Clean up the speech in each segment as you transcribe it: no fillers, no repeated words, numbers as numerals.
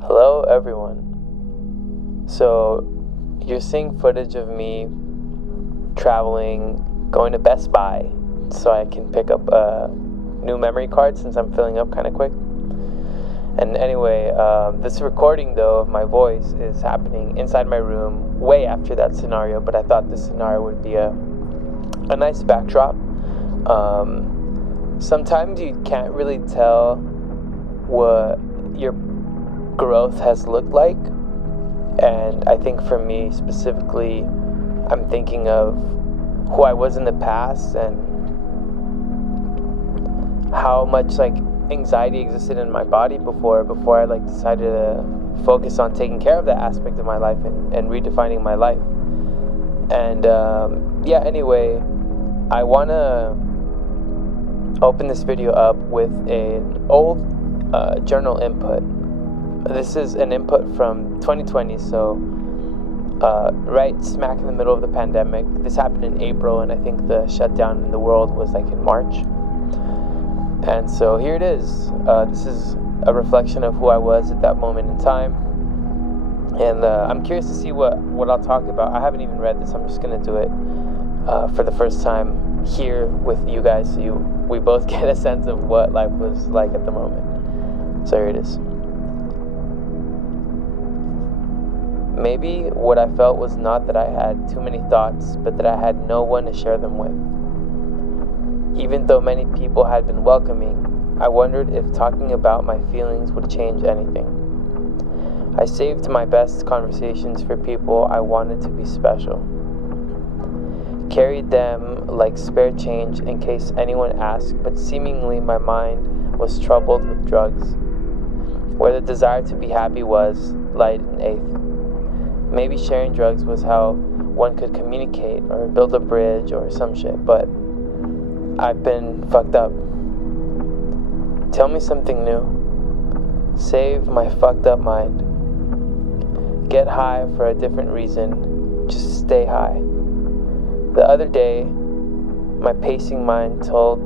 Hello everyone. So you're seeing footage of me traveling, going to Best Buy so I can pick up a new memory card since I'm filling up kind of quick. And anyway, this recording though of my voice is happening inside my room way after that scenario, but I thought this scenario would be a nice backdrop. Sometimes you can't really tell what your growth has looked like, and I think for me specifically, I'm thinking of who I was in the past and how much anxiety existed in my body before I decided to focus on taking care of that aspect of my life and redefining my life. And anyway, I want to open this video up with an old journal input. This is an input from 2020, so right smack in the middle of the pandemic. This happened in April, and I think the shutdown in the world was in March. And so here it is. This is a reflection of who I was at that moment in time. And I'm curious to see what I'll talk about. I haven't even read this. I'm just going to do it for the first time here with you guys, so we both get a sense of what life was like at the moment. So here it is. Maybe what I felt was not that I had too many thoughts, but that I had no one to share them with. Even though many people had been welcoming, I wondered if talking about my feelings would change anything. I saved my best conversations for people I wanted to be special. Carried them like spare change in case anyone asked, but seemingly my mind was troubled with drugs. Where the desire to be happy was, lied an eighth. Maybe sharing drugs was how one could communicate or build a bridge or some shit, but I've been fucked up. Tell me something new. Save my fucked up mind. Get high for a different reason. Just stay high. The other day, my pacing mind told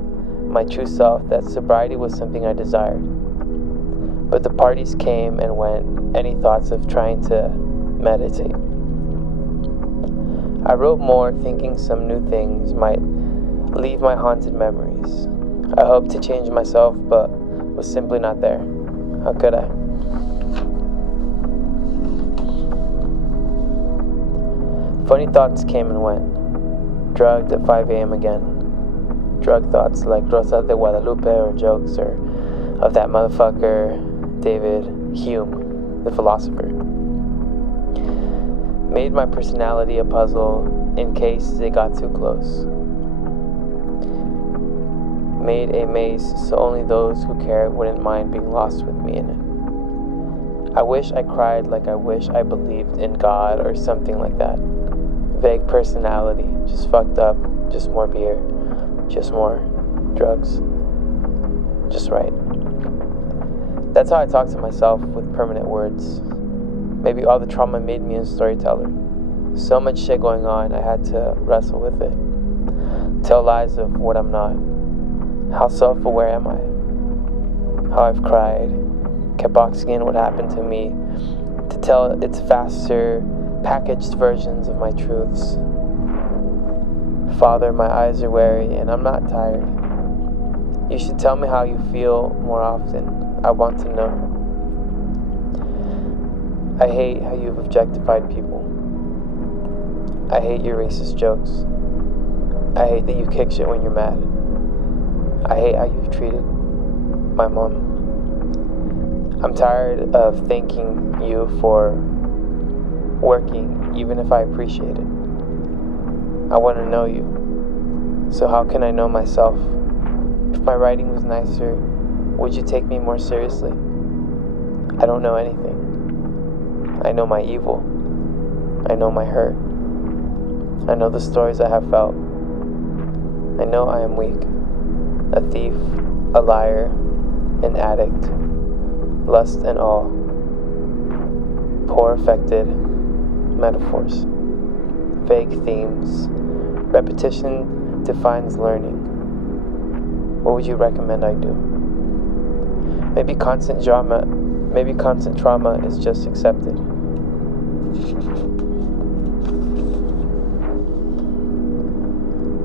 my true self that sobriety was something I desired. But the parties came and went. Any thoughts of trying to meditate? I wrote more, thinking some new things might leave my haunted memories. I hoped to change myself, but was simply not there. How could I? Funny thoughts came and went. Drugged at 5 a.m. again. Drug thoughts like Rosa de Guadalupe or jokes or of that motherfucker David Hume, the philosopher. Made my personality a puzzle in case they got too close. Made a maze so only those who care wouldn't mind being lost with me in it. I wish I cried like I wish I believed in God or something like that. Vague personality, just fucked up, just more beer, just more drugs, just right. That's how I talk to myself with permanent words. Maybe all the trauma made me a storyteller. So much shit going on, I had to wrestle with it. Tell lies of what I'm not. How self-aware am I? How I've cried, kept boxing in what happened to me to tell its faster, packaged versions of my truths. Father, my eyes are weary and I'm not tired. You should tell me how you feel more often. I want to know. I hate how you've objectified people. I hate your racist jokes. I hate that you kick shit when you're mad. I hate how you've treated my mom. I'm tired of thanking you for working, even if I appreciate it. I want to know you. So how can I know myself? If my writing was nicer, would you take me more seriously? I don't know anything. I know my evil. I know my hurt. I know the stories I have felt. I know I am weak. A thief, a liar, an addict, lust and all. Poor affected metaphors. Vague themes. Repetition defines learning. What would you recommend I do? Maybe constant drama maybe constant trauma is just accepted.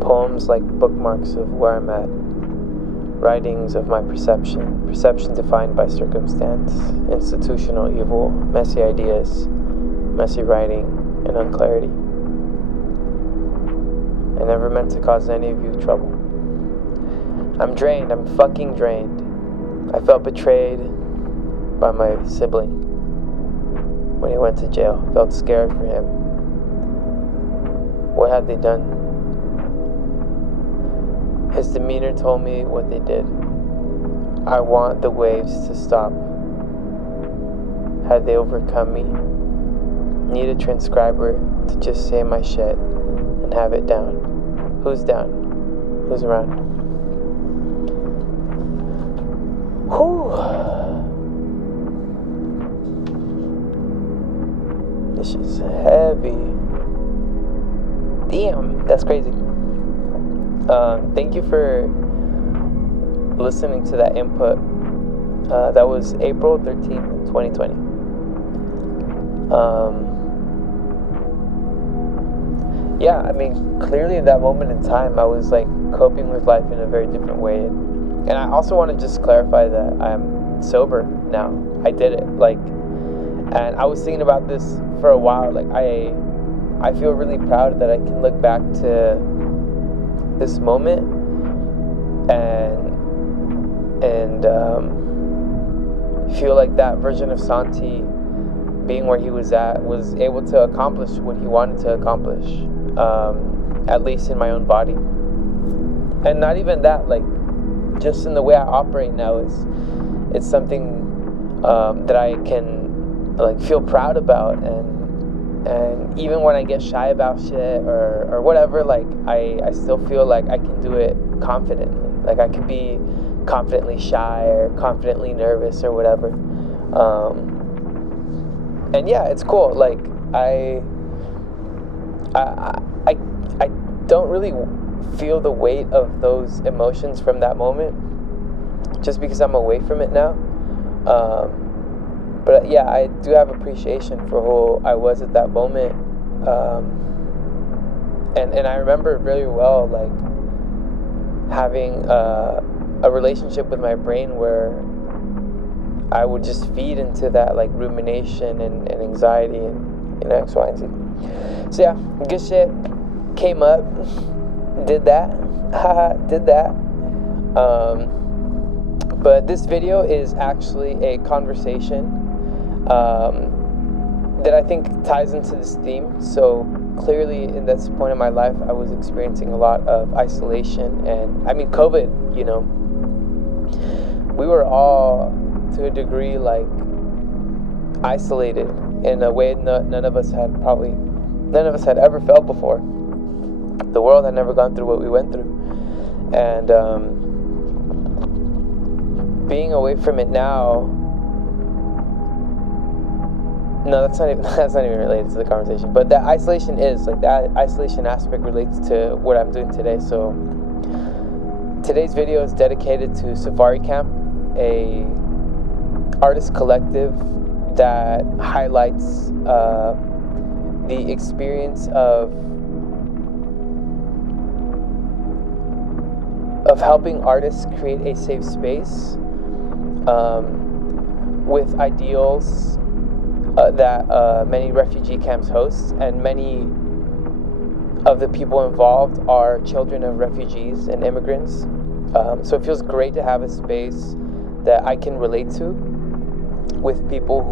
Poems like bookmarks of where I'm at. Writings of my perception defined by circumstance, institutional evil, messy ideas, messy writing, and unclarity. I never meant to cause any of you trouble. I'm drained, I'm fucking drained. I felt betrayed by my sibling when he went to jail. Felt scared for him. What had they done? His demeanor told me what they did. I want the waves to stop. Had they overcome me? Need a transcriber to just say my shit and have it down. Who's down? Who's around? Whew. This is heavy. Damn, that's crazy. Thank you for listening to that input. That was April 13th, 2020. Yeah, I mean, clearly at that moment in time, I was like coping with life in a very different way. And I also want to just clarify that I'm sober now. I did it. And I was thinking about this for a while. I feel really proud that I can look back to this moment and feel like that version of Santyi, being where he was at, was able to accomplish what he wanted to accomplish, at least in my own body. And not even that, just in the way I operate now, it's something that I can feel proud about, and even when I get shy about shit or whatever, I still feel like I can do it confidently. I can be confidently shy or confidently nervous or whatever. And yeah, it's cool. I don't really feel the weight of those emotions from that moment, just because I'm away from it now. But yeah, I do have appreciation for who I was at that moment. And I remember really well, having a relationship with my brain where I would just feed into that rumination and anxiety and X, Y, and Z. So yeah, good shit. Came up, did that, did that. But this video is actually a conversation that I think ties into this theme. So clearly, in this point in my life, I was experiencing a lot of isolation, and I mean, COVID. We were all, to a degree, isolated in a way none of us had ever felt before. The world had never gone through what we went through, and being away from it now. No, that's not even related to the conversation. But that isolation is that isolation aspect relates to what I'm doing today. So today's video is dedicated to Safariii Camp, a artist collective that highlights the experience of helping artists create a safe space with ideals that many refugee camps host, and many of the people involved are children of refugees and immigrants. So it feels great to have a space that I can relate to with people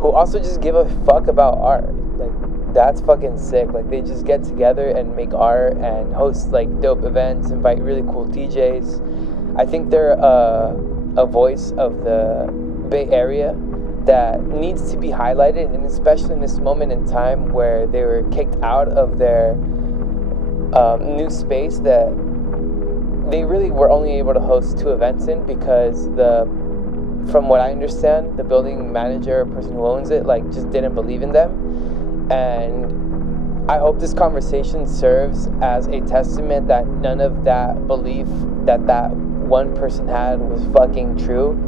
who also just give a fuck about art. That's fucking sick. They just get together and make art and host dope events, invite really cool DJs. I think they're a voice of the Bay Area that needs to be highlighted, and especially in this moment in time where they were kicked out of their new space that they really were only able to host 2 events in, because from what I understand, the building manager, person who owns it, just didn't believe in them. And I hope this conversation serves as a testament that none of that belief that one person had was fucking true,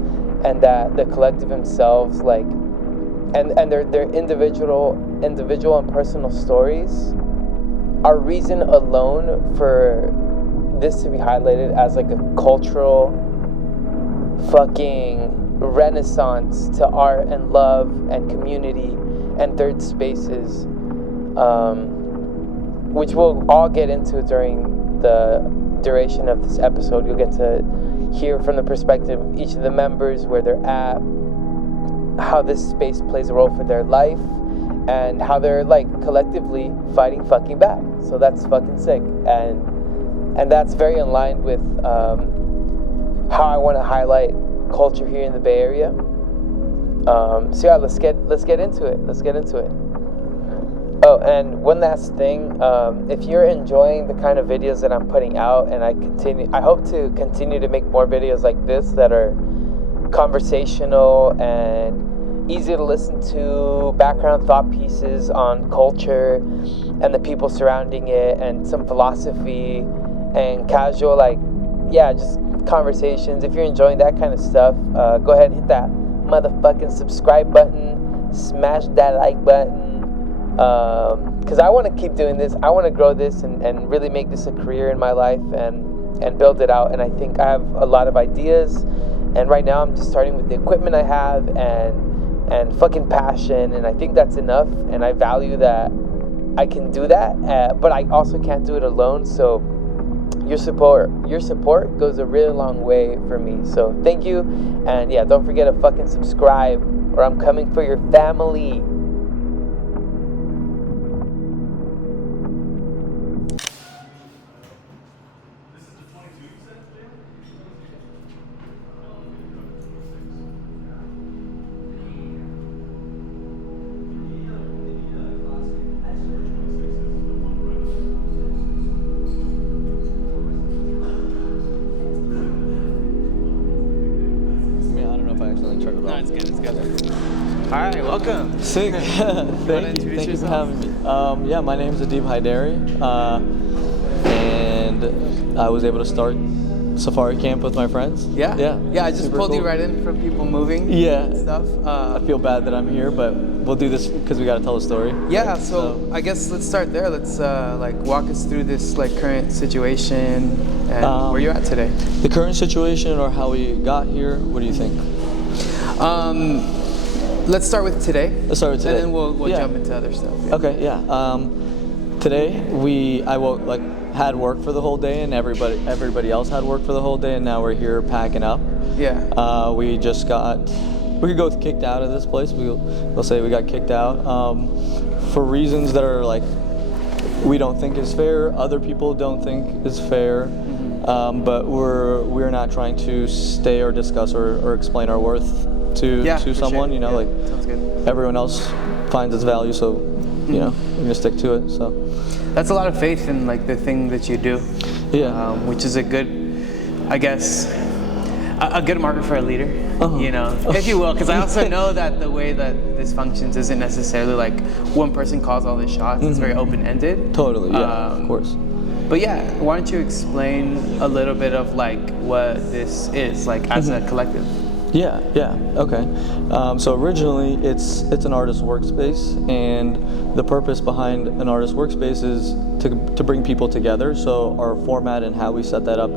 and that the collective themselves, like, and their individual and personal stories are reason alone for this to be highlighted as like a cultural fucking renaissance to art and love and community and third spaces, which we'll all get into during the duration of this episode. You'll get to hear from the perspective of each of the members, where they're at, how this space plays a role for their life, and how they're like collectively fighting fucking back. So that's fucking sick, and that's very in line with how I want to highlight culture here in the Bay Area. So yeah, let's get into it. Oh, and one last thing, if you're enjoying the kind of videos that I'm putting out, and I hope to continue to make more videos like this that are conversational and easy to listen to, background thought pieces on culture and the people surrounding it, and some philosophy and casual, like, yeah, just conversations. If you're enjoying that kind of stuff, go ahead and hit that motherfucking subscribe button, smash that like button, because I want to keep doing this. I want to grow this and really make this a career in my life and build it out. And I think I have a lot of ideas, and right now I'm just starting with the equipment I have and fucking passion, and I think that's enough, and I value that I can do that, but I also can't do it alone. So your support goes a really long way for me. So thank you, and yeah, don't forget to fucking subscribe, or I'm coming for your family. All right, welcome. Sick. Thank you for having me. Yeah, my name is Adeeb and I was able to start safari camp with my friends. Yeah. I just pulled you right in from people moving. Yeah. And stuff. I feel bad that I'm here, but we'll do this because we got to tell a story. Yeah. So I guess let's start there. Let's like walk us through this like current situation and where you're at today. The current situation, or how we got here. What do you think? Let's start with today. And then we'll jump into other stuff. Yeah. Okay, yeah. Today I had work for the whole day, and everybody else had work for the whole day, and now we're here packing up. Yeah. We could go kicked out of this place. We'll say we got kicked out for reasons that are like we don't think is fair. Other people don't think is fair. Mm-hmm. But we're not trying to stay or discuss or explain our worth to someone, you know, like sounds good. Everyone else finds its value, so you know, we're gonna stick to it. So that's a lot of faith in like the thing that you do. Yeah. Which is a good, I guess, a good marker for a leader, you know, if you will, because I also know that the way that this functions isn't necessarily like one person calls all the shots. It's very open-ended. Totally, yeah, of course. But yeah, why don't you explain a little bit of like what this is like as a collective? Yeah, okay. So originally it's an artist workspace, and the purpose behind an artist workspace is to bring people together. So our format and how we set that up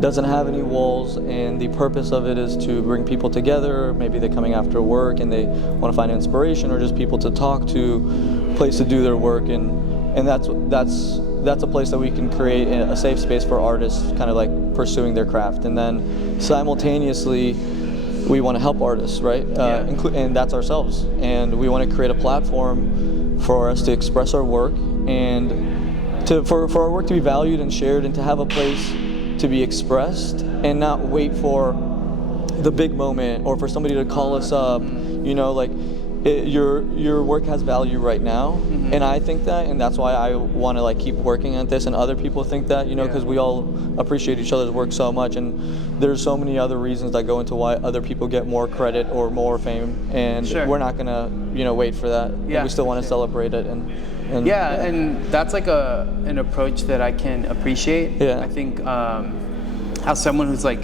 doesn't have any walls, and the purpose of it is to bring people together. Maybe they're coming after work and they want to find inspiration, or just people to talk to, place to do their work, and that's a place that we can create a safe space for artists, kind of like pursuing their craft. And then simultaneously, we want to help artists, right? And that's ourselves. And we want to create a platform for us to express our work, and for our work to be valued and shared, and to have a place to be expressed, and not wait for the big moment or for somebody to call us up. You know, like your work has value right now, and I think that, and that's why I want to like keep working at this, and other people think that, you know, because we all appreciate each other's work so much, and there's so many other reasons that go into why other people get more credit or more fame, and we're not gonna, you know, wait for that. We still want to celebrate it, and that's like an approach that I can appreciate. I think as someone who's like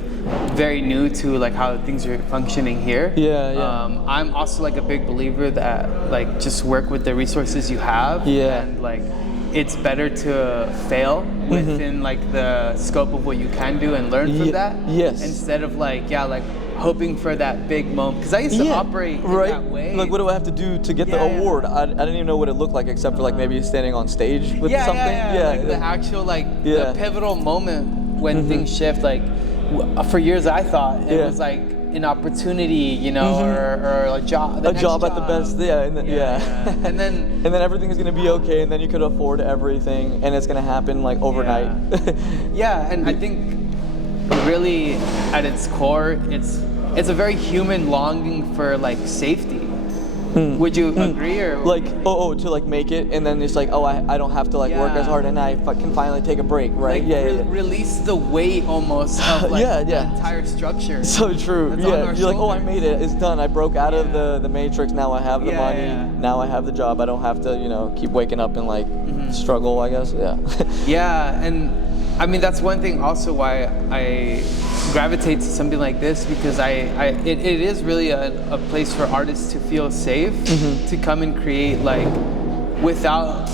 very new to like how things are functioning here. I'm also like a big believer that like just work with the resources you have, and like it's better to fail within like the scope of what you can do and learn from that, instead of like hoping for that big moment, because I used to operate in that way. Like, what do I have to do to get the award? I didn't even know what it looked like, except for like maybe standing on stage with something. Like the actual the pivotal moment when things shift. Like for years I thought it was like an opportunity, you know, or a job. A job at the best, and then, and then and then everything is gonna be okay, and then you could afford everything, and it's gonna happen like overnight. And I think really at its core, it's a very human longing for like safety. Would you agree, or like to like make it, and then it's like I don't have to like work as hard, and I can finally take a break, right? Like, release the weight almost of like the entire structure. So true. You're like, I made it. It's done. I broke out of the matrix. Now I have the money. Now I have the job. I don't have to keep waking up and like struggle, I guess. And I mean, that's one thing also why I gravitate to something like this, because it is really a place for artists to feel safe, to come and create like without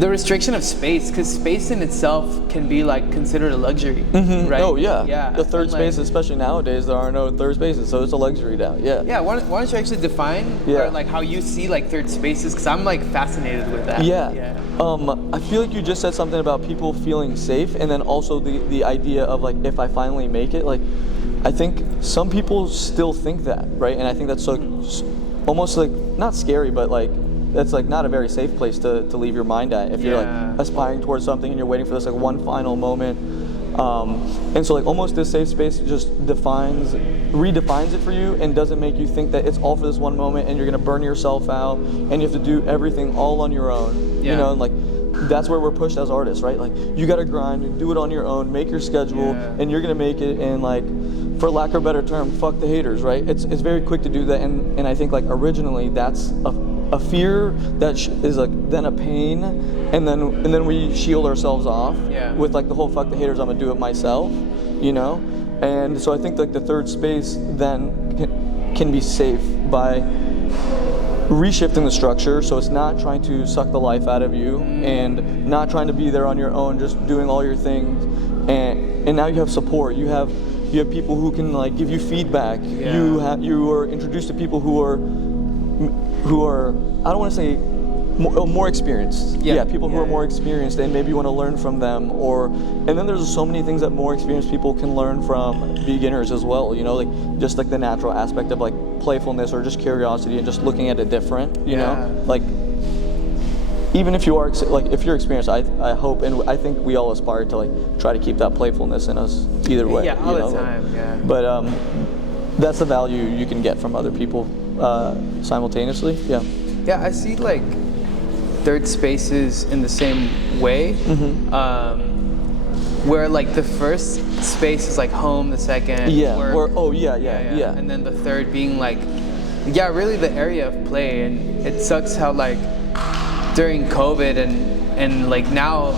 the restriction of space, because space in itself can be like considered a luxury, right? Oh yeah. The third space, especially nowadays, there are no third spaces, so it's a luxury now. Why don't you actually define or like how you see like third spaces, because I'm like fascinated with that. I feel like you just said something about people feeling safe, and then also the idea of like, if I finally make it, like I think some people still think that, right? And I think that's so almost like not scary, but like that's like not a very safe place to leave your mind at if you're like aspiring towards something and you're waiting for this like one final moment. And so like almost this safe space just redefines it for you, and doesn't make you think that it's all for this one moment and you're gonna burn yourself out and you have to do everything all on your own. You know, and like that's where we're pushed as artists, right? Like you gotta grind, do it on your own, make your schedule, and you're gonna make it. And like, for lack of a better term, fuck the haters, right? It's very quick to do that, and I think like originally that's a fear that is like then a pain, and then we shield ourselves off with like the whole fuck the haters, I'm gonna do it myself, you know? And so I think like the third space then can be safe by reshifting the structure, so it's not trying to suck the life out of you and not trying to be there on your own, just doing all your things, and now you have support, you have people who can like give you feedback, you are introduced to people who are I don't want to say more experienced. People who are more experienced, and maybe you want to learn from them, and then there's so many things that more experienced people can learn from beginners as well, you know, like just like the natural aspect of like playfulness or just curiosity and just looking at it different, you know, like even if you are like if you're experienced, I hope and I think we all aspire to like try to keep that playfulness in us either way. All the time. But that's the value you can get from other people simultaneously. I see like third spaces in the same way, where like the first space is like home, the second work, and then the third being like really the area of play. And it sucks how like during COVID and like now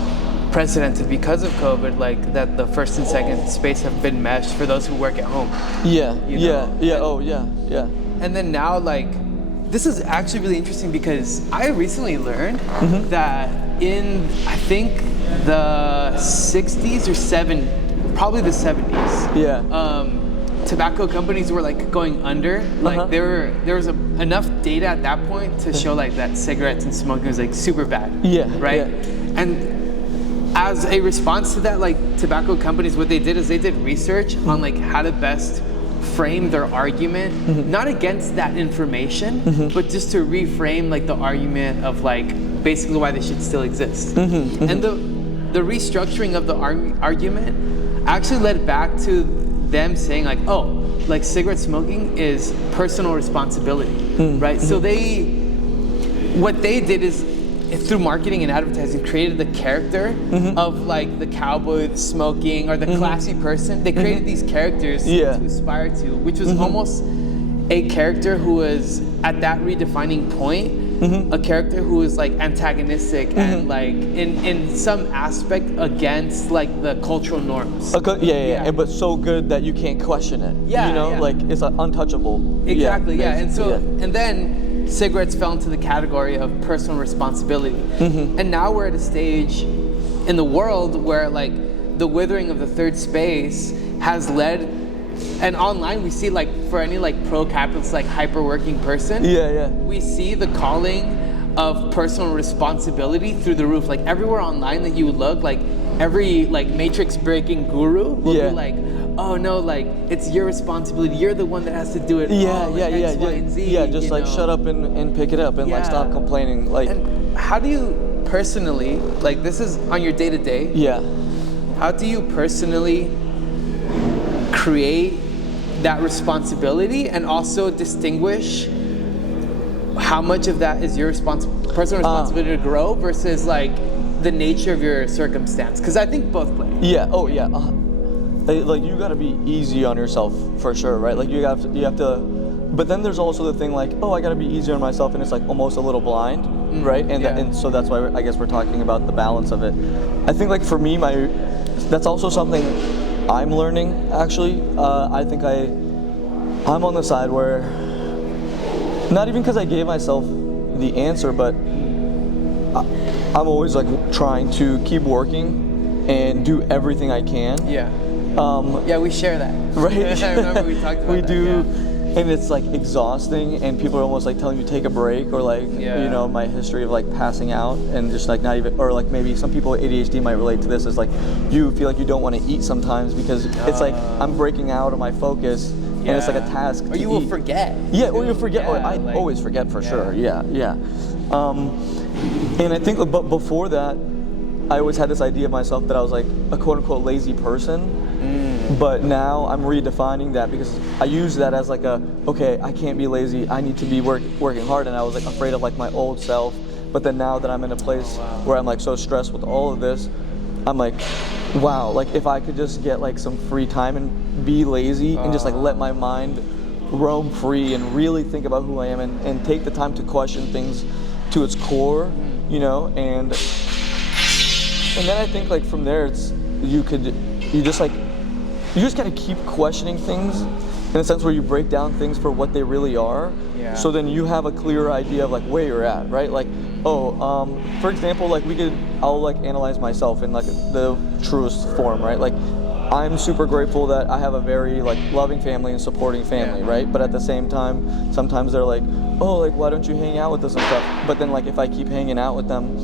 precedented because of COVID, like that the first and second space have been meshed for those who work at home. And then now like this is actually really interesting, because I recently learned that in I think the 60s or probably the 70s, tobacco companies were like going under. Like there was enough data at that point to show like that cigarettes and smoking was like super bad. And as a response to that, like tobacco companies, what they did is they did research on like how to best frame their argument, not against that information, but just to reframe like the argument of like basically why they should still exist. And the restructuring of the argument actually led back to them saying like, like cigarette smoking is personal responsibility, right? So what they did is through marketing and advertising created the character of like the cowboy, the smoking, or the classy person. They created these characters to aspire to, which was almost a character who was at that redefining point a character who is like antagonistic and like in some aspect against like the cultural norms. And but so good that you can't question it. Like it's untouchable. Exactly. And so and then cigarettes fell into the category of personal responsibility. And now we're at a stage in the world where like the withering of the third space has led, and online we see like for any like pro-capitalist like hyper-working person, we see the calling of personal responsibility through the roof. Like everywhere online that you would look, like every like matrix breaking guru will be like, oh no, like it's your responsibility, you're the one that has to do it all, X, Y, and Z, just like shut up and pick it up and like stop complaining. Like, and how do you personally, like this is on your day-to-day, how do you personally create that responsibility and also distinguish how much of that is your personal responsibility to grow versus like the nature of your circumstance? Because I think both play. Like you got to be easy on yourself for sure, right? Like you have to, but then there's also the thing like, oh, I got to be easy on myself, and it's like almost a little blind, right? And and so that's why I guess we're talking about the balance of it. I think like for me, that's also something I'm learning actually. I think I'm on the side where, not even because I gave myself the answer, but I'm always like trying to keep working and do everything I can. We share that. Right? I remember we talked about we that. do, and it's like exhausting, and people are almost like telling you take a break, or like you know, my history of like passing out and just like not even, or like maybe some people with ADHD might relate to this, is like you feel like you don't want to eat sometimes because it's like I'm breaking out of my focus. And it's like a task. Or you will forget. Or you'll forget. Or I always forget for sure. And I think, but before that, I always had this idea of myself that I was like a quote unquote lazy person. But now I'm redefining that because I use that as like okay, I can't be lazy. I need to be working hard. And I was like afraid of like my old self. But then now that I'm in a place where I'm like so stressed with all of this, I'm like, wow, like if I could just get like some free time and be lazy and just like let my mind roam free and really think about who I am and take the time to question things to its core, you know, and then I think like from there you just gotta keep questioning things in a sense where you break down things for what they really are. So then you have a clearer idea of like where you're at, right? Like, for example, like I'll like analyze myself in like the truest form, right? Like I'm super grateful that I have a very like loving family and supporting family, right? But at the same time, sometimes they're like, oh, like why don't you hang out with us and stuff? But then like if I keep hanging out with them,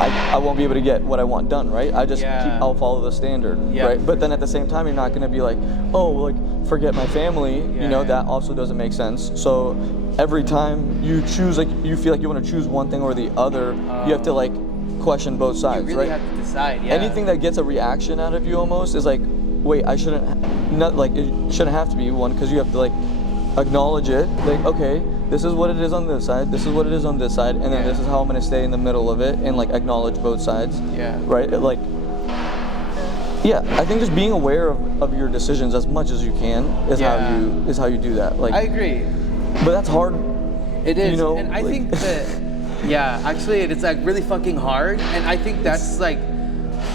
I won't be able to get what I want done, right? I'll follow the standard, right? But then at the same time, you're not gonna be like, oh, like forget my family, you know, that also doesn't make sense. So every time you choose, like you feel like you wanna choose one thing or the other, you have to like question both sides, you really right? have to decide, Anything that gets a reaction out of you almost is like, wait, it shouldn't have to be one, because you have to like acknowledge it, like, okay, this is what it is on this side, this is what it is on this side, and then this is how I'm gonna stay in the middle of it and like acknowledge both sides. Right? I think just being aware of your decisions as much as you can is how you do that. Like, I agree. But that's hard. It is, you know, and I think that actually it's like really fucking hard, and I think that's like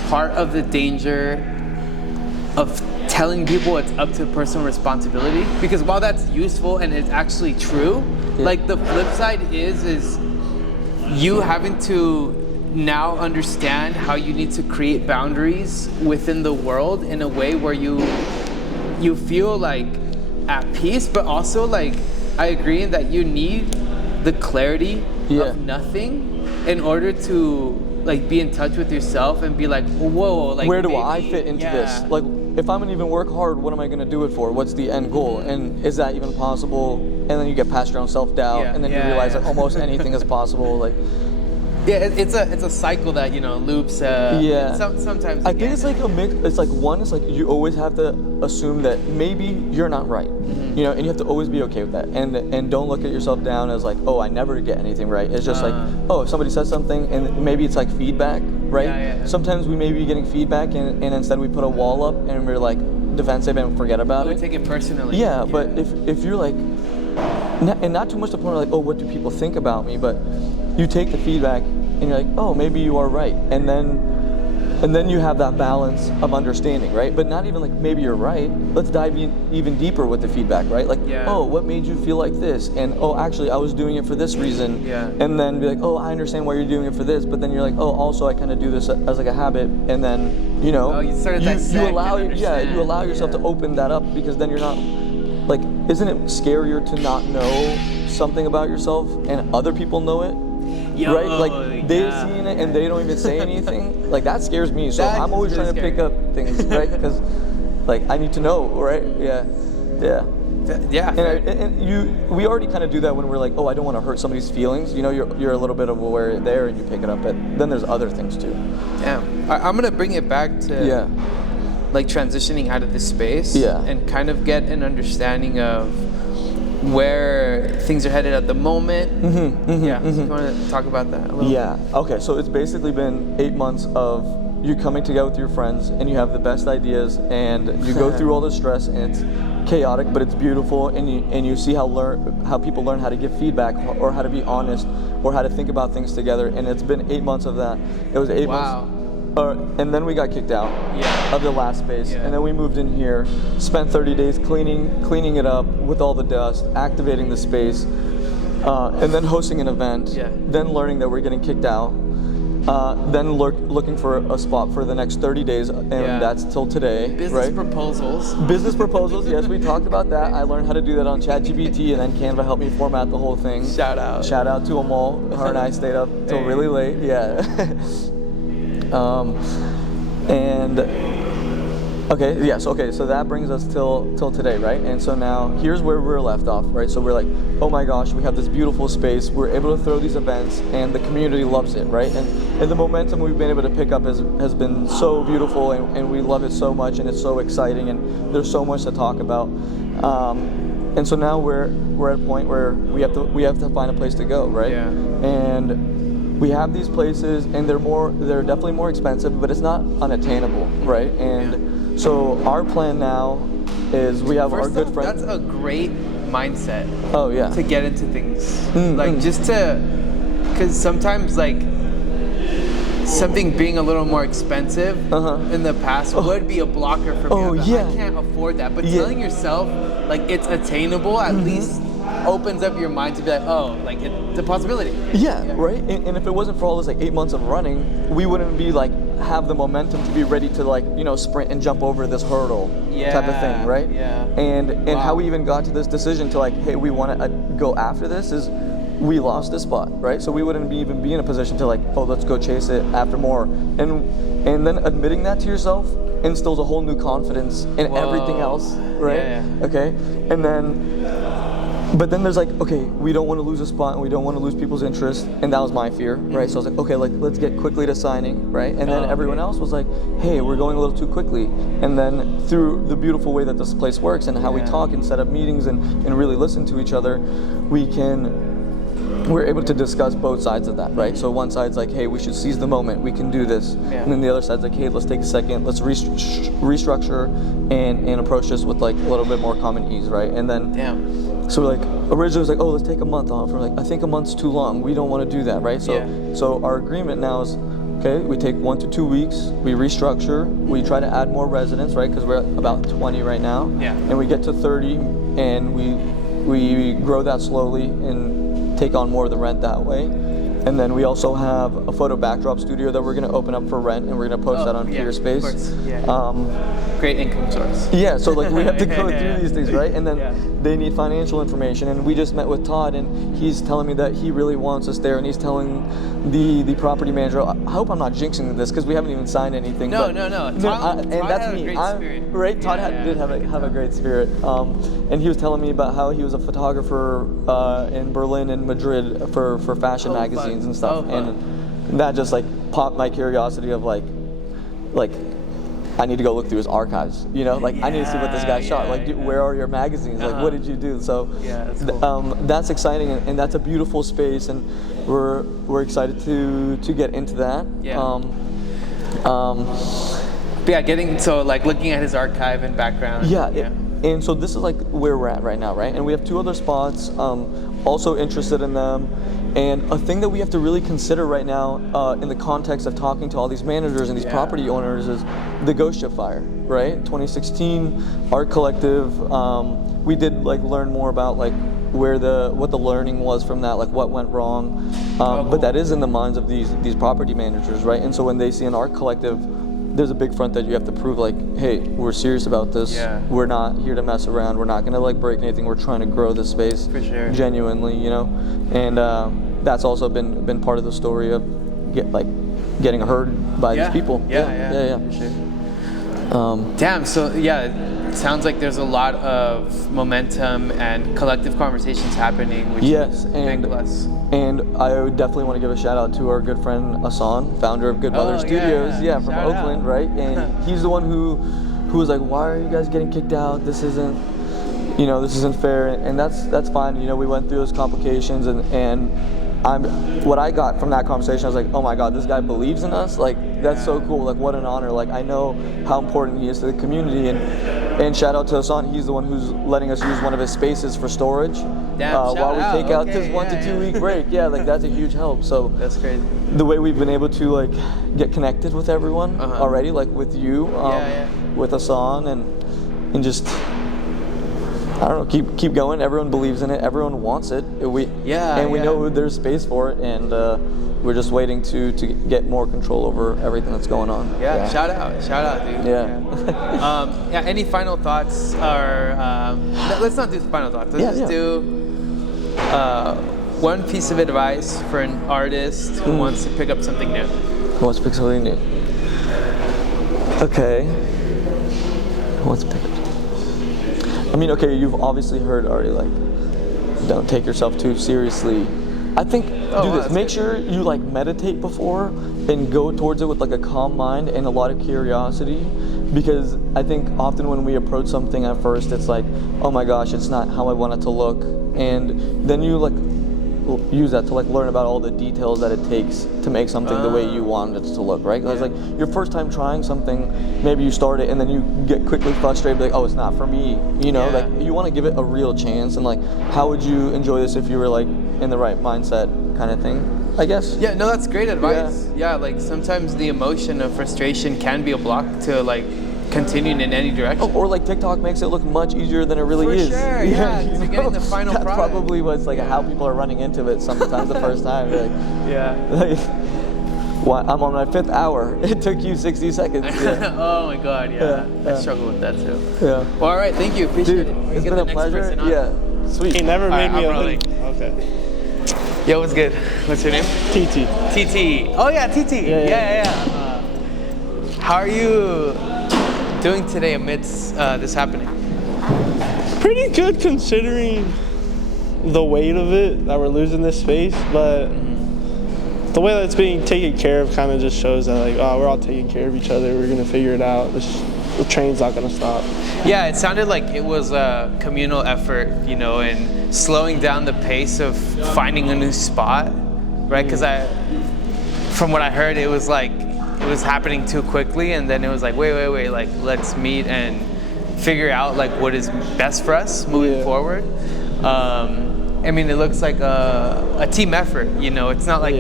part of the danger of telling people it's up to personal responsibility, because while that's useful and it's actually true, like the flip side is you having to now understand how you need to create boundaries within the world in a way where you feel like at peace, but also like I agree that you need the clarity of nothing in order to like be in touch with yourself and be like, whoa, like where do I fit into this? Like, if I'm gonna even work hard, what am I gonna do it for? What's the end goal? And is that even possible? And then you get past your own self-doubt, and then you realize that almost anything is possible. Like, it's a cycle that, you know, loops. Sometimes I think it's like a mix. It's like it's like you always have to assume that maybe you're not right, you know, and you have to always be okay with that, and don't look at yourself down as like, oh, I never get anything right. It's just like, oh, if somebody says something, and maybe it's like feedback, right? Sometimes we may be getting feedback, and instead we put a wall up, and we're like defensive and forget about it. We take it personally. But if you're like, and not too much to the point where like, oh, what do people think about me? But you take the feedback and you're like, oh, maybe you are right. And then you have that balance of understanding, right? But not even like, maybe you're right. Let's dive even deeper with the feedback, right? Like, oh, what made you feel like this? And oh, actually, I was doing it for this reason. Yeah. And then be like, oh, I understand why you're doing it for this. But then you're like, oh, also, I kind of do this as like a habit. And then, you know, you allow yourself to open that up, because then you're not, like, isn't it scarier to not know something about yourself and other people know it? Right? Like, they're seeing it and they don't even say anything. Like, that scares me. So I'm always trying to pick up things, right? Because, like, I need to know, right? Yeah. And we already kind of do that when we're like, oh, I don't want to hurt somebody's feelings. You know, you're a little bit of aware there and you pick it up. But then there's other things too. Damn. I'm gonna bring it back to like transitioning out of this space. And kind of get an understanding of where things are headed at the moment. So you want to talk about that a little bit? Okay, so it's basically been 8 months of you coming together with your friends and you have the best ideas and you go through all the stress and it's chaotic, but it's beautiful, and you see how people learn how to give feedback or how to be honest or how to think about things together. And it's been 8 months of that. It was 8 months. And then we got kicked out of the last space, and then we moved in here, spent 30 days cleaning it up with all the dust, activating the space, and then hosting an event, then learning that we're getting kicked out, then looking for a spot for the next 30 days, and that's till today. Business proposals. Business proposals, yes, we talked about that. I learned how to do that on ChatGPT, and then Canva helped me format the whole thing. Shout out to Amal. Her and I stayed up till really late. So that brings us till today, right? And so now here's where we're left off, right? So we're like, oh my gosh, we have this beautiful space. We're able to throw these events, and the community loves it, right? And the momentum we've been able to pick up has been so beautiful, and we love it so much, and it's so exciting, and there's so much to talk about. And so now we're at a point where we have to find a place to go, right? And we have these places, and they're definitely more expensive, but it's not unattainable, right? And so our plan now is we have our good friend. That's a great mindset. Oh yeah. To get into things, like because sometimes like something being a little more expensive in the past would be a blocker for me. I can't afford that. But telling yourself like it's attainable at least opens up your mind to be like, oh, like it's a possibility. Right? And if it wasn't for all this like 8 months of running, we wouldn't be like have the momentum to be ready to like, you know, sprint and jump over this hurdle type of thing, right? And how we even got to this decision to like, hey, we want to go after this is we lost this spot, right? So we wouldn't even be in a position to like, oh, let's go chase it after more. And then admitting that to yourself instills a whole new confidence in everything else, right? Okay, and then. But then there's like, okay, we don't want to lose a spot and we don't want to lose people's interest, and that was my fear, right? So I was like, okay, like let's get quickly to signing, right? And then everyone else was like, hey, we're going a little too quickly. And then through the beautiful way that this place works and how we talk and set up meetings and really listen to each other, we're able to discuss both sides of that, right? So one side's like, hey, we should seize the moment, we can do this. And then the other side's like, hey, let's take a second, let's restructure and approach this with like a little bit more common ease, right? And then so we're like, originally it was like, oh, let's take a month off. We're like, I think a month's too long. We don't want to do that, right? So our agreement now is, okay, we take 1 to 2 weeks, we restructure, we try to add more residents, right? Because we're at about 20 right now. And we get to 30, and we grow that slowly and take on more of the rent that way. And then we also have a photo backdrop studio that we're going to open up for rent, and we're going to post that on Peerspace. Great income source. So like we have to go through these things, right? And then they need financial information, and we just met with Todd, and he's telling me that he really wants us there, and he's telling the property manager, I hope I'm not jinxing this because we haven't even signed anything. No. Todd and that's had me. A great spirit. Right? Todd did have a great spirit. And he was telling me about how he was a photographer in Berlin and Madrid for fashion magazines and stuff, and that just like popped my curiosity of like I need to go look through his archives, you know, like I need to see what this guy shot, like where are your magazines, like what did you do? So that's cool. That's exciting, and that's a beautiful space, and we're excited to get into that. But looking at his archive and background. And so this is like where we're at right now, right? And we have 2 other spots, also interested in them. And a thing that we have to really consider right now in the context of talking to all these managers and these property owners is the ghost ship fire, right? 2016 art collective. We did like learn more about like what the learning was from that, like what went wrong. Cool. But that is in the minds of these property managers, right? And so when they see an art collective, there's a big front that you have to prove like, hey, we're serious about this. Yeah. We're not here to mess around. We're not gonna like break anything. We're trying to grow this space For sure. genuinely, you know. And that's also been part of the story of getting heard by these people. Yeah. For sure. Damn. So it sounds like there's a lot of momentum and collective conversations happening. Which is big plus. And I would definitely want to give a shout out to our good friend Asan, founder of Good Brother Studios, from Shout Oakland, out. right? And he's the one who was like, why are you guys getting kicked out? This isn't fair. And that's fine. You know, we went through those complications, and what I got from that conversation, I was like, oh my God, this guy believes in us. Like, that's so cool. Like, what an honor. Like, I know how important he is to the community. And shout out to Hassan. He's the one who's letting us use one of his spaces for storage while we take out this 1 to 2 week break. Yeah, like that's a huge help. So that's crazy. The way we've been able to like get connected with everyone already, like with you, with Hassan, and just, I don't know, keep going. Everyone believes in it. Everyone wants it. We know there's space for it, and we're just waiting to get more control over everything that's going on. Shout out, dude. Any final thoughts? Or let's not do final thoughts. Let's just do one piece of advice for an artist who wants to pick up something new. Who wants to pick something new? Okay. Who wants to pick up? I mean, okay, you've obviously heard already, like, don't take yourself too seriously. I think, do this. Make sure you, like, meditate before and go towards it with, like, a calm mind and a lot of curiosity. Because I think often when we approach something at first, it's like, oh my gosh, it's not how I want it to look. And then you, like, use that to, like, learn about all the details that it takes to make something the way you want it to look, right? It's like your first time trying something, maybe you start it and then you get quickly frustrated, like, oh, it's not for me, you know? Like, you want to give it a real chance, and like, how would you enjoy this if you were like in the right mindset, kind of thing, I guess. Yeah, no, that's great advice. Yeah, like sometimes the emotion of frustration can be a block to like continuing in any direction. Or like TikTok makes it look much easier than it really is. For sure, you're getting the final that's product. Probably what's like how people are running into it sometimes the first time. Like, I'm on my 5th hour. It took you 60 seconds. Oh my God, I struggle with that too. Yeah. Well, all right, thank you. Appreciate it. It's been a pleasure. Yeah. Sweet. He never made me rolling. Okay. Yo, what's good? What's your name? TT. TT. Oh yeah, TT. Yeah. How are you doing today amidst this happening? Pretty good considering the weight of it, that we're losing this space, but the way that it's being taken care of kind of just shows that like, oh, we're all taking care of each other, we're gonna figure it out, the train's not gonna stop. Yeah, it sounded like it was a communal effort, you know, and slowing down the pace of finding a new spot, right? Because from what I heard, it was like, it was happening too quickly, and then it was like, wait, like let's meet and figure out like what is best for us moving forward. I mean, it looks like a team effort, you know. It's not like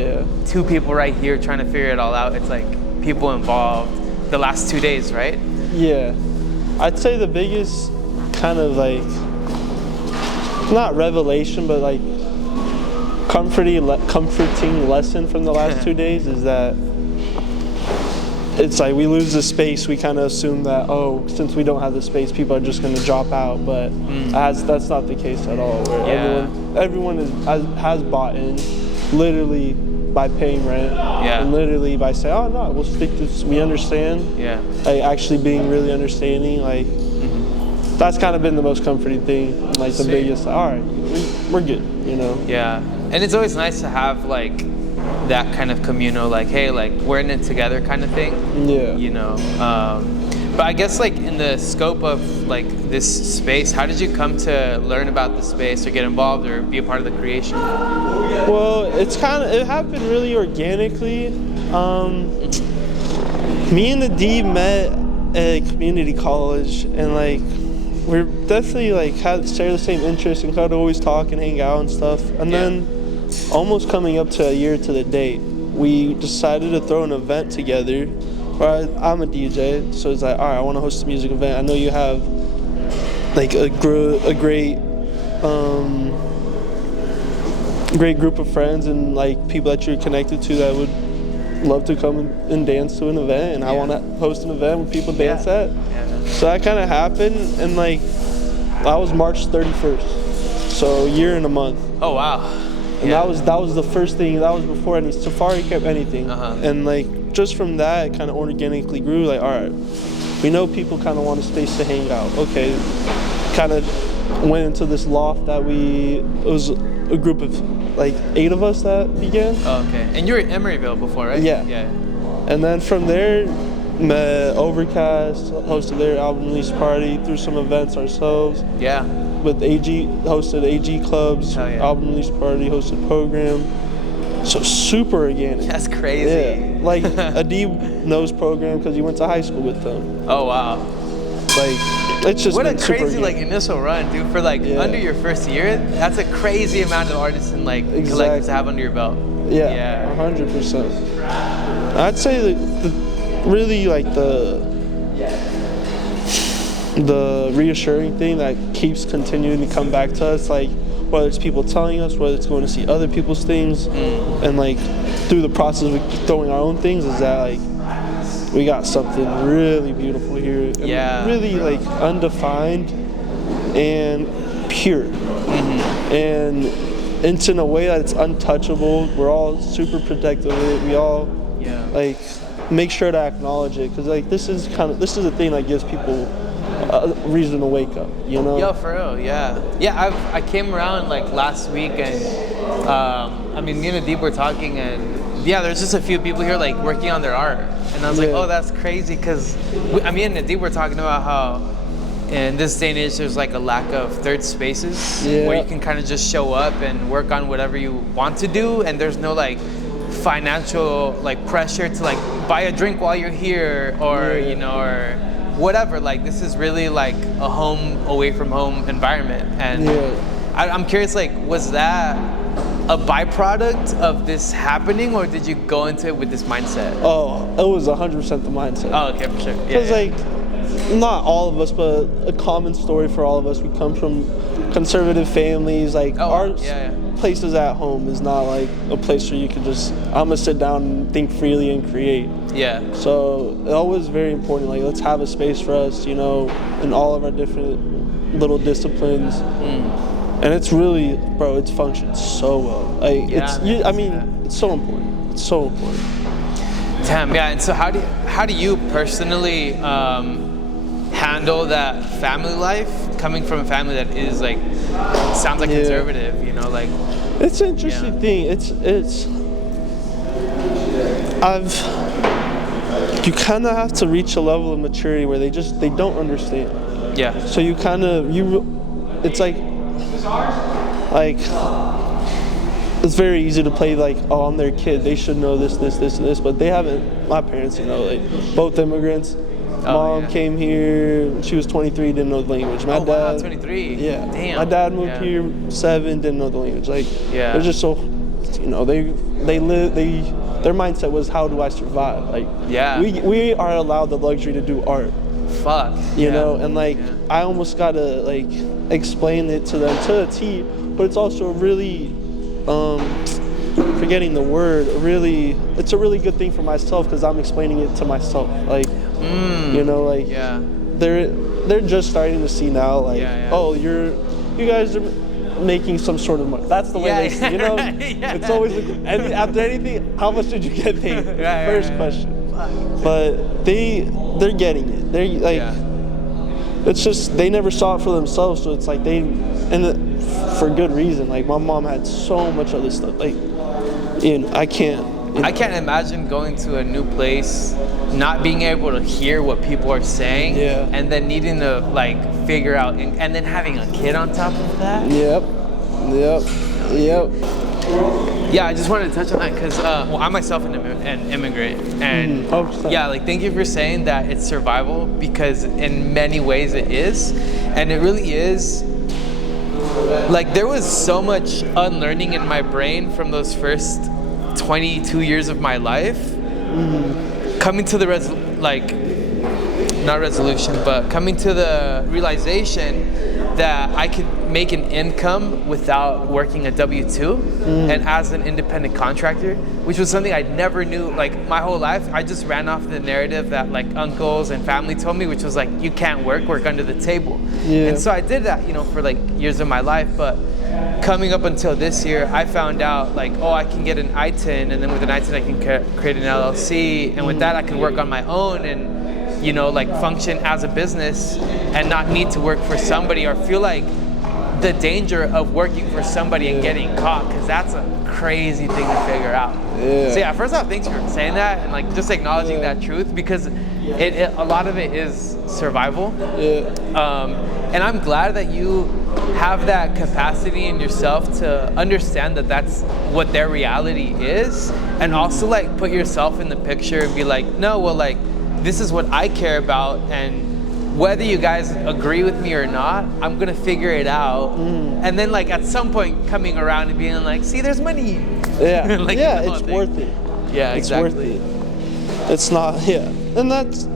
2 people right here trying to figure it all out. It's like people involved the last 2 days, right? Yeah, I'd say the biggest kind of like, not revelation, but like comforting lesson from the last 2 days is that it's like we lose the space, we kind of assume that, oh, since we don't have the space, people are just going to drop out, but that's not the case at all. Where everyone has bought in, literally by paying rent, and literally by saying, oh no, we'll stick to this, we understand. Like actually being really understanding, like that's kind of been the most comforting thing, like the biggest. All right, we're good, you know. Yeah, and it's always nice to have like that kind of communal, like, hey, like we're in it together kind of thing. Yeah. You know, but I guess like in the scope of like this space, how did you come to learn about the space or get involved or be a part of the creation? Well, it happened really organically. Me and adeeb met at community college, and like we're definitely like share the same interests and kind of always talk and hang out and stuff. And then almost coming up to a year to the date, we decided to throw an event together. I'm a DJ, so it's like, all right, I want to host a music event. I know you have like a great group of friends and like people that you're connected to that would love to come and dance to an event, and I want to host an event where people dance at. So that kind of happened, and like that was March 31st, so a year and a month. Oh wow! And that was the first thing. That was before any Safari kept anything, and like just from that, it kind of organically grew. Like, all right, we know people kind of want a space to hang out. Okay, kind of went into this loft that it was a group of like 8 of us that began. Oh, okay. And you were in Emeryville before, right? Yeah. Yeah. And then from there, met Overcast, hosted their album release party, threw some events ourselves. Yeah. With hosted AG Club's album release party, hosted program. So super organic. That's crazy. Yeah. Like Adeeb knows program because he went to high school with them. Oh wow. Like it's just what a been super crazy organic. like initial run, dude. For like under your first year, that's a crazy amount of artists and like collectives to have under your belt. Yeah. 100%. I'd say the really like the reassuring thing that keeps continuing to come back to us, like whether it's people telling us, whether it's going to see other people's things, and like through the process of throwing our own things, is that like we got something really beautiful here, and really like undefined and pure, and it's in a way that it's untouchable. We're all super protective of it. We all like make sure to acknowledge it, because like this is the thing that gives people a reason to wake up, you know? Yo, for real, yeah. I came around like last week, and I mean, me and Adeeb were talking, and there's just a few people here like working on their art, and I was like, oh, that's crazy, because me and Adeeb were talking about how in this day and age there's like a lack of third spaces where you can kind of just show up and work on whatever you want to do, and there's no like financial like pressure to like buy a drink while you're here, or you know, or whatever. Like this is really like a home away from home environment, and I'm curious, like, was that a byproduct of this happening, or did you go into it with this mindset? Oh, it was 100% the mindset. Oh, okay, for sure. Because like not all of us, but a common story for all of us, we come from conservative families. Like our places at home is not like a place where you can just, I'm gonna sit down and think freely and create. So it always very important, like let's have a space for us, you know, in all of our different little disciplines. And it's really, bro, it's functioned so well. Like it's so important. It's so important. Damn, and so how do you personally handle that family life, coming from a family that is like, sounds like conservative, you know, like? It's an interesting thing. You kind of have to reach a level of maturity where they don't understand. So you kind of, it's like it's very easy to play like, oh, I'm their kid, they should know this, but they haven't. My parents, you know, like both immigrants. Mom came here, she was 23, didn't know the language. My dad, 23. Damn. My dad moved here 7, didn't know the language. Like they're just so, you know, their mindset was, how do I survive? Like we are allowed the luxury to do art. You know, and like I almost gotta like explain it to them to a T, but it's also really forgetting the word, it's a really good thing for myself, because I'm explaining it to myself, like you know, like they're just starting to see now, like oh, you guys are making some sort of money. That's the way they see, you know. It's always like, after anything, how much did you get paid? First question. But they're getting it. They're like it's just they never saw it for themselves, so it's like for good reason. Like my mom had so much other stuff. Like, you know, I can't imagine going to a new place, not being able to hear what people are saying, and then needing to like figure out, and then having a kid on top of that. Yeah, I just wanted to touch on that because, well, I myself am an immigrant, and yeah, like thank you for saying that it's survival, because in many ways it is, and it really is. Like there was so much unlearning in my brain from those first 22 years of my life, coming to the coming to the realization that I could make an income without working a W-2 and as an independent contractor, which was something I never knew. Like my whole life, I just ran off the narrative that like uncles and family told me, which was like, you can't work under the table. And so I did that, you know, for like years of my life. But coming up until this year, I found out like, oh, I can get an ITIN, and then with an ITIN I can create an LLC, and with that I can work on my own and, you know, like function as a business and not need to work for somebody or feel like the danger of working for somebody and getting caught, because that's a crazy thing to figure out. So yeah, first off, thanks for saying that and like just acknowledging that truth, because a lot of it is survival. And I'm glad that you have that capacity in yourself to understand that that's what their reality is, and also like put yourself in the picture and be like, no, well, like this is what I care about, and whether you guys agree with me or not, I'm gonna figure it out. And then like at some point coming around and being like, see, there's money. Like, it's worth it. Yeah, it's exactly. worth it. It's not, and that's,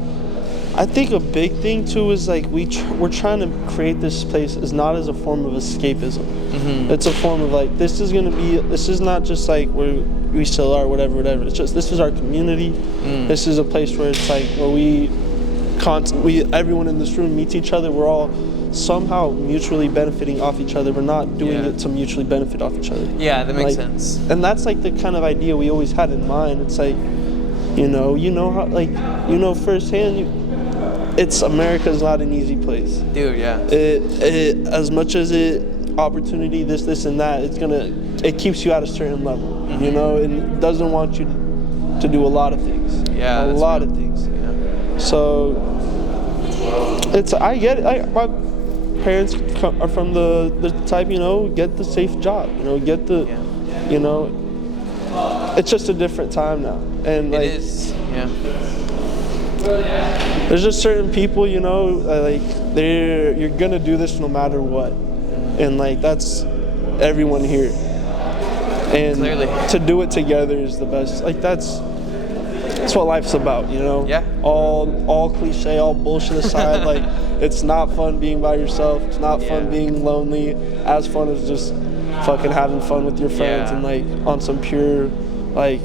I think a big thing too is like we're trying to create this place is not as a form of escapism. It's a form of like, this is not just like we still are, whatever. It's just, this is our community. This is a place where it's like where everyone in this room meets each other. We're all somehow mutually benefiting off each other. We're not doing it to mutually benefit off each other. Yeah, that makes sense. And that's like the kind of idea we always had in mind. It's like, you know how, like, you know firsthand, it's, America's not an easy place. Dude, yeah. It as much as opportunity, this and that, it keeps you at a certain level, you know, and it doesn't want you to do a lot of things. Yeah, a lot of things. Yeah. So I get it. My parents are from the type, you know, get the safe job, you know, get the, you know, it's just a different time now, and like, it is. Yeah. There's just certain people, you know, like you're gonna do this no matter what, and like that's everyone here, and clearly to do it together is the best. Like that's what life's about, you know. Yeah. All cliche, all bullshit aside, like it's not fun being by yourself. It's not fun being lonely. As fun as just fucking having fun with your friends and like on some pure like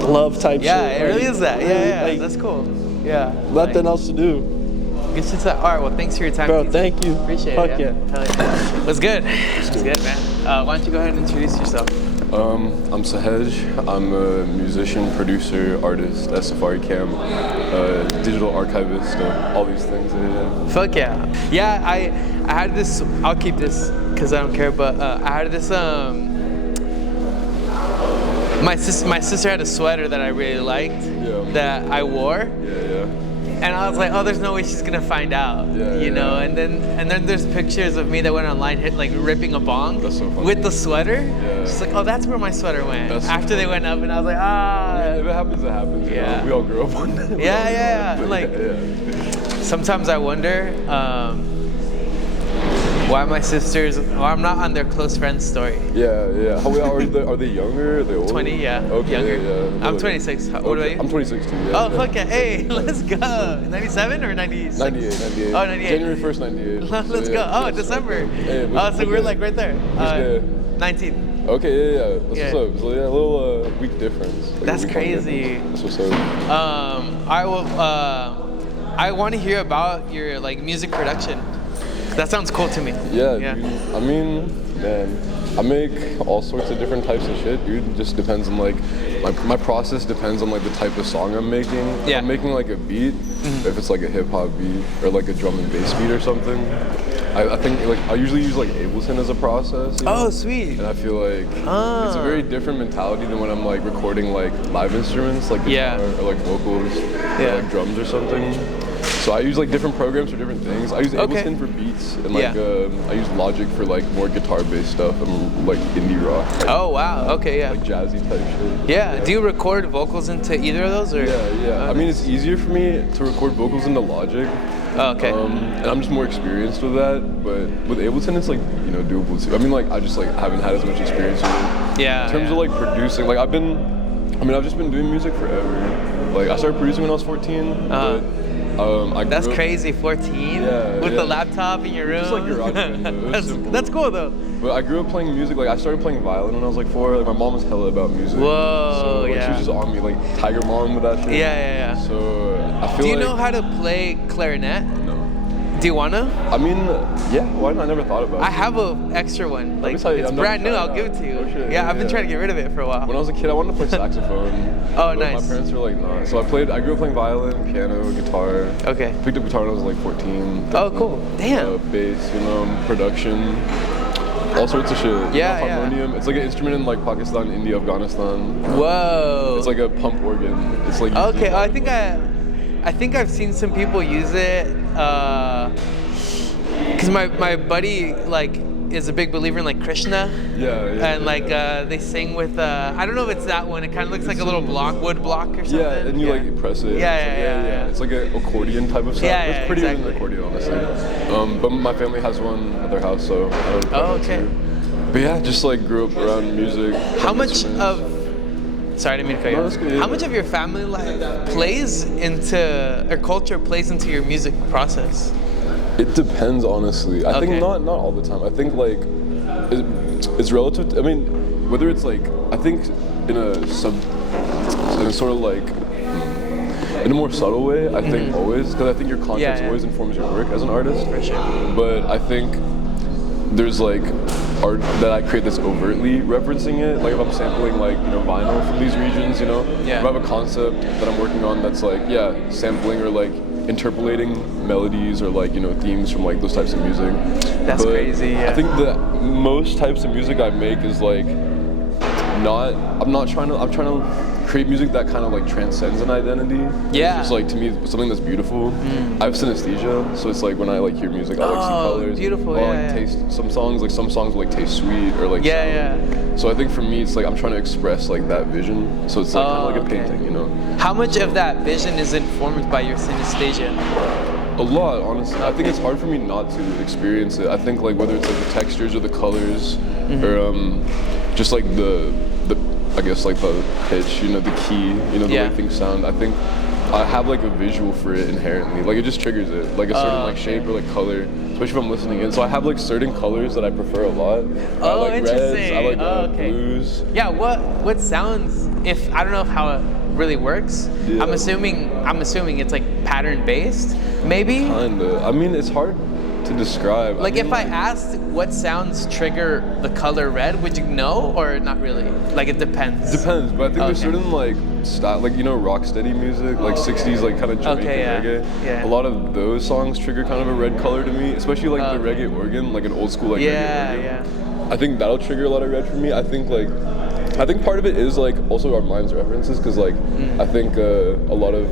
love type shit. Yeah, it really is that. Yeah, like, that's cool. Yeah. Nothing else to do. Good shit. All right, well, thanks for your time. Bro, Keith. thank you. Appreciate Fuck it. Hell yeah. What's good? What's good, man? Why don't you go ahead and introduce yourself? I'm Saihaj. I'm a musician, producer, artist at Safari Camp, digital archivist, all these things. Fuck yeah. Yeah, I had this, I'll keep this because I don't care, but I had this, my sister had a sweater that I really liked that I wore. And I was like, oh, there's no way she's gonna find out, you know. And then there's pictures of me that went online, like ripping a bong with the sweater. She's like, oh, that's where my sweater went. After they went up, and I was like, ah. If it happens, it happens. Yeah. You know? We all grew up on that. Yeah. Like, sometimes I wonder why my sisters, or I'm not on their close friends story. Yeah. How are they younger? Are they older? 20, yeah. Okay, younger. Yeah. I'm 26. What about you? I'm 26 too. Yeah. Oh, fuck yeah. Hey, let's go. 97 or 96? 98. Oh, 98. January 1st, 98. Let's go. Oh, December. Hey, so we're like right there. 19. Okay, yeah. That's what's up. So yeah, a little week difference. Like That's crazy. That's what's up. I want to hear about your like music production. That sounds cool to me. Yeah. Dude, I mean, man, I make all sorts of different types of shit, dude. It just depends on like, my process depends on like the type of song I'm making. If I'm making like a beat, if it's like a hip hop beat or like a drum and bass beat or something, I think like I usually use like Ableton as a process. You know? Oh, sweet. And I feel like it's a very different mentality than when I'm like recording like live instruments, like guitar or like vocals or like drums or something. So I use like different programs for different things. I use Ableton for beats, and like I use Logic for like more guitar-based stuff and like indie rock. Like, oh wow, okay, yeah. Like jazzy type shit. Yeah. Do you record vocals into either of those, or? Yeah. I mean, it's easier for me to record vocals into Logic. Oh, okay. And I'm just more experienced with that, but with Ableton, it's like, you know, doable too. I mean, like, I just like haven't had as much experience with it. Yeah. In terms of like producing, like I've just been doing music forever. Like I started producing when I was 14, but that's crazy, 14? With the laptop in your room? Just like garage band. That's cool though. But I grew up playing music. Like I started playing violin when I was like 4. Like my mom was hella about music. Whoa, so, like, she was just on me, like Tiger Mom with that shit. Yeah. So I feel. Do you know how to play clarinet? No. Do you wanna? I mean, yeah. Why not? I never thought about it. I have an extra one. Like it's brand new. I'll give it to you. Oh, shit. Yeah, I've been trying to get rid of it for a while. When I was a kid, I wanted to play saxophone. Oh, but nice. My parents were like, nah. So I grew up playing violin, piano, guitar. Okay. Picked up guitar when I was like 14. Oh, cool. Damn. Bass, you know, production, all sorts of shit. Yeah, harmonium. It's like an instrument in like Pakistan, India, Afghanistan. Whoa. It's like a pump organ. It's like. Okay. I think I've seen some people use it. Cause my buddy like is a big believer in like Krishna. And like they sing with I don't know if it's that one. It kind of looks like a little wood block or something. Yeah, and you like press it. Yeah. It's like an accordion type of sound. Yeah, it's prettier than exactly. an accordion, honestly. But my family has one at their house, so. Okay. But yeah, just like grew up around music. How much of Sorry, I didn't mean to cut you off. Yeah. How much of your family life plays into, or culture plays into your music process? It depends, honestly. I think not all the time. I think like it's relative. I mean, whether it's like I think in a sort of like in a more subtle way. I think always, because I think your context always informs your work as an artist. For sure. But I think there's like art that I create that's overtly referencing it. Like if I'm sampling like, you know, vinyl from these regions, you know, if I have a concept that I'm working on that's like, sampling or like interpolating melodies or like, you know, themes from like those types of music. That's crazy. Yeah. I think that most types of music I make is like I'm trying to create music that kind of like transcends an identity. Yeah. It's just like, to me, something that's beautiful. I have synesthesia, so it's like when I like hear music, I like see colors. Beautiful. Or like taste some songs. Like some songs will like taste sweet or like sound. So I think for me, it's like I'm trying to express like that vision. So it's like kind of like a painting, you know. How much of that vision is informed by your synesthesia? A lot, honestly. I think it's hard for me not to experience it. I think like whether it's like the textures or the colors, or just like the I guess like the pitch, you know, the key, you know, the way things sound. I think I have like a visual for it inherently. Like it just triggers it, like a certain like shape or like color, especially if I'm listening in. So I have like certain colors that I prefer a lot. I like interesting. reds, I like blues. Yeah, what sounds, if I don't know how it really works. I'm assuming it's like pattern based, maybe? Kinda. I mean, it's hard to describe. Like if I asked what sounds trigger the color red, would you know or not really? Like it depends. Depends, but I think there's certain like style, like, you know, rocksteady music, like 60s, like kind of Jamaican reggae. Yeah. A lot of those songs trigger kind of a red color to me, especially like the reggae organ, like an old school like reggae organ. I think that'll trigger a lot of red for me. I think part of it is like also our mind's references, because like I think a lot of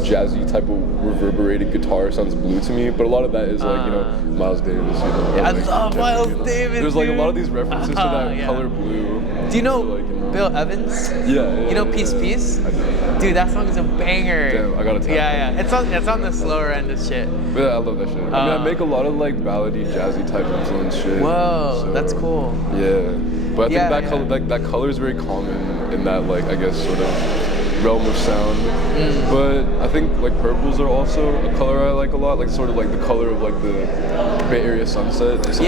jazzy type of reverberated guitar sounds blue to me, but a lot of that is like, you know, Miles Davis, you know. I like, love Miles Davis. There's like a lot of these references to that color blue. Do you know like, Bill Evans? Yeah. You know Peace Peace? I do. Dude, that song is a banger. Damn, I gotta tell you. Yeah. It's on the slower end of shit. But yeah, I love that shit. I mean, I make a lot of like ballady, jazzy type influence shit. Whoa, so, that's cool. Yeah. But I think that color is very common in that, like, I guess sort of realm of sound. But I think like purples are also a color I like a lot, like sort of like the color of like the Bay Area sunset. It's a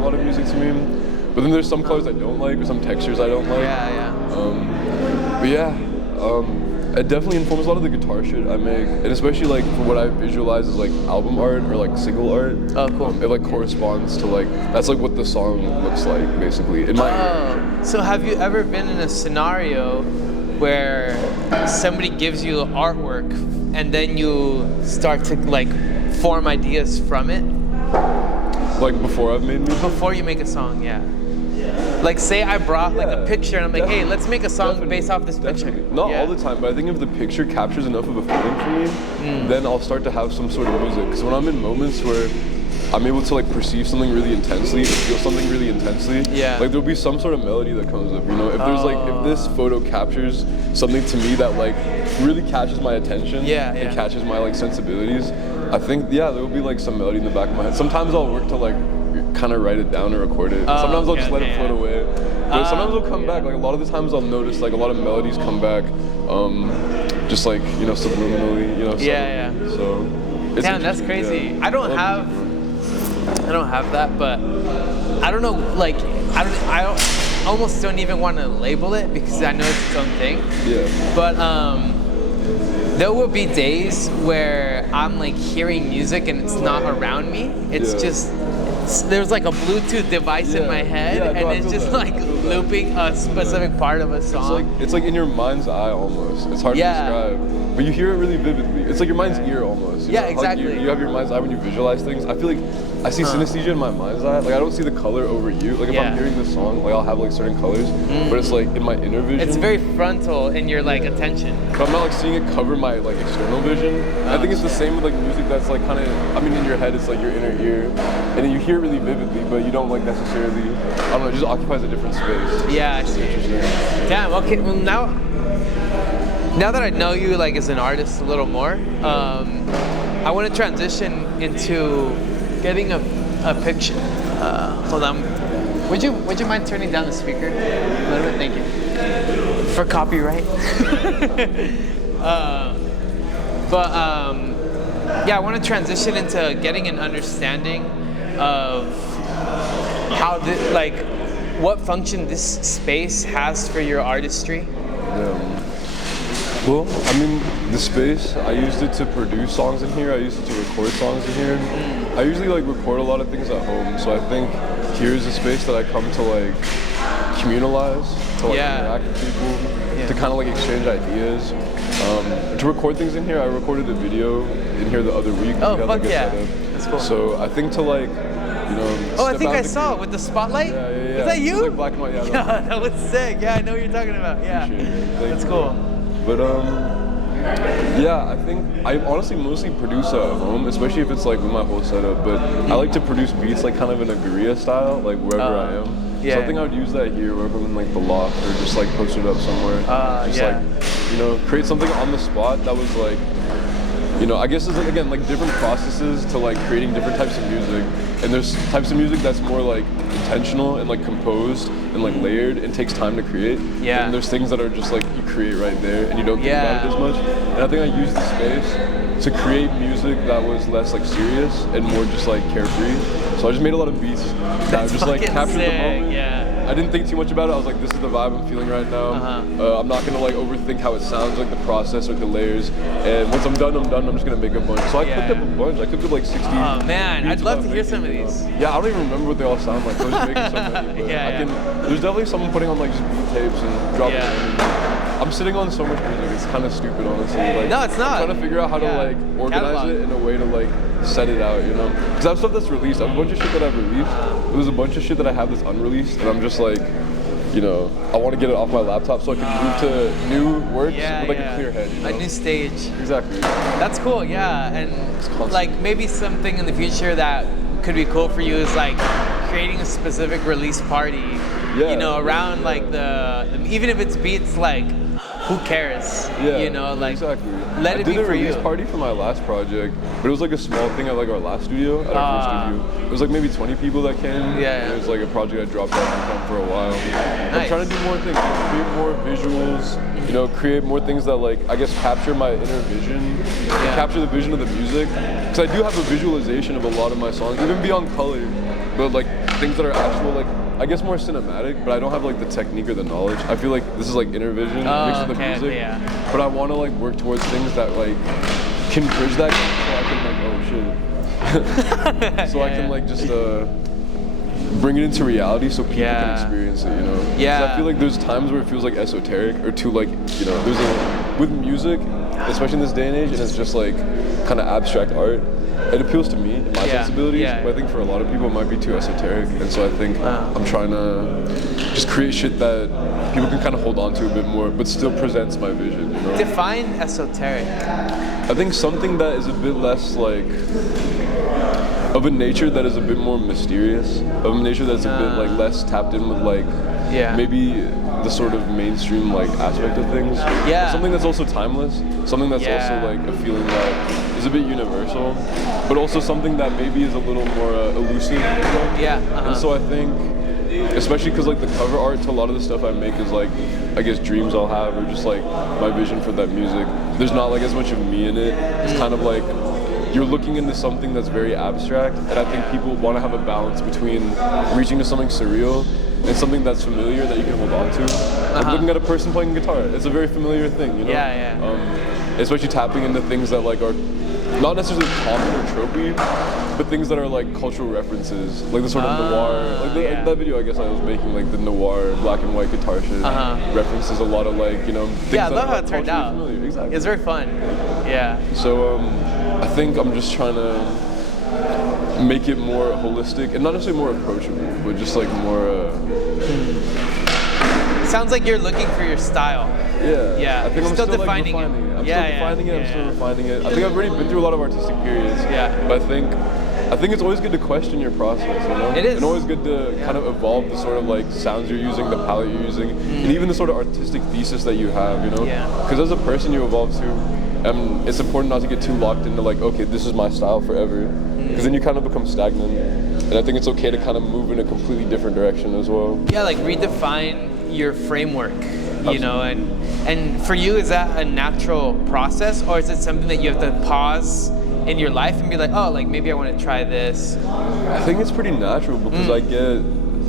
lot of music to me. But then there's some colors I don't like, or some textures I don't like. But it definitely informs a lot of the guitar shit I make, and especially like for what I visualize as like album art or like single art. Oh, cool. It like corresponds to like, that's like what the song looks like basically in my ear. So have you ever been in a scenario where somebody gives you artwork and then you start to like form ideas from it? Like before I've made music? Before you make a song, yeah. Like, say I brought like a Yeah, picture and I'm like, hey, definitely, let's make a song definitely, based off this picture. definitely. Not all the time, but I think if the picture captures enough of a feeling for me, then I'll start to have some sort of music. Because when I'm in moments where I'm able to like perceive something really intensely, or feel something really intensely, Yeah. like there'll be some sort of melody that comes up, you know? If there's like, if this photo captures something to me that like really catches my attention and catches my like sensibilities, I think, there'll be like some melody in the back of my head. Sometimes I'll work to like kind of write it down or record it. Sometimes I'll just let it float away. But sometimes it'll come back. Like a lot of the times I'll notice like a lot of melodies come back, just like, you know, subliminally, you know. So it's Damn, that's crazy. yeah. I don't have that, but I don't know. Like, I almost don't even want to label it because I know it's its own thing. Yeah. But there will be days where I'm like hearing music and it's not around me. It's just there's like a Bluetooth device in my head, and it's just like looping a specific part of a song. It's like in your mind's eye almost. It's hard to describe, but you hear it really vividly. It's like your mind's ear almost. You know? Exactly. Like you have your mind's eye when you visualize things. I feel like I see synesthesia in my mind's eye. Like I don't see the color over you. Like if I'm hearing this song, like I'll have like certain colors, but it's like in my inner vision. It's very frontal in your like attention. But I'm not like seeing it cover my like external vision. I think it's the same with like music that's like kind of, I mean, in your head it's like your inner ear, and then you hear it really vividly, but you don't like necessarily, I don't know, it just occupies a different space. Yeah, I see. Damn. Okay. Well, now that I know you like as an artist a little more, I want to transition into getting a picture. Hold on. Would you mind turning down the speaker a little bit? Thank you. For copyright. Yeah, I want to transition into getting an understanding of how what function this space has for your artistry. Well, I mean, the space, I used it to produce songs in here. I used it to record songs in here. I usually like record a lot of things at home, so I think here's a space that I come to like communalize, to like interact with people, to kind of like exchange ideas. To record things in here, I recorded a video in here the other week. Oh, we had, fuck like, a yeah. setup. That's cool. So I think to like, you know, Oh, I think I saw it with the spotlight. Yeah. Was that you? It was like black and white. Yeah, that was sick. Yeah, I know what you're talking about. Yeah, that's cool. But I think I honestly mostly produce at home, especially if it's like with my whole setup. But I like to produce beats like kind of in a guerrilla style, like wherever I am. So I think I would use that here, wherever I'm in like the loft, or just like post it up somewhere. Like, you know, create something on the spot that was like, you know, I guess it's again like different processes to like creating different types of music. And there's types of music that's more like intentional and like composed and like layered and takes time to create. Yeah. And there's things that are just like you create right there and you don't think about it as much. And I think I used the space to create music that was less like serious and more just like carefree. So I just made a lot of beats that just like captured the moment. I didn't think too much about it. I was like, this is the vibe I'm feeling right now. I'm not gonna like overthink how it sounds, like the process or the layers. And once I'm done, I'm just gonna make a bunch. So I cooked up a bunch. I cooked up like 60. Oh man, I'd love to hear some of these. Yeah, I don't even remember what they all sound like. I was just making so many. But there's definitely someone putting on like just beat tapes and dropping them. I'm sitting on so much music. It's kind of stupid, honestly. Like, no, it's not. I'm trying to figure out how to like organize it in a way to like set it out, you know? Because I have stuff that's released. I have a bunch of shit that I've released. There's a bunch of shit that I have that's unreleased, and I'm just like, you know, I want to get it off my laptop so I can move to new works with like a clear head. You know? A new stage. Exactly. That's cool, and like maybe something in the future that could be cool for you is like creating a specific release party. You know, around like even if it's beats, like who cares? You know, like let it be for you. I did a release party for my last project, but it was like a small thing at like our last studio, at our first studio. It was like maybe 20 people that came. It was like a project I dropped out income for a while. I'm trying to do more things, create more visuals, you know, create more things that like, I guess, capture my inner vision, capture the vision of the music. Because I do have a visualization of a lot of my songs, even beyond color, but like things that are actual, like, I guess more cinematic, but I don't have like the technique or the knowledge. I feel like this is like inner vision mixed with the music. But I want to like work towards things that like can bridge that so I can like, oh shit. So I can like just bring it into reality so people can experience it, you know? Because I feel like there's times where it feels like esoteric or too like, you know, with music, especially in this day and age, and it's just like kind kind of abstract art, it appeals to me and my sensibilities. But I think for a lot of people it might be too esoteric, and so I think I'm trying to just create shit that people can kind of hold on to a bit more, but still presents my vision. You know? Define esoteric. I think something that is a bit less like of a nature that is a bit more mysterious, of a nature that's a bit like less tapped in with like maybe the sort of mainstream like aspect of things. Something that's also timeless, something that's also like a feeling that is a bit universal, but also something that maybe is a little more elusive. You know? And so I think, especially because like the cover art to a lot of the stuff I make is like, I guess dreams I'll have, or just like my vision for that music. There's not like as much of me in it. It's kind of like you're looking into something that's very abstract, and I think people want to have a balance between reaching to something surreal and something that's familiar that you can hold on to. Like looking at a person playing guitar, it's a very familiar thing, you know? Especially tapping into things that like are not necessarily common or tropey, but things that are like cultural references, like the sort of noir, like that video I guess I was making, like the noir black and white guitar shit references a lot of like, you know, things I that love are how like it turned out. familiar. Exactly. It's very fun. So I think I'm just trying to make it more holistic and not necessarily more approachable, but just like more. Sounds like you're looking for your style. I think I'm still still defining like, refining it. I'm still defining it. I'm still refining it. I think I've already been through a lot of artistic periods. But I think it's always good to question your process, you know? It is. And always good to kind of evolve the sort of like sounds you're using, the palette you're using, and even the sort of artistic thesis that you have, you know? Because as a person you evolve too, and it's important not to get too locked into like, okay, this is my style forever, because then you kind of become stagnant. And I think it's okay to kind of move in a completely different direction as well. Like redefine your framework, you know, and for you, is that a natural process, or is it something that you have to pause in your life and be like, oh, like maybe I want to try this? I think it's pretty natural because I get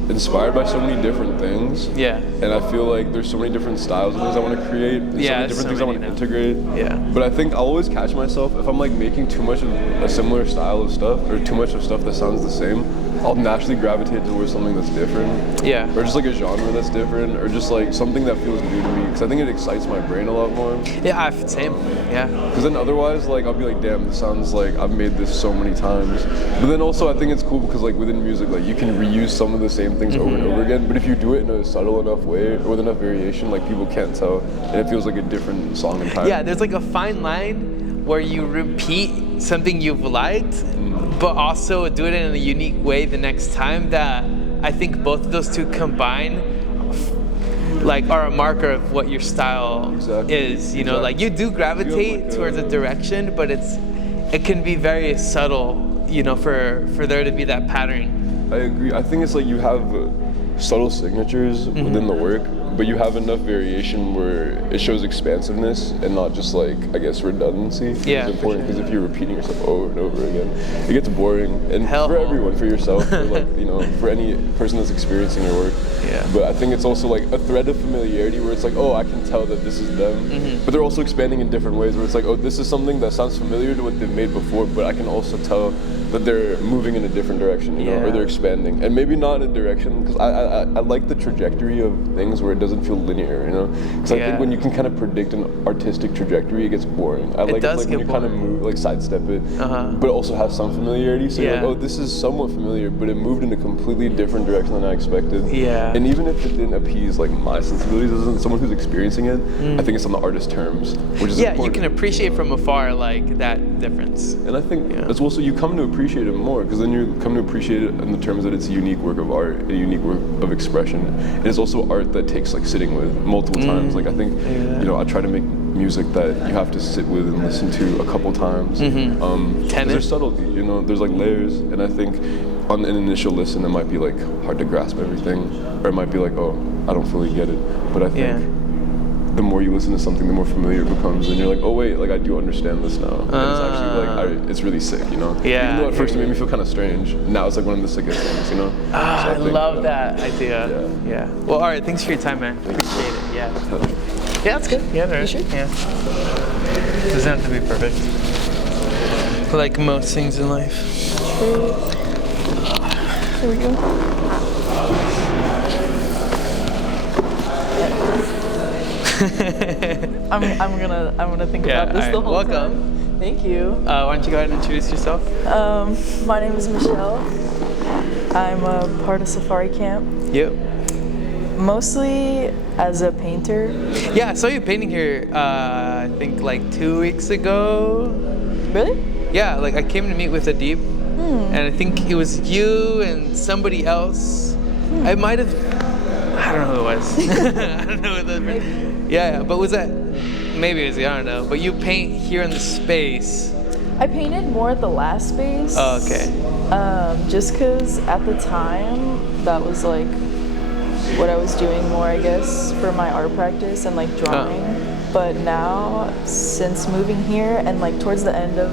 inspired by so many different things. And I feel like there's so many different styles of things I want to create, and so many different things I want to integrate. But I think I'll always catch myself if I'm like making too much of a similar style of stuff, or too much of stuff that sounds the same, I'll naturally gravitate towards something that's different. Or just like a genre that's different, or just like something that feels new to me, because I think it excites my brain a lot more. Same. Because then otherwise, like I'll be like, damn, this sounds like I've made this so many times. But then also I think it's cool because like within music, like you can reuse some of the same things over and over again. But if you do it in a subtle enough way, or with enough variation, like people can't tell, and it feels like a different song and time. There's like a fine line where you repeat something you've liked, but also do it in a unique way the next time, that I think both of those two combined like are a marker of what your style is, you know, like you do gravitate towards a direction, but it can be very subtle, you know, for there to be that pattern. I agree. I think it's like you have subtle signatures within the work, but you have enough variation where it shows expansiveness and not just like, I guess, redundancy. It's important, because if you're repeating yourself over and over again, it gets boring. And for everyone, for yourself, for like, you know, for any person that's experiencing your work. But I think it's also like a thread of familiarity where it's like, oh, I can tell that this is them. But they're also expanding in different ways where it's like, oh, this is something that sounds familiar to what they've made before, but I can also tell that they're moving in a different direction, you know, or they're expanding, and maybe not in a direction, because I like the trajectory of things where it doesn't feel linear, you know, because I think when you can kind of predict an artistic trajectory, it gets boring. I like it like when you kind of move, like sidestep it, but also have some familiarity, so you're like, oh, this is somewhat familiar, but it moved in a completely different direction than I expected. And even if it didn't appease like my sensibilities as someone who's experiencing it, I think it's on the artist's terms, which is important. You can appreciate from afar like that difference. And I think it's also, you come to appreciate it more, because then you come to appreciate it in the terms that it's a unique work of art, a unique work of expression, and it's also art that takes like sitting with multiple times. Like I think, you know, I try to make music that you have to sit with and listen to a couple times. There's subtlety, you know, there's like layers, and I think on an initial listen it might be like hard to grasp everything, or it might be like, oh, I don't fully get it, but I think the more you listen to something, the more familiar it becomes, and you're like, oh wait, like I do understand this now. And it's actually like, it's really sick, you know? Even though at first it made me feel kind of strange, now it's like one of the sickest things, you know? So I love that idea. Well, all right, thanks for your time, man. Appreciate it. Yeah, that's good. You sure? Doesn't have to be perfect. Like most things in life. There we go. I'm gonna think about this the whole time. Thank you. Why don't you go ahead and introduce yourself? My name is Michelle. I'm a part of Safari Camp, Yep. mostly as a painter. Yeah, I saw you painting here, I think like 2 weeks ago. Really? Yeah, like I came to meet with Adeeb, and I think it was you and somebody else. I might have, I don't know who it was. I don't know who yeah, but was that, maybe it was you, I don't know. But you paint here in the space. I painted more at the last space. Oh, okay. Just because at the time, that was like what I was doing more, I guess, for my art practice and like drawing. But now, since moving here and like towards the end of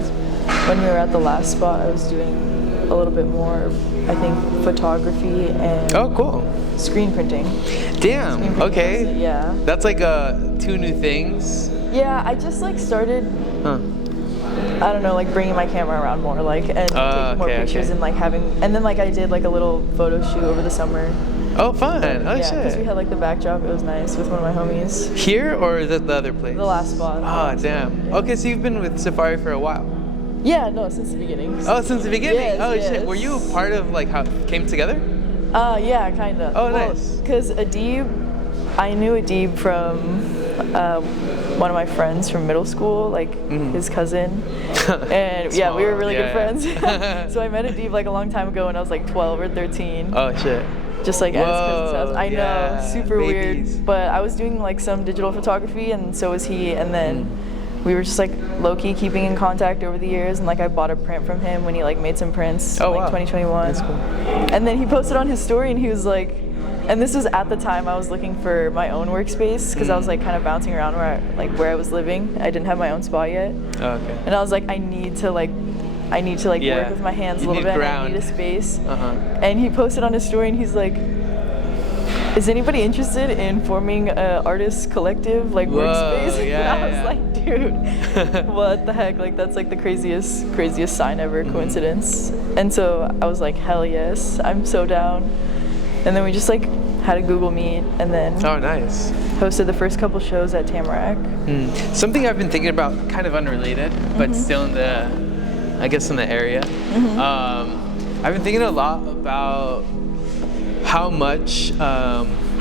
when we were at the last spot, I was doing a little bit more, I think, photography and Oh, cool. screen printing. Damn, Screen printing, okay. yeah. That's like 2 new things. Yeah, I just like started, Huh. I don't know, like bringing my camera around more, like, and taking more pictures okay. and like having, and then like I did like a little photo shoot over the summer. Oh, fun. Oh, Yeah, because we shit. had like the backdrop. It was nice with one of my homies. Here or is it the other place? The last spot. Oh, damn. Okay, so you've been with Safari for a while. Yeah, no, since the beginning. Oh, since the beginning? Yes, Oh, shit. yes. Were you a part of like how it came together? Yeah, kind of. Oh, nice. Because Adeeb, I knew Adeeb from one of my friends from middle school, like his cousin. And yeah, we were really good friends. So I met Adeeb like a long time ago when I was like 12 or 13. Oh, shit. Just like at his cousin's house. Whoa, I know, yeah, super babies. weird. But I was doing like some digital photography and so was he. And then we were just like low-key keeping in contact over the years. And like I bought a print from him when he like made some prints in like 2021. That's cool. And then he posted on his story and he was like, and this was at the time I was looking for my own workspace because I was like kind of bouncing around where I was living. I didn't have my own spot yet. Oh, okay. And I was like, I need to work with my hands a little bit. I need a space. And he posted on his story and he's like, is anybody interested in forming an artist collective like workspace? Yeah, and I was like, dude, what the heck? Like that's like the craziest sign ever, coincidence. And so I was like, hell yes, I'm so down. And then we just like had a Google Meet and then Oh, nice. hosted the first couple shows at Tamarack. Something I've been thinking about, kind of unrelated, but still in the area. I've been thinking a lot about how much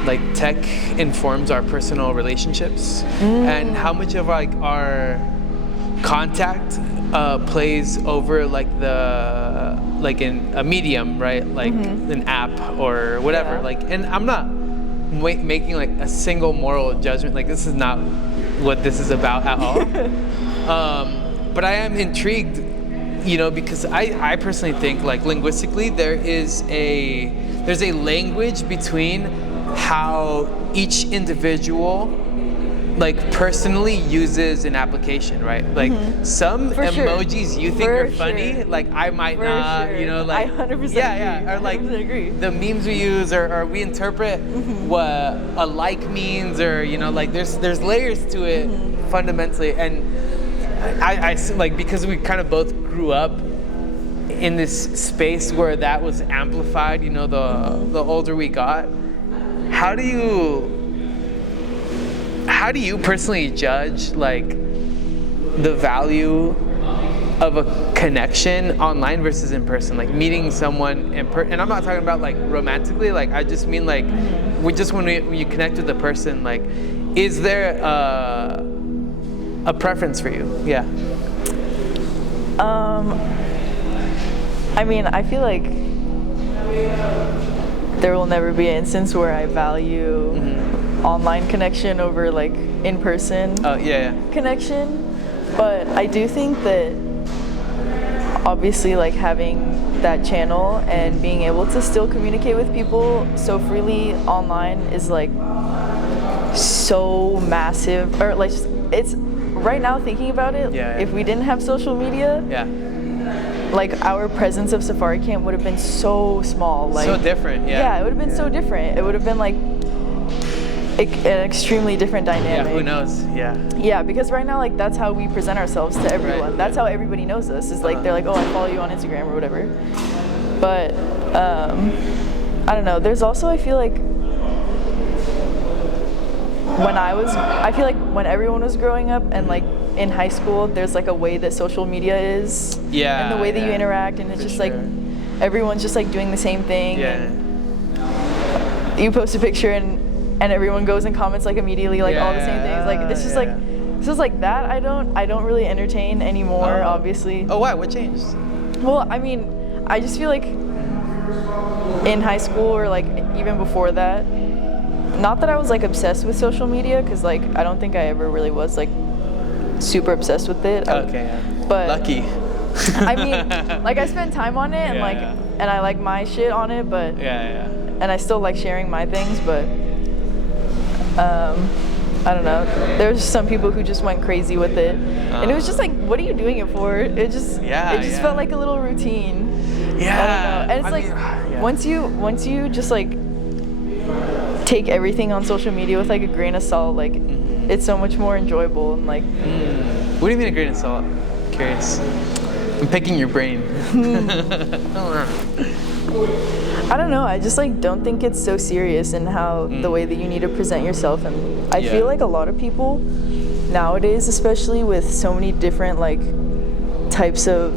like tech informs our personal relationships and how much of like our contact plays over like in a medium, right? Like an app or whatever. Yeah. Like, and I'm not making like a single moral judgment. Like this is not what this is about at all. But I am intrigued, you know, because I personally think like linguistically there's a language between how each individual like personally uses an application, right? Like some For sure. emojis you think For are funny, sure. like I might For not, sure. you know, like I 100% agree. yeah, or like 100% agree. the memes we use or we interpret what a like means, or you know, like there's layers to it fundamentally, and I like because we kind of both grew up in this space where that was amplified, you know, the older we got. How do you personally judge like the value of a connection online versus in person, like meeting someone in person? And I'm not talking about like romantically, like I just mean like when you connect with the person, like is there a preference for you? Yeah. I mean, I feel like there will never be an instance where I value online connection over like in-person connection. But I do think that obviously like having that channel and being able to still communicate with people so freely online is like so massive. Or like it's right now thinking about it, if we didn't have social media, like our presence of Safari Camp would have been so small, like so different. it would have been so different. It would have been like an extremely different dynamic. Yeah, who knows? Yeah, because right now like that's how we present ourselves to everyone. Right. That's how everybody knows us, is like they're like, oh, I follow you on Instagram or whatever. But I don't know, there's also, I feel like I feel like when everyone was growing up and like in high school, there's like a way that social media is, and the way that you interact, and it's just like everyone's just like doing the same thing. And you post a picture and everyone goes and comments like immediately like all the same things. Like it's just like this is like that. I don't really entertain anymore. Obviously. Oh, why? What changed? Well, I mean, I just feel like in high school or like even before that, not that I was like obsessed with social media, because like I don't think I ever really was like super obsessed with it. But lucky. I mean, like I spent time on it and and I like my shit on it, but and I still like sharing my things, but I don't know. There's some people who just went crazy with it, and it was just like, what are you doing it for? It just felt like a little routine. Yeah. And it's once you just like take everything on social media with like a grain of salt, like it's so much more enjoyable and like. What do you mean a grain of salt? Curious. I'm picking your brain. I don't know. I just like don't think it's so serious in how the way that you need to present yourself, and I feel like a lot of people nowadays, especially with so many different like types of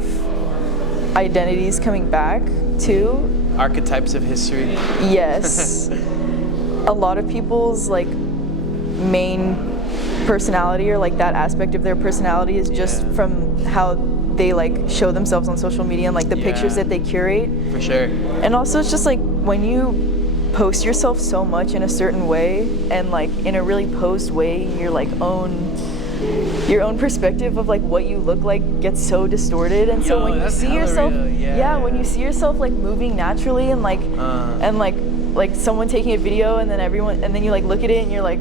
identities coming back too. Archetypes of history. Yes. A lot of people's like main personality or like that aspect of their personality is just from how they like show themselves on social media and like the pictures that they curate. For sure. And also it's just like when you post yourself so much in a certain way and like in a really posed way, your own perspective of like what you look like gets so distorted, and so when you see yourself when you see yourself like moving naturally and like and like someone taking a video and then you like look at it and you're like,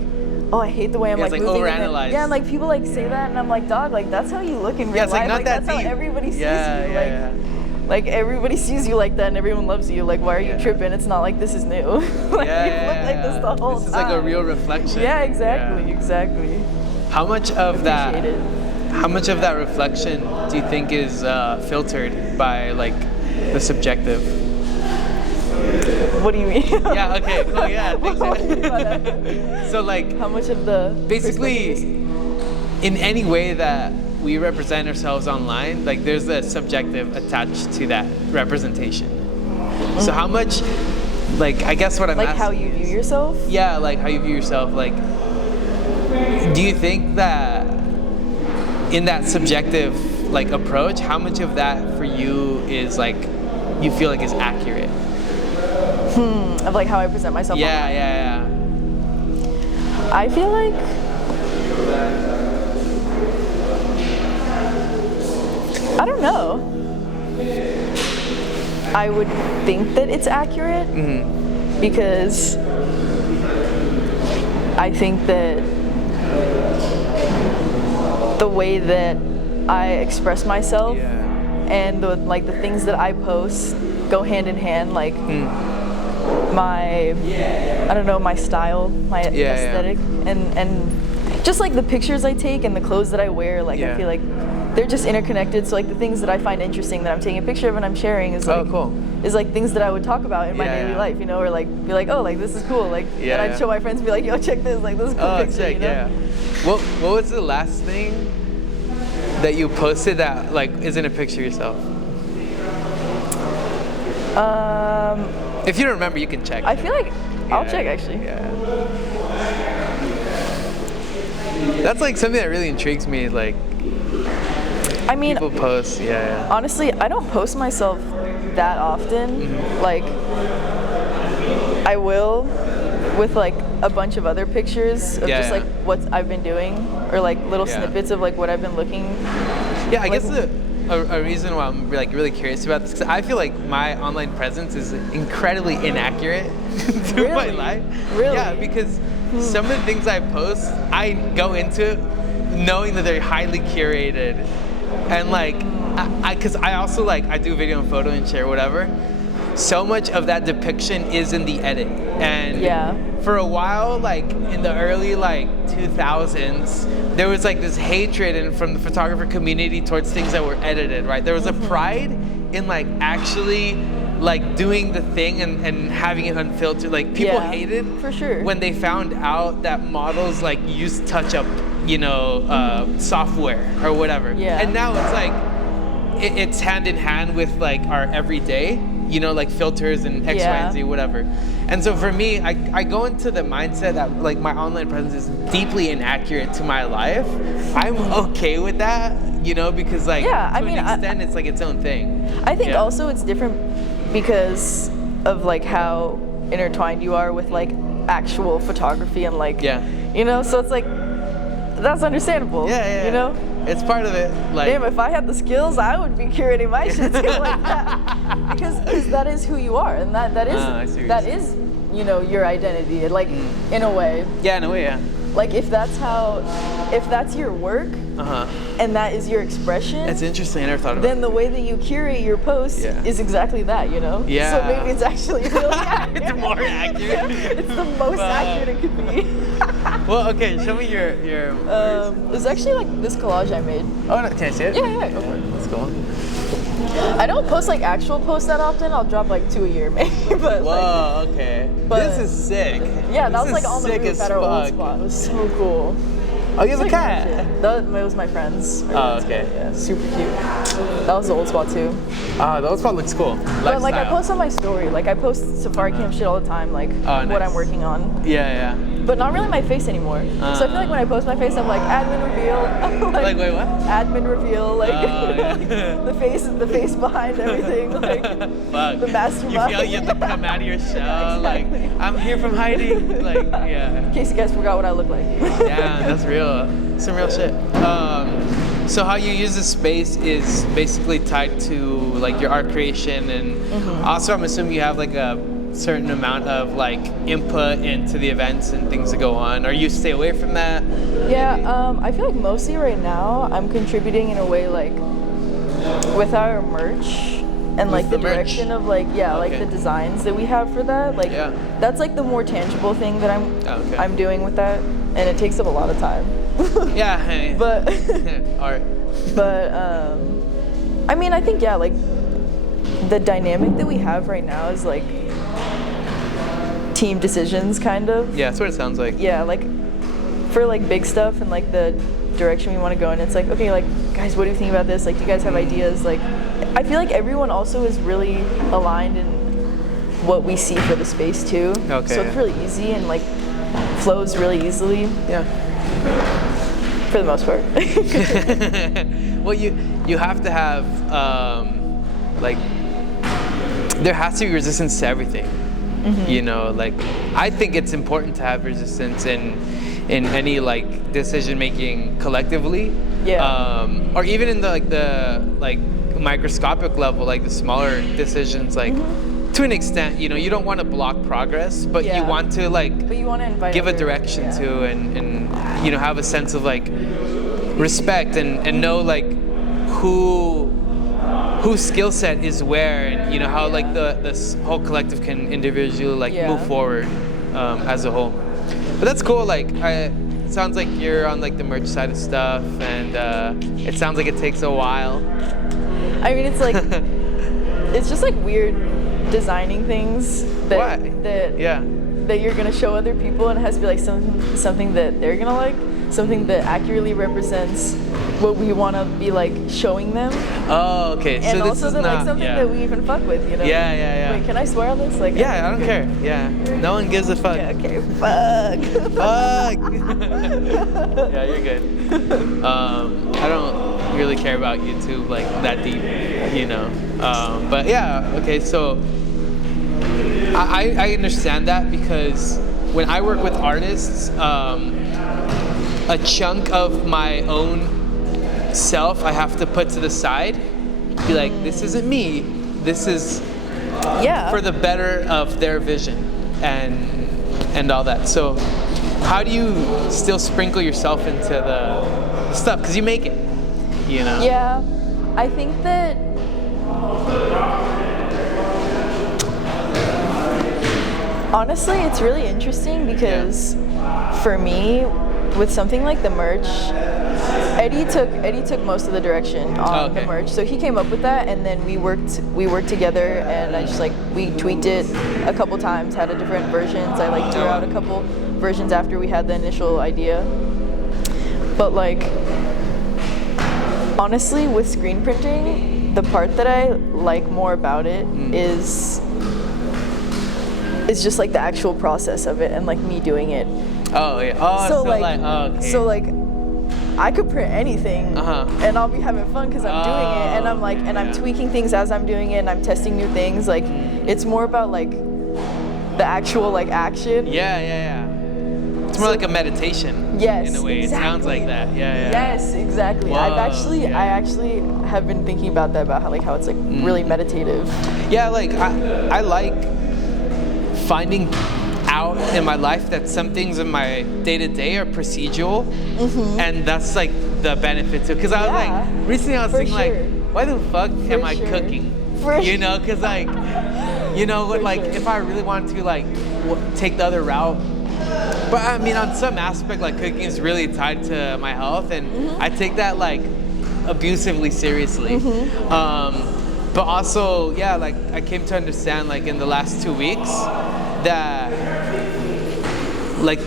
oh, I hate the way I'm like moving. Overanalyzed. And like people like say that, and I'm like, dog, like that's how you look in real it's like life. not Like that that's deep. how everybody sees you. Like everybody sees you like that, and everyone loves you. Like, why are you tripping? It's not like this is new. Like you look like this the whole time. This is like a real reflection. Yeah, exactly. How much of that reflection do you think is filtered by like the subjective? What do you mean? Yeah, okay, cool, yeah. What do you mean by that? So like, how much of the basically, in any way that we represent ourselves online, like there's a subjective attached to that representation. So how much, like, I guess what I'm like asking how you view yourself? Yeah, like how you view yourself. Like, do you think that in that subjective like approach, how much of that for you is like you feel like is accurate? Of like how I present myself. Yeah. I feel like I don't know. I would think that it's accurate because I think that the way that I express myself and the things that I post go hand in hand, like my my style, my aesthetic, and just like the pictures I take and the clothes that I wear, like I feel like they're just interconnected. So like the things that I find interesting that I'm taking a picture of and I'm sharing is like is like things that I would talk about in my daily life, you know, or like be like, oh, like this is cool, like and I'd show my friends and be like, yo, check this, like this is a cool picture, sick, you know? What was the last thing that you posted that like isn't a picture of yourself? If you don't remember, you can check. I feel like I'll check actually. Yeah. That's like something that really intrigues me. Like, I mean, people post. Honestly, I don't post myself that often. Like, I will with like a bunch of other pictures of just like what I've been doing, or like little snippets of like what I've been looking. Yeah, I guess a reason why I'm like really curious about this, because I feel like my online presence is incredibly inaccurate to my life. Really? Yeah, because some of the things I post, I go into knowing that they're highly curated, and like, because I also like I do video and photo and share whatever. So much of that depiction is in the edit, and for a while, like in the early like 2000s, there was like this hatred from the photographer community towards things that were edited, right? There was a pride in like actually like doing the thing and having it unfiltered. Like people hated for sure when they found out that models like use touch-up, software or whatever. Yeah. And now it's like it's hand in hand with like our everyday, like filters and X, Y, and Z, whatever. And so for me, I go into the mindset that like my online presence is deeply inaccurate to my life. I'm okay with that, because like to an extent it's like its own thing. I think also it's different because of like how intertwined you are with like actual photography and like so it's like that's understandable. It's part of it. Like, damn, if I had the skills, I would be curating my shit too like that. Because that is who you are, and that is your identity, like in a way. Yeah, in a way, yeah. Like if that's your work, and that is your expression. It's interesting. I never thought about then the way that you curate your posts is exactly that, Yeah. So maybe it's actually really accurate. It's more accurate. It's the most accurate it could be. Well, okay, show me your it was actually like this collage I made. Oh, no, can I see it? Yeah, go for it. Let's go. I don't post like actual posts that often. I'll drop like 2 a year maybe. But whoa, okay. This is sick. Yeah, that was like on the roof at our old spot. It was so cool. Oh, you have a cat? That was my friend's. Oh, okay. Yeah, super cute. That was the old spot too. The old spot looks cool. But like I post on my story, like I post safari camp shit all the time, like what I'm working on. Yeah. But not really my face anymore. So I feel like when I post my face, I'm like admin reveal. like wait, what? Admin reveal, like, the face behind everything, like the mastermind. You feel you have to come out of your shell, like I'm here from hiding, like In case you guys forgot what I look like. Yeah, that's real. Some real shit. So how you use the space is basically tied to like your art creation, and also I'm assuming you have like a certain amount of like input into the events and things that go on, or you stay away from that? Yeah, I feel like mostly right now I'm contributing in a way like with our merch and like the direction of like like the designs that we have for that, like that's like the more tangible thing that I'm doing with that, and it takes up a lot of time. But art. But I mean, I think like the dynamic that we have right now is like team decisions, kind of. Yeah, that's what it sounds like. Yeah, like for like big stuff and like the direction we want to go in, it's like, okay, like guys, what do you think about this? Like, do you guys have ideas? Like, I feel like everyone also is really aligned in what we see for the space too. Okay. So it's really easy and like flows really easily. Yeah. For the most part. Well, you have to have like there has to be resistance to everything. Like I think it's important to have resistance in any like decision making collectively. Or even in the microscopic level, like the smaller decisions, like to an extent, you don't want to block progress, but you want to invite give a direction to and have a sense of like respect and know like whose skill set is where, and how like this whole collective can individually like move forward as a whole. But that's cool. Like it sounds like you're on like the merch side of stuff, and it sounds like it takes a while. I mean, it's like it's just like weird designing things that you're gonna show other people, and it has to be like something that they're gonna like, something that accurately represents what we want to be like showing them. Oh, okay. And so also this is that, not like something that we even fuck with, Yeah. Wait, can I swear on this? Like, I don't care. Yeah, no one gives a fuck. Yeah, okay, fuck. Fuck. Yeah, you're good. I don't really care about YouTube like that deep, But yeah, okay. So I understand that, because when I work with artists, a chunk of my own self I have to put to the side, be like, this isn't me, this is for the better of their vision and all that. So how do you still sprinkle yourself into the stuff, because you make it, Yeah, I think that honestly it's really interesting, because for me, with something like the merch, Eddie took most of the direction on the merch. So he came up with that, and then we worked together, and I just like we tweaked it a couple times, had a different versions. I like drew out a couple versions after we had the initial idea. But like honestly, with screen printing, the part that I like more about it is just like the actual process of it and like me doing it. Oh yeah. Oh, so like I could print anything and I'll be having fun because I'm doing it, and I'm like, and I'm tweaking things as I'm doing it, and I'm testing new things. Like it's more about like the actual like action. Yeah. It's more like a meditation. Yes, in a way. exactly. It sounds like that. Yeah. Yes, exactly. Whoa, I actually have been thinking about that, about how it's like really meditative. Yeah, like I like finding out in my life that some things in my day-to-day are procedural, and that's like the benefit to it. Because I was like, recently I was thinking like, why the fuck am I cooking? You know, because like, you know, like if I really wanted to like take the other route, but I mean on some aspect like cooking is really tied to my health, and I take that like abusively seriously. But also, yeah, like I came to understand like in the last 2 weeks that like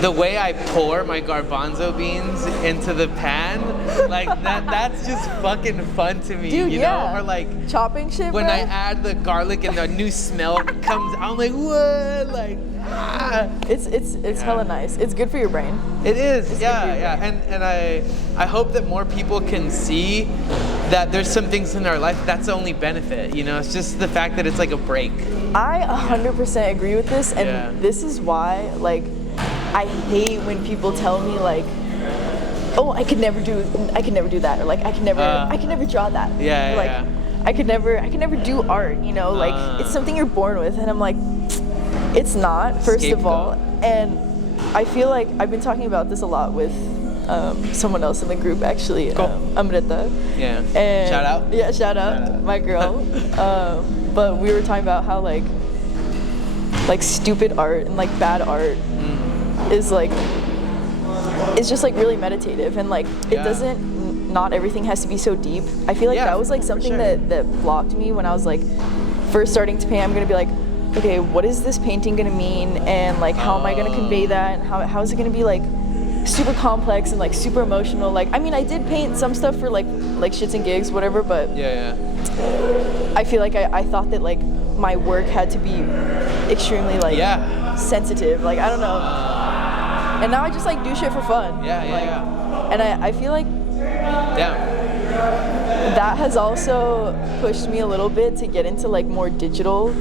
the way I pour my garbanzo beans into the pan, like that's just fucking fun to me. Dude, you know? Or like chopping shit, when bro. I add the garlic and the new smell comes, I'm like, what? Like it's hella nice. It's good for your brain. It is, yeah. And I hope that more people can see that there's some things in our life that's the only benefit, you know? It's just the fact that it's like a break. I 100% agree with this, and this is why, like, I hate when people tell me like, oh, I could never do that, or like I can never draw that. I could never do art, you know, like it's something you're born with, and I'm like, it's not, first of all. And I feel like I've been talking about this a lot with someone else in the group, actually. Amrita. Yeah. And shout out. Yeah, shout out, my girl. But we were talking about how like stupid art and like bad art is like, it's just like really meditative, and like it doesn't, not everything has to be so deep. I feel like that was like something that blocked me when I was like first starting to paint. I'm gonna be like, okay, what is this painting gonna mean, and like how am I gonna convey that, and how is it gonna be like super complex and like super emotional? Like, I mean, I did paint some stuff for like shits and gigs, whatever, but I feel like I thought that like my work had to be extremely like sensitive, like I don't know, and now I just like do shit for fun. And I feel like that has also pushed me a little bit to get into like more digital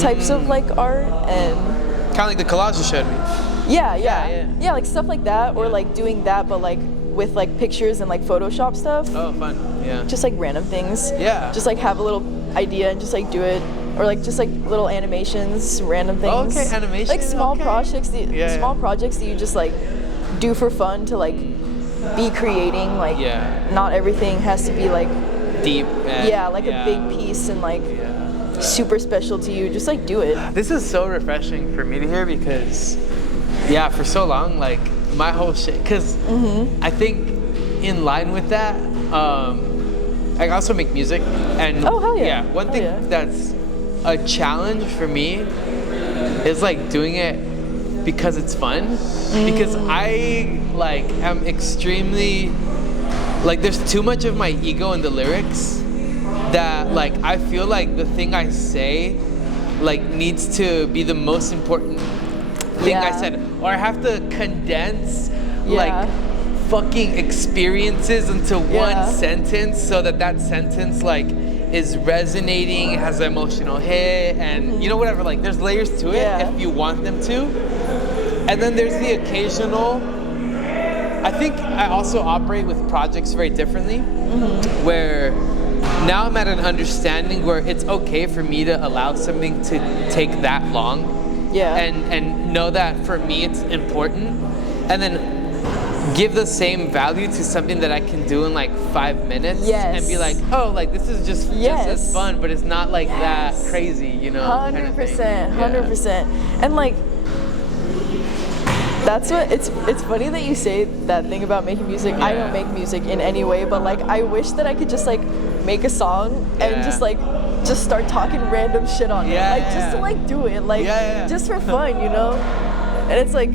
types of like art, and kind of like the collage you showed me. Yeah, like stuff like that, or like doing that, but like with like pictures and like Photoshop stuff. Oh, fun. Yeah. Just like random things. Yeah. Just like have a little idea and just like do it, or like just like little animations, random things. Oh, okay, animation. Like small projects, small projects that you just like do for fun to like be creating. Like not everything has to be like deep. And, like a big piece and like super special to you. Just like do it. This is so refreshing for me to hear, because for so long like my whole shit, because I think in line with that, I also make music, and one thing that's a challenge for me is like doing it because it's fun, because I like am extremely like, there's too much of my ego in the lyrics that like I feel like the thing I say like needs to be the most important thing I said, or I have to condense like fucking experiences into one sentence, so that sentence like is resonating, has an emotional hit, and you know, whatever, like there's layers to it if you want them to. And then there's the occasional, I think I also operate with projects very differently, where now I'm at an understanding where it's okay for me to allow something to take that long. And know that for me it's important, and then give the same value to something that I can do in like 5 minutes, and be like, oh, like this is just as fun, but it's not like that crazy, you know. 100%, 100%. And like That's what it's funny that you say that thing about making music. I don't make music in any way, but like I wish that I could just like make a song and just start talking random shit on it. Like just to like do it, like just for fun, you know? And it's like,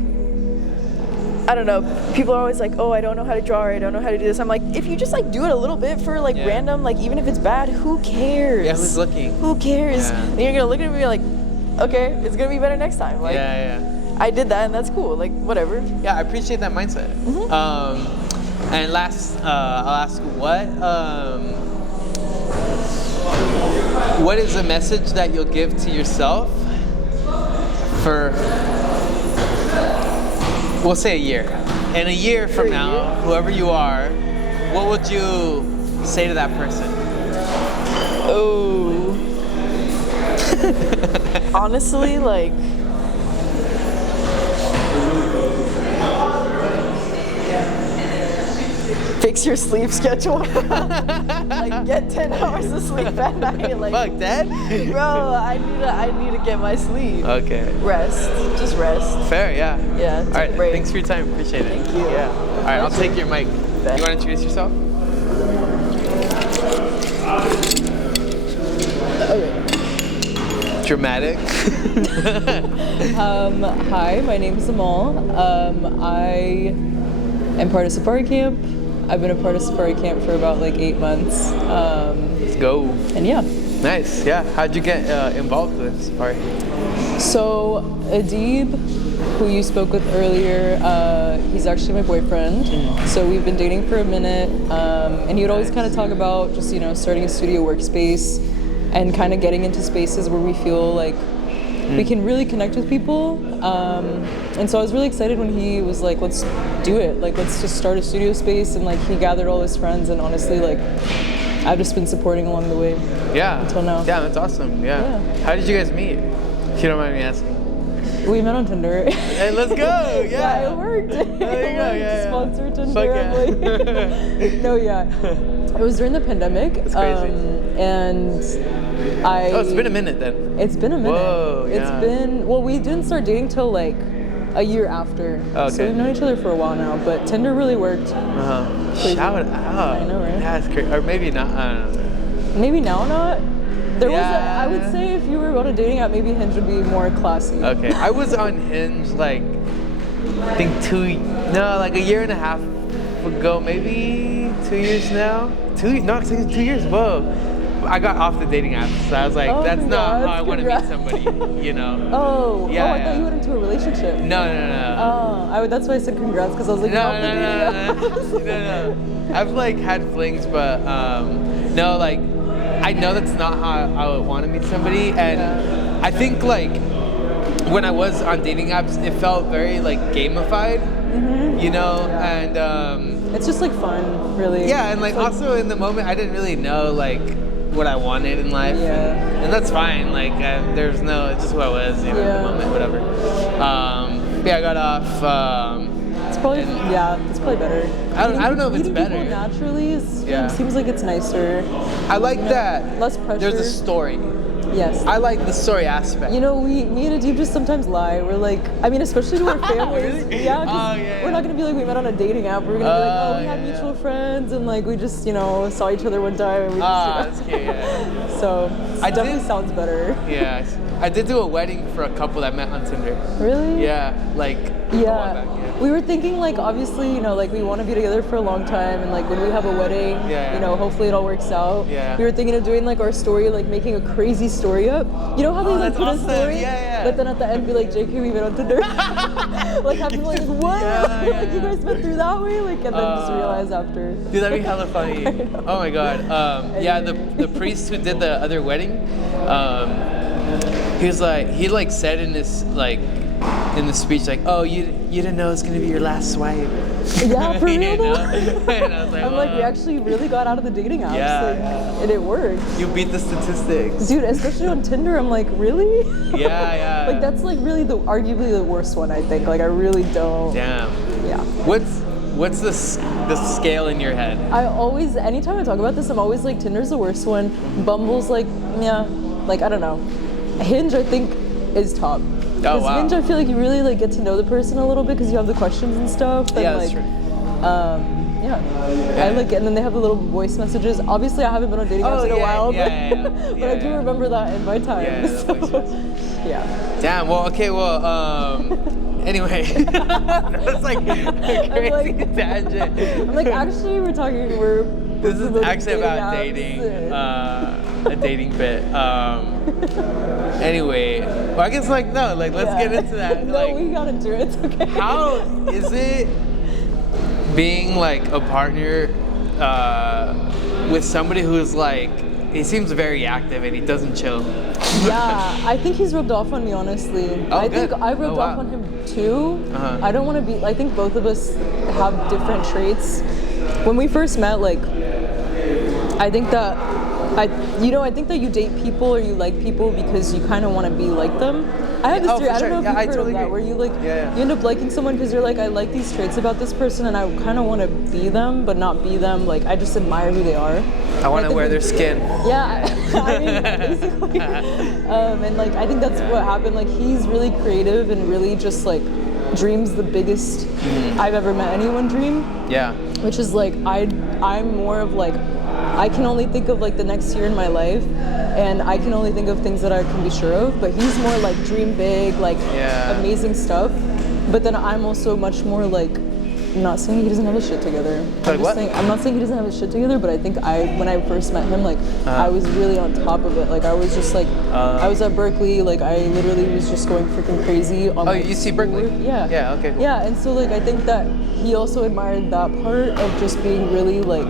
I don't know, people are always like, oh, I don't know how to draw or I don't know how to do this. I'm like, if you just like do it a little bit for like random, like even if it's bad, who cares? Yeah, who's looking? Who cares? Yeah. And you're gonna look at me and be like, okay, it's gonna be better next time. Like, I did that and that's cool, like whatever. Yeah, I appreciate that mindset. And last, I'll ask what is a message that you'll give to yourself for, we'll say a year. And a year from now, whoever you are, what would you say to that person? Oh. Honestly, like, fix your sleep schedule. Like, get 10 hours of sleep at night. Like, Fuck that? Bro, I need to get my sleep. Okay. Rest. Just rest. Fair, yeah. Yeah, All right, a break. thanks for your time. Appreciate it. Thank you. Yeah. All right, I'll take your mic. Bet. You want to introduce yourself? Okay. Dramatic. Hi, my name is Amal. I am part of Safari Camp. I've been a part of Safari Camp for about like 8 months. Let's go. And yeah. Nice. Yeah. How'd you get involved with Safari? So Adeeb, who you spoke with earlier, he's actually my boyfriend. So we've been dating for a minute, and he would always kind of talk about just, you know, starting a studio workspace and kind of getting into spaces where we feel like we can really connect with people. And so I was really excited when he was like, let's do it. Like, let's just start a studio space. And like, he gathered all his friends, and honestly, like, I've just been supporting along the way. Yeah. Until now. Yeah, that's awesome. Yeah. How did you guys meet? If you don't mind me asking. We met on Tinder. Hey, let's go. Yeah. It worked. There you go. Yeah. Sponsor Tinder. Fuck I'm like, no, yeah. It was during the pandemic. That's crazy. And Oh, it's been a minute then. It's been a minute. Whoa, yeah. It's been, well, we didn't start dating till like a year after. Okay. So we've known each other for a while now, but Tinder really worked. Crazy. Shout it out. I know, right? That's crazy. Or maybe not. I don't know. Maybe now not. There was Yeah. I would say if you were on a dating app, maybe Hinge would be more classy. Okay. I was on Hinge like, I think like a year and a half ago, maybe 2 years now. No, it's 2 years. Whoa. I got off the dating app, so I was like, Oh, that's not congrats, how I want to meet somebody, you know? Oh, Yeah, I thought you went into a relationship. No. Oh, that's why I said congrats, because I was like, No. I've like had flings, but no, like I know that's not how I would want to meet somebody, and I think like when I was on dating apps, it felt very like gamified, you know, and it's just like fun, really. yeah, and like also in the moment, I didn't really know like what I wanted in life, and that's fine. Like there's no, it's just who I was, you know, in the moment, whatever. Yeah, I got off. It's probably it's probably better. I don't know if it's Meeting better. people naturally seems like it's nicer. I like that. Less pressure. There's a story. Yes. I like the story aspect. You know, me and Adeeb just sometimes lie. We're like, I mean, especially to our families. Really? Yeah, 'cause we're not gonna be like we met on a dating app. We're gonna be like, oh, we had mutual friends, and like we just, you know, saw each other one time, and we just. That's cute. Yeah. So I definitely did- sounds better. Yeah. I did do a wedding for a couple that met on Tinder. Really? Yeah, like a while back, We were thinking like obviously, you know, like we want to be together for a long time, and like when we have a wedding, you know, hopefully it all works out. Yeah. We were thinking of doing like our story, like making a crazy story up. You know how they like that's put awesome. a story, Yeah. but then at the end be like, JK, we met on Tinder. Like have people like, what? Like you guys went through that way, like, and then just realize after. Dude, that'd be hella funny. Oh my god. Yeah, the priest who did the other wedding, he said in this in the speech like, oh, you didn't know it's gonna be your last swipe. Yeah, for real though. And I was like, I'm like, we actually really got out of the dating apps, and it worked. You beat the statistics. Dude, especially on Tinder, I'm like, really? Yeah. Like that's like really arguably the worst one, I think. Like I really don't. Damn. Yeah. What's the scale in your head? I always, anytime I talk about this, I'm always like, Tinder's the worst one. Bumble's like, yeah, like I don't know. Hinge, I think, is top. Because Hinge, I feel like you really like get to know the person a little bit because you have the questions and stuff. And, Yeah, like, that's true. I like it, and then they have the little voice messages. Obviously, I haven't been on dating apps in a while, but I do remember that in my time. Yeah, so, yeah. Damn. Well, okay. Well, anyway, that's like a crazy tangent. I'm like, actually, we're This is promoting actually about apps. dating, a dating bit. Anyway, well, I guess like no, like let's get into that. No, Like, we got into it. It's okay. how is it being like a partner with somebody who's like, he seems very active and he doesn't chill? Yeah, I think he's rubbed off on me, honestly. Oh, I good. think I rubbed off on him too. I don't want to be, I think both of us have different traits. When we first met, like, I think that I think that you date people or you like people because you kind of want to be like them. I have this theory, I don't know if you've heard of that, where you like, you end up liking someone because you're like, I like these traits about this person and I kind of want to be them, but not be them. Like, I just admire who they are. I want to wear their skin. Yeah, I mean, basically. And like, I think that's what happened. Like, he's really creative and really just like dreams the biggest I've ever met anyone dream. Yeah. Which is like, I'm more of like, I can only think of like the next year in my life, and I can only think of things that I can be sure of. But he's more like dream big, like amazing stuff. But then I'm also much more like, I'm not saying he doesn't have his shit together. I'm not saying he doesn't have his shit together, but I think when I first met him, like I was really on top of it. Like I was just like, I was at Berkeley, like I literally was just going freaking crazy on. Oh, you see Berkeley? Yeah. Yeah. Okay. Cool. Yeah, and so like I think that he also admired that part of just being really like,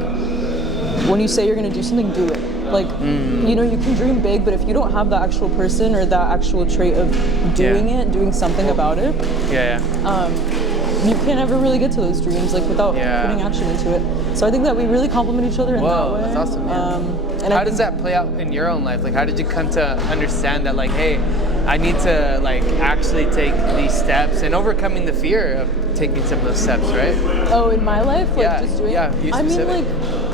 when you say you're gonna do something, do it. Like, you know, you can dream big, but if you don't have the actual person or that actual trait of doing it, doing something about it, you can't ever really get to those dreams like without putting action into it. So I think that we really complement each other in that way. That's awesome. Yeah. And how does that play out in your own life? Like, how did you come to understand that, like, hey, I need to like actually take these steps and overcoming the fear of taking some of those steps, right? Oh, in my life, like just doing. Yeah. I mean, like,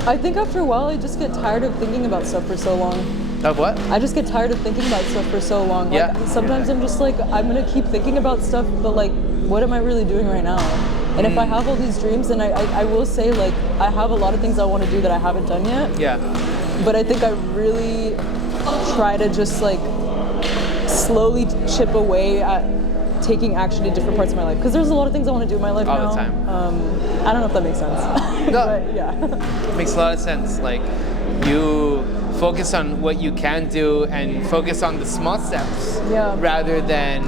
I think after a while, I just get tired of thinking about stuff for so long. Of what? I just get tired of thinking about stuff for so long. Like, sometimes I'm just like, I'm gonna keep thinking about stuff, but like, what am I really doing right now? And if I have all these dreams, and I will say, like, I have a lot of things I want to do that I haven't done yet. Yeah. But I think I really try to just like slowly chip away at taking action in different parts of my life. Because there's a lot of things I want to do in my life all now. the time. I don't know if that makes sense. No. But yeah. Makes a lot of sense. Like, you focus on what you can do and focus on the small steps rather than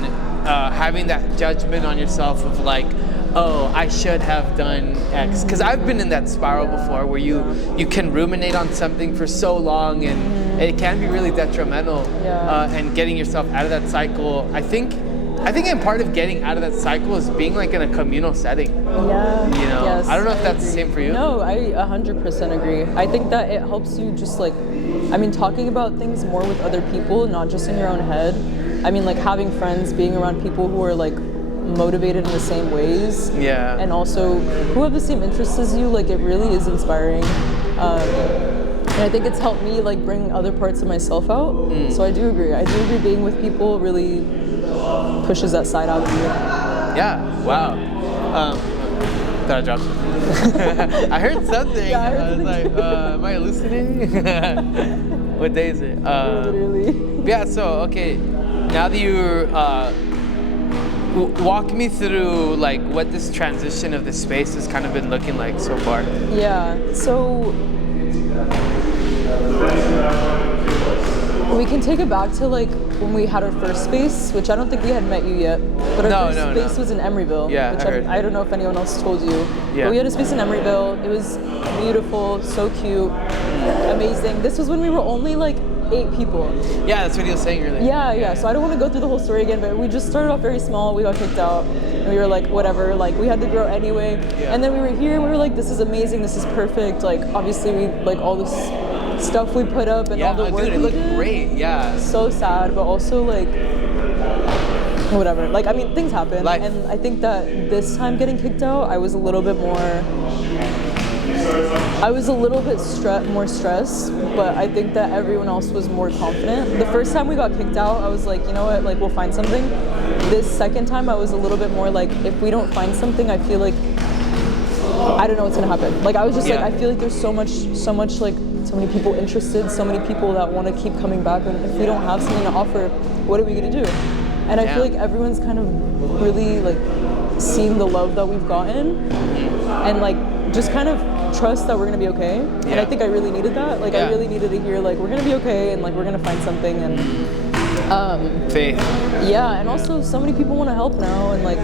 having that judgment on yourself of like, oh, I should have done X. Because I've been in that spiral before where you can ruminate on something for so long and it can be really detrimental. And getting yourself out of that cycle, I think in part of getting out of that cycle is being like in a communal setting. Yeah. You know, yes, I don't know if that's agree. the same for you. No, I 100% agree. I think that it helps you just like, I mean, talking about things more with other people, not just in your own head. I mean, like having friends, being around people who are like motivated in the same ways. Yeah. And also who have the same interests as you, like it really is inspiring. And I think it's helped me like bring other parts of myself out. So I do agree. I do agree being with people really pushes that side out of you. Yeah, wow. Did I drop something? I heard something. Yeah, I was like, am I hallucinating? What day is it? Literally. Yeah, so, okay. Now that you're, walk me through like what this transition of the space has kind of been looking like so far. Yeah, so we can take it back to like when we had our first space, which I don't think we had met you yet, but our first space was in Emeryville, which I don't know if anyone else told you. Yeah. But we had a space in Emeryville. It was beautiful, so cute, amazing. This was when we were only like 8 people. Yeah, that's what he was saying earlier. Yeah. So I don't want to go through the whole story again, but we just started off very small. We got kicked out, and we were like, whatever. Like we had to grow anyway. Yeah. And then we were here, and we were like, this is amazing. This is perfect. Like obviously, we like all this stuff we put up and all the work. Dude, it looked great. Yeah. So sad, but also like whatever. Like I mean, things happen, and I think that this time getting kicked out, I was a little bit more. I was a little bit more stressed, but I think that everyone else was more confident. The first time we got kicked out, I was like, you know what, like we'll find something. this second time I was a little bit more like, if we don't find something, I feel like I don't know what's gonna happen. Like I was just like, I feel like there's so much like so many people interested, so many people that want to keep coming back, and if we don't have something to offer, what are we gonna do? And I feel like everyone's kind of really like seen the love that we've gotten, and like just kind of trust that we're gonna be okay. And I think I really needed that. Like I really needed to hear like we're gonna be okay, and like we're gonna find something, and faith. Yeah, and also so many people want to help now, and like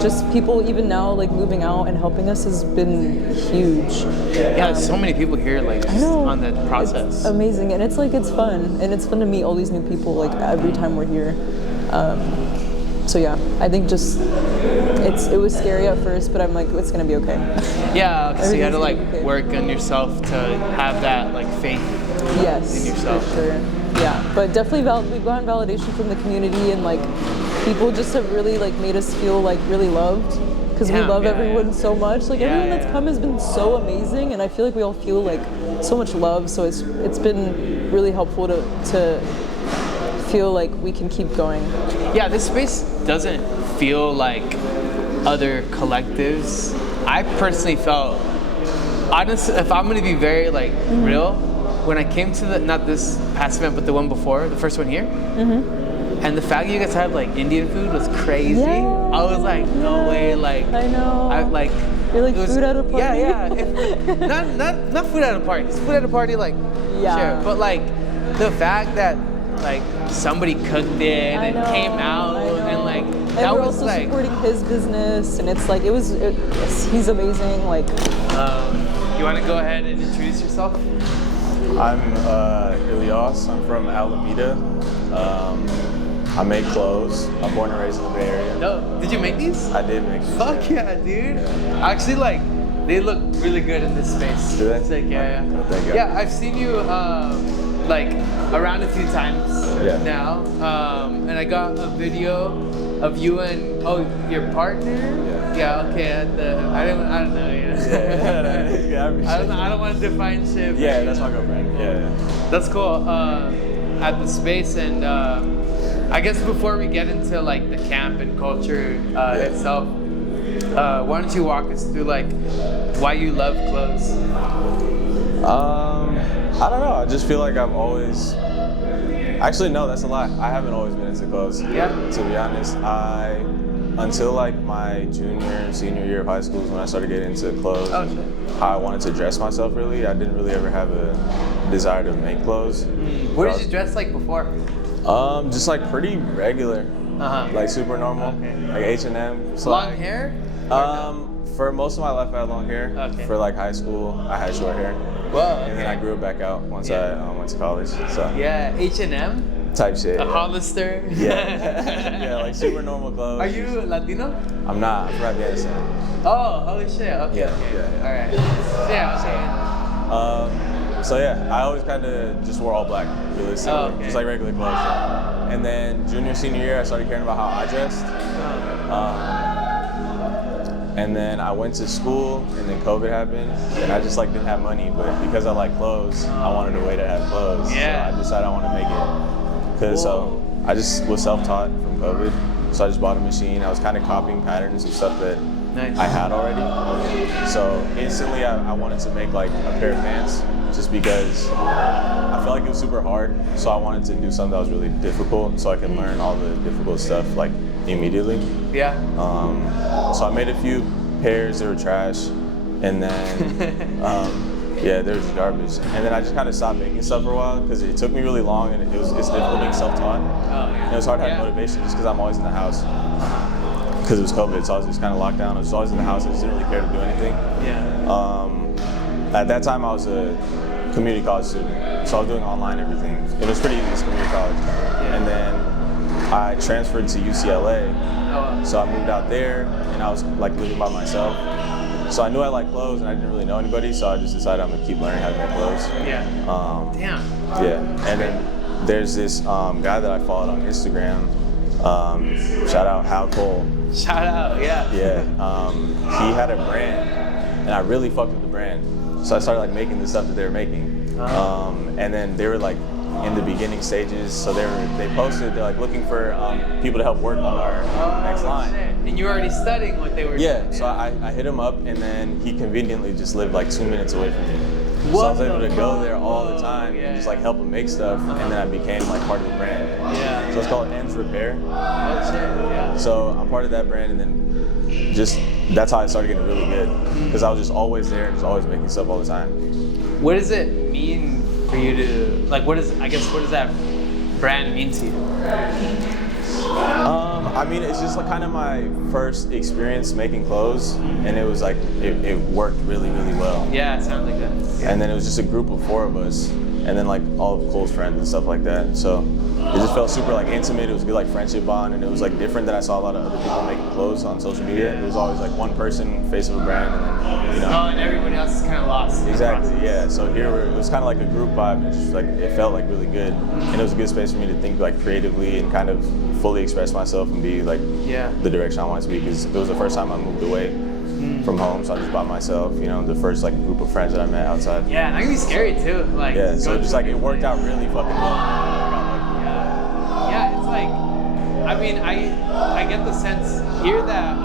just people even now like moving out and helping us has been huge. Yeah, so many people here like on that process. It's amazing, and it's like it's fun to meet all these new people like every time we're here. So yeah, I think just it was scary at first, but I'm like, it's gonna be okay. Yeah, because you had to like work on yourself to have that like faith in yourself. For sure. Yeah, but definitely we've gotten validation from the community, and like people just have really like made us feel like really loved, because we love everyone so much. Like everyone that's come has been so amazing, and I feel like we all feel like so much love. So it's been really helpful to feel like we can keep going. Yeah, this space doesn't feel like other collectives. I personally felt, honestly, if I'm gonna be very like real, when I came to not this past event, but the one before, the first one here, and the fact that you guys had like Indian food was crazy. I was like, no way, like I know. You're like food at a party. Yeah. Not food at a party. It's food at a party, like sure, but like the fact that like somebody cooked it and came out and like that and we're was also like supporting his business, and it's like he's amazing. Like, you want to go ahead and introduce yourself? I'm Ilyas. I'm from Alameda. I make clothes. I'm born and raised in the Bay Area. No, did you make these? I did make these. Fuck yeah, dude. Actually, like, they look really good in this space. Do they? It's like, Oh, thank you. Yeah, I've seen you like around a few times now, and I got a video of you and your partner. Yeah. Okay. I don't know. I don't want to define shit. Yeah, that's my girlfriend. Yeah. That's cool. At the space, and I guess before we get into like the camp and culture itself, why don't you walk us through like why you love clothes? I don't know. I just feel like I've always. Actually, no, that's a lie. I haven't always been into clothes. Yeah. To be honest, until like my senior year of high school is when I started getting into clothes. How I wanted to dress myself. Really, I didn't really ever have a desire to make clothes. What did you dress like before? Just like pretty regular. Like super normal. Like H&M. Long hair? For most of my life, I had long hair. For like high school, I had short hair. Whoa. And then I grew it back out once I went to college. So. Yeah, H&M? Type shit. A Hollister? Yeah. Yeah, like super normal clothes. Are you Latino? I'm not. I'm from Afghanistan. Oh, holy shit. Okay. Yeah. All right. Yeah. So yeah, I always kind of just wore all black, realistically, just like regular clothes. And then senior year, I started caring about how I dressed. And then I went to school, and then COVID happened, and I just like didn't have money. But because I like clothes, I wanted a way to have clothes. Yeah. So I decided I want to make it. So I just was self-taught from COVID. So I just bought a machine. I was kind of copying patterns of stuff that I had already. So instantly, I wanted to make like a pair of pants, just because I felt like it was super hard. So I wanted to do something that was really difficult, so I could learn all the difficult stuff like immediately. Yeah. So I made a few pairs that were trash, and then they were just garbage. And then I just kind of stopped making stuff for a while because it took me really long, and it's difficult being self-taught. And it was hard to have motivation just because I'm always in the house. Because it was COVID, so I was just kind of locked down. I was always in the house. I just didn't really care to do anything. At that time, I was a community college student, so I was doing online everything. It was pretty easy, it's community college. And then I transferred to UCLA, so I moved out there, and I was like living by myself. So I knew I liked clothes, and I didn't really know anybody, so I just decided I'm gonna keep learning how to make clothes. And then there's this guy that I followed on Instagram. Shout out Hal Cole. Shout out, yeah. He had a brand, and I really fucked with the brand. So I started like making the stuff that they were making. And then they were like in the beginning stages. So they posted, they're like looking for people to help work on our next line. Shit. And you were already studying what they were doing. So I hit him up, and then he conveniently just lived like 2 minutes away from me. So I was able to go there all the time and just like help him make stuff, and then I became like part of the brand. Yeah. So it's called Ends Repair. Oh shit. Yeah. So I'm part of that brand, and then just that's how I started getting really good, because I was just always there, just always making stuff all the time. What does it mean for you to like? What does that brand mean to you? I mean, it's just like kind of my first experience making clothes, and it was like it worked really, really well. Yeah, it sounds like that. Yeah. And then it was just a group of 4 of us, and then like all of Cole's friends and stuff like that. So it just felt super like intimate. It was a good like friendship bond, and it was like different than I saw a lot of other people making clothes on social media. It was always like one person, face of a brand, and then, you know. Oh, and everyone else is kind of lost. Exactly, yeah. So here it was kind of like a group vibe. It's just like it felt like really good, and it was a good space for me to think like creatively and kind of fully express myself and be like the direction I wanted to be, because it was the first time I moved away from home, so I just by myself, you know, the first like group of friends that I met outside. Yeah, and that can be scary too. Like so just like it worked out really fucking well. Yeah, it's like, I mean, I get the sense here that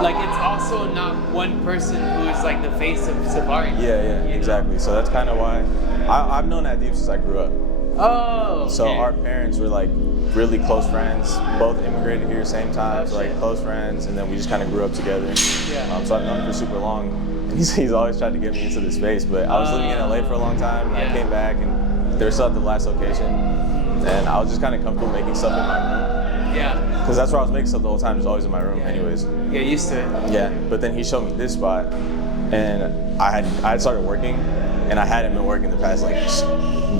like it's also not one person who is like the face of safariii. Yeah, exactly. So that's kind of why I've known adeeb since I grew up. Oh. So our parents were like really close friends, both immigrated here same time, so like close friends, and then we just kind of grew up together. Yeah. So I've known him for super long, and he's always tried to get me into the space, but I was living in LA for a long time, and I came back, and they were still at the last location, and I was just kind of comfortable making stuff in my room. Yeah. Because that's where I was making stuff the whole time, just always in my room anyways. Get used to it. Yeah, but then he showed me this spot, and I had started working, and I hadn't been working the past like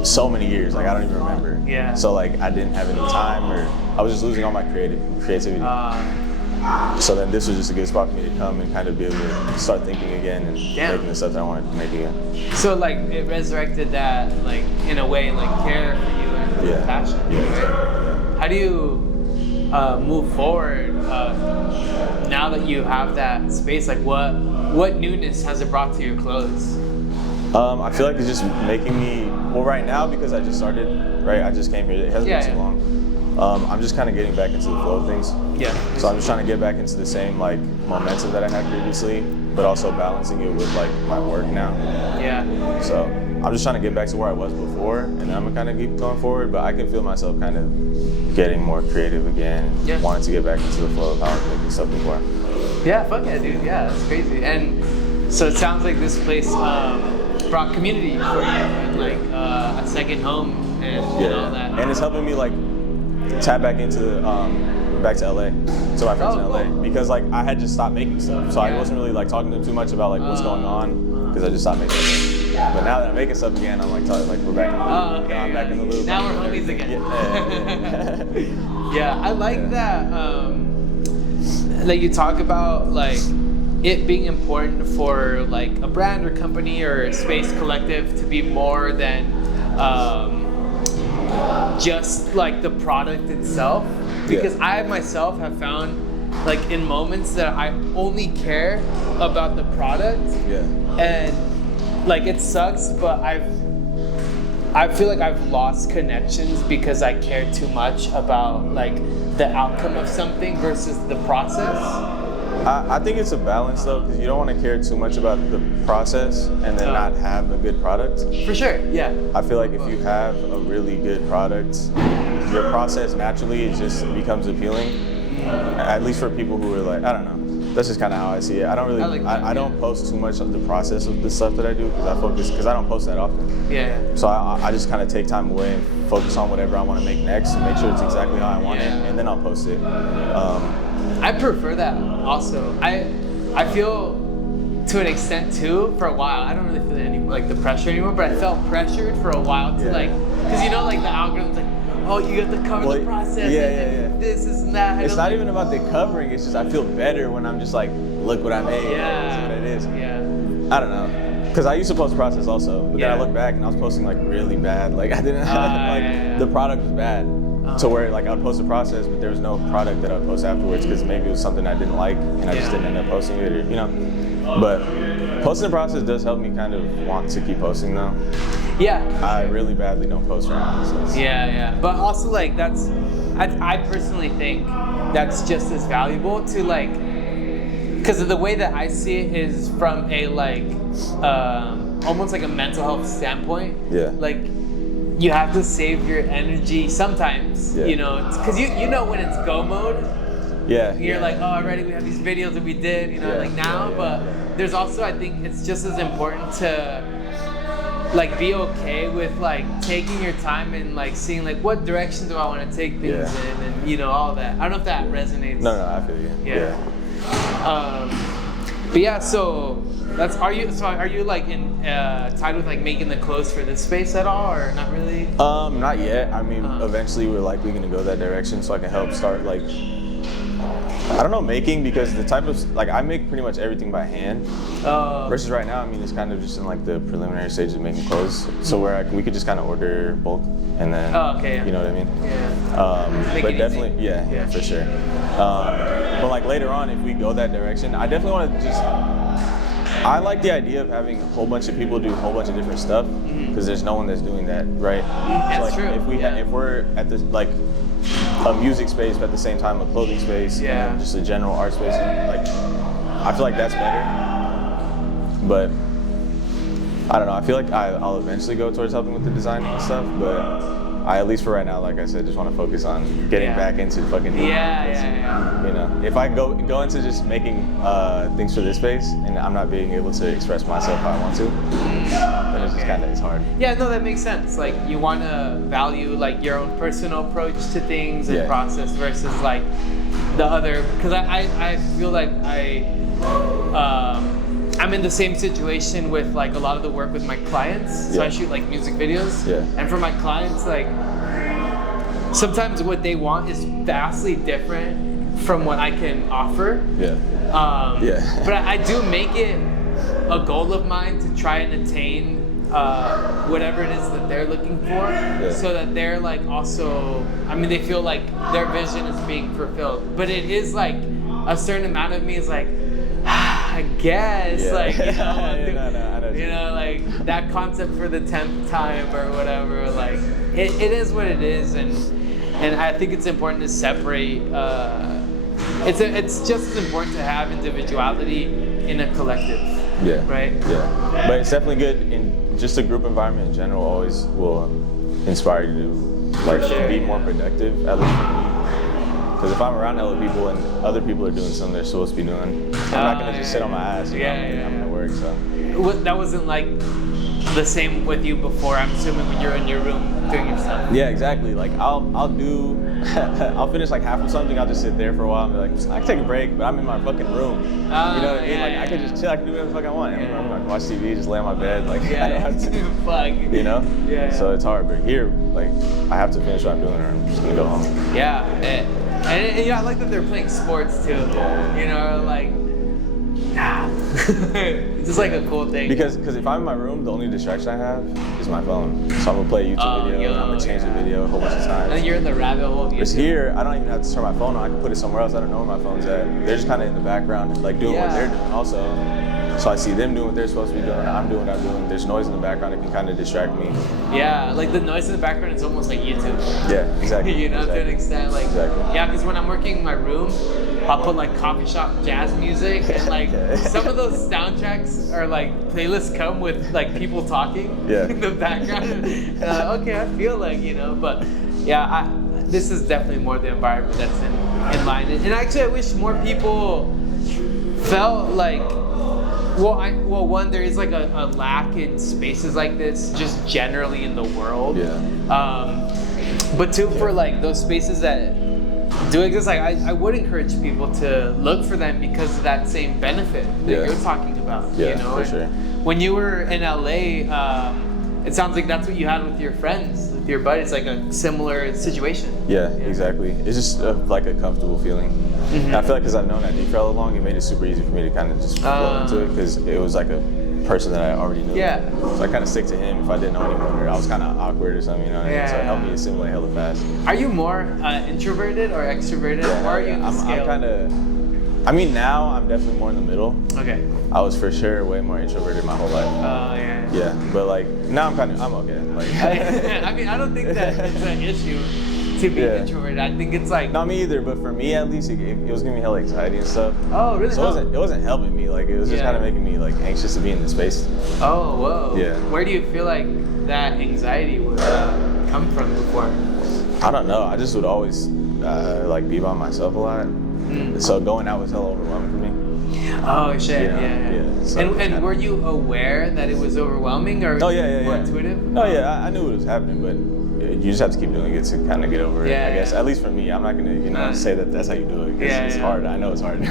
so many years, like I don't even remember. Yeah. So like I didn't have any time, or I was just losing all my creativity. So then this was just a good spot for me to come and kind of be able to start thinking again and making the stuff that I wanted to make again. So like it resurrected that, like in a way, like care for you and passion. Right? How do you move forward now that you have that space? Like what newness has it brought to your clothes? I feel like it's just making me, well right now because I just started, right? I just came here, it hasn't been too long. I'm just kind of getting back into the flow of things. Yeah. So I'm just trying to get back into the same like momentum that I had previously, but also balancing it with like my work now. Yeah. So I'm just trying to get back to where I was before, and then I'm gonna kind of keep going forward, but I can feel myself kind of getting more creative again, wanting to get back into the flow of how I was making stuff before. Yeah, fuck yeah, dude. Yeah, that's crazy. And so it sounds like this place brought community for you, and like a second home, and all that. And it's helping me like tap back into back to LA, to my friends in LA, because like I had just stopped making stuff, so I wasn't really like talking to them too much about like what's going on, because I just stopped making stuff. But now that I'm making stuff again, I'm like talking like we're back in the loop. Okay, I'm back in the loop. Now we're homies again. Yeah, I like that. Like you talk about like it being important for like a brand or company or a space collective to be more than just like the product itself, because I myself have found like in moments that I only care about the product, and like it sucks, but I feel like I've lost connections because I care too much about like the outcome of something versus the process. I think it's a balance though, because you don't want to care too much about the process and then not have a good product. For sure, yeah. I feel like if you have a really good product, your process naturally it just becomes appealing. At least for people who are like, I don't know. That's just kind of how I see it. I don't really, I don't post too much of the process of the stuff that I do because I don't post that often. Yeah. So I just kind of take time away and focus on whatever I want to make next and make sure it's exactly how I want it, and then I'll post it. I prefer that also. I feel to an extent too, for a while, I don't really feel any like the pressure anymore, but I felt pressured for a while to like, because you know like the algorithm's like, oh, you have to cover the process, and this and that. It's not even about the covering, it's just I feel better when I'm just like, look what I made, see what it is. I don't know. Because I used to post process also, but then I look back and I was posting like really bad. Like I didn't, the product was bad. to where like I would post the process, but there was no product that I would post afterwards because maybe it was something I didn't like and I just didn't end up posting it, or, you know. But posting the process does help me kind of want to keep posting though. Yeah. I really badly don't post right now. So Yeah. But also like I personally think that's just as valuable to like, because of the way that I see it is from a like almost like a mental health standpoint. Yeah. Like you have to save your energy sometimes, you know, because you know when it's go mode. Yeah. You're like, oh, already we have these videos that we did, you know, like now. But there's also, I think it's just as important to like be okay with like taking your time and like seeing like what direction do I want to take things in, and you know, all that. I don't know if that resonates. No, I feel you. Yeah. But yeah, so are you like in tied with like making the clothes for this space at all, or not really? Not yet. I mean, eventually we're likely gonna go that direction, so I can help start like, I don't know, making, because the type of, like, I make pretty much everything by hand. Versus right now, I mean, it's kind of just in like the preliminary stages of making clothes. So where we could just kind of order bulk and then, you know what I mean? Yeah. But definitely, yeah, for sure. But like later on, if we go that direction, I definitely want to just, I like the idea of having a whole bunch of people do a whole bunch of different stuff, because there's no one that's doing that, right? That's like, true. If we're at this, like, a music space, but at the same time a clothing space, and just a general art space, and like, I feel like that's better. But I don't know, I feel like I'll eventually go towards helping with the designing and stuff, but I, at least for right now, like I said, just want to focus on getting back into fucking You know, if I go into just making things for this space and I'm not being able to express myself how I want to, then it's just kind of, it's hard. Yeah, no, that makes sense. Like you want to value like your own personal approach to things and process versus like the other. Because I feel like I'm in the same situation with like a lot of the work with my clients. So I shoot like music videos. And for my clients, like sometimes what they want is vastly different from what I can offer. But I do make it a goal of mine to try and attain whatever it is that they're looking for, so that they're like also, I mean, they feel like their vision is being fulfilled. But it is like a certain amount of me is like, I guess, like, you know, like that concept for the 10th time or whatever, like it is what it is, and I think it's important to separate. It's just as important to have individuality in a collective. Right. But it's definitely good in just a group environment in general. Always will inspire you to like be more productive, at least for me. Because if I'm around other people and other people are doing something they're supposed to be doing, I'm not gonna just sit on my ass. You know? I'm gonna work. So that wasn't like the same with you before, I'm assuming, when you're in your room doing your stuff. Yeah, exactly. Like I'll do, I'll finish like half of something. I'll just sit there for a while and be like, I can take a break, but I'm in my fucking room. You know what I mean? Like I can just chill. I can do whatever the fuck I want. I'm gonna watch TV, just lay on my bed. Like I don't have to. You know? So it's hard. But here, like I have to finish what I'm doing, or I'm just gonna go home. And yeah, I like that they're playing sports too. You know, like. It's just like a cool thing. Because if I'm in my room, the only distraction I have is my phone. So I'm gonna play a YouTube video, and I'm gonna change the video a whole bunch of times. And you're in the rabbit hole. Because here, I don't even have to turn my phone on. I can put it somewhere else. I don't know where my phone's at. They're just kind of in the background, like doing what they're doing also. So I see them doing what they're supposed to be doing. I'm doing what I'm doing. There's noise in the background that can kind of distract me. Yeah, like the noise in the background is almost like YouTube. Yeah, exactly. You know, to an extent, like yeah, because when I'm working in my room, I'll put like coffee shop jazz music, and like some of those soundtracks are like playlists come with like people talking in the background. And okay, I feel like, you know, but yeah, this is definitely more the environment that's in line. And actually, I wish more people felt like. Well, one, there is like a lack in spaces like this, just generally in the world. But two, for like those spaces that do exist, like I would encourage people to look for them because of that same benefit that you're talking about. You know, for sure. When you were in LA, it sounds like that's what you had with your friends, with your buddies, like a similar situation. Yeah, exactly. It's just like a comfortable feeling. And I feel like because I've known Adeeb for all along, it made it super easy for me to kind of just flow into it, because it was like person that I already knew. Yeah. So I kind of stick to him if I didn't know anyone or I was kind of awkward or something, you know what I mean? So it helped me assimilate hella fast. Are you more introverted or extroverted? Yeah, Where are you in the I'm scale? kind of, I mean, now I'm definitely more in the middle. Okay. I was for sure way more introverted my whole life. Oh, yeah. Yeah, but like, now I'm okay. Like, I mean, I don't think that it's an issue to be introverted. I think it's like... Not me either, but for me at least, it was giving me hella anxiety and stuff. Oh, really? So it wasn't helping me. Like, it was just kind of making me like anxious to be in the space. Oh, whoa. Yeah. Where do you feel like that anxiety would come from before? I don't know. I just would always like be by myself a lot. So going out was hella overwhelming for me. Oh shit! You know? Yeah. So and were you aware that it was overwhelming, or more intuitive? No, yeah, I knew what was happening, but you just have to keep doing it to kind of get over it. I guess at least for me, I'm not gonna say that that's how you do it. It's hard. I know it's hard.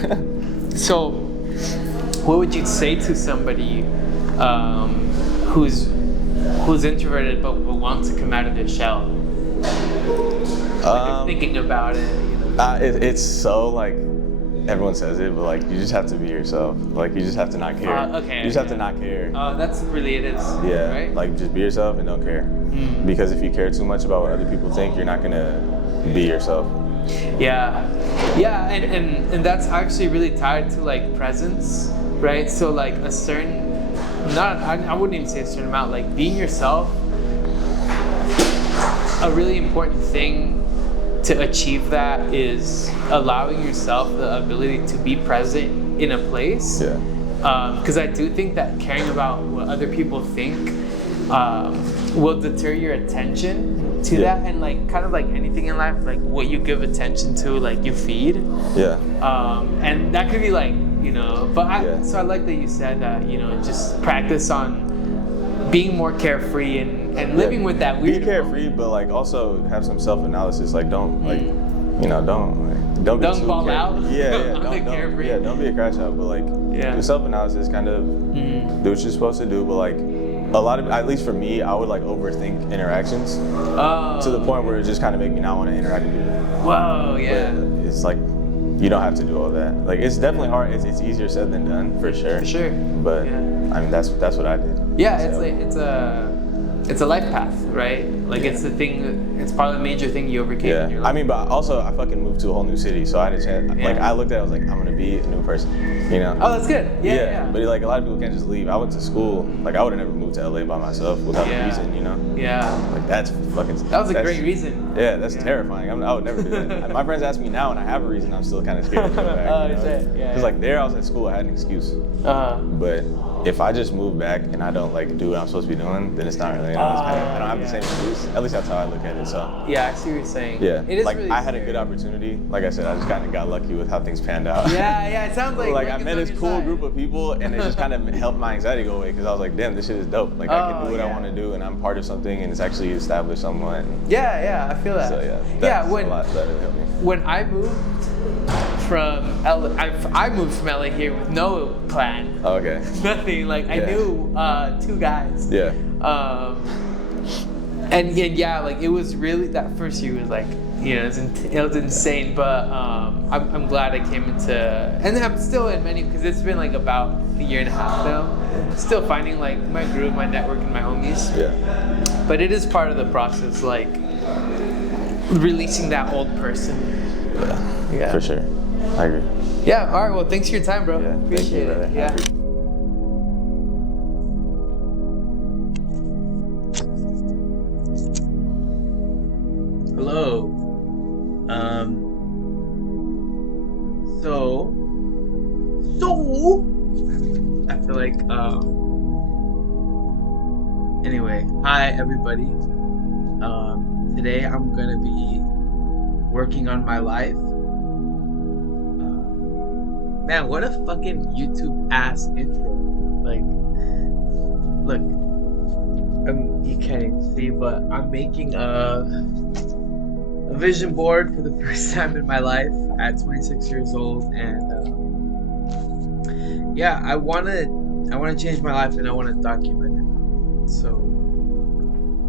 So, what would you say to somebody who's introverted but wants to come out of their shell? Like thinking about it. You know? It's so like. Everyone says it, but like you just have to be yourself. Like you just have to not care. You just have to not care. That's really it is. Yeah. Right? Like just be yourself and don't care. Because if you care too much about what other people think, you're not gonna be yourself. Yeah, and that's actually really tied to like presence, right? So like a certain, I wouldn't even say a certain amount. Like being yourself, a really important thing to achieve that is allowing yourself the ability to be present in a place. Yeah. Because I do think that caring about what other people think will deter your attention to that, and like kind of like anything in life, like what you give attention to, like you feed. Yeah. And that could be like, you know, but so I like that you said that, you know, just practice on being more carefree and living with that weird. Be carefree, but like also have some self-analysis. Like don't like, you know, don't be too fall out. Yeah, don't be a crash out. But like, do self-analysis, kind of do what you're supposed to do. But like, a lot of, at least for me, I would like overthink interactions to the point where it just kind of make me not want to interact with people. Whoa, yeah. But it's like you don't have to do all that. Like it's definitely hard. It's easier said than done for sure. For sure. But I mean that's what I did. Yeah, it's a life path, right? Like it's the thing. It's probably the major thing you overcame in your life. I mean, but also I fucking moved to a whole new city, so I had a chance. Like I looked at it, I was like, I'm gonna be a new person, you know? Oh, that's good. Yeah. But like a lot of people can't just leave. I went to school. Like I would have never moved to LA by myself without a reason, you know? Yeah. Like that's fucking. That was a great reason. Yeah, that's terrifying. I would never do that. My friends ask me now, and I have a reason. I'm still kind of scared to come back. Oh, you know? Because like there, I was at school, I had an excuse. But if I just move back and I don't like do what I'm supposed to be doing, then it's not really. You know, it's kind of, I don't have the same excuse. At least that's how I look at it. So. Yeah, I see what you're saying. Yeah. It is like really I had a good opportunity. Like I said, I just kind of got lucky with how things panned out. Yeah. It sounds like. Like I met this cool group of people, and it just kind of helped my anxiety go away because I was like, damn, this shit is dope. Like I can do what I want to do, and I'm part of something, and it's actually established somewhat. Yeah, I feel that. So that's a lot that helped me. When I moved from LA, I moved from LA here with no plan. Oh, okay. Nothing. Like I knew 2 guys. Yeah. And like it was really, that first year was like, you know, it was insane. But I'm glad I came into, and I'm still in many, because it's been like about a year and a half now. Still finding like my group, my network, and my homies. Yeah. But it is part of the process, like releasing that old person. Yeah. For sure. I agree. Yeah. All right. Well, thanks for your time, bro. Yeah. Appreciate it. Brother. Yeah. Hello. So I feel like anyway, hi everybody. Today I'm gonna be working on my life. Man, what a fucking YouTube ass intro. Like, look, you can't even see, but I'm making a vision board for the first time in my life at 26 years old, and I wanna change my life and I wanna document it. So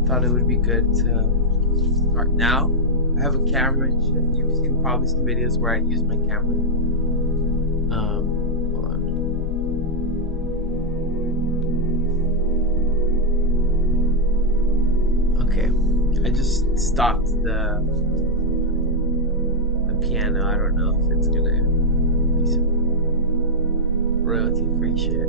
thought it would be good to start now. I have a camera and shit. You've seen probably some videos where I use my camera. Hold on. I just stopped the piano. I don't know if it's gonna be some royalty free shit.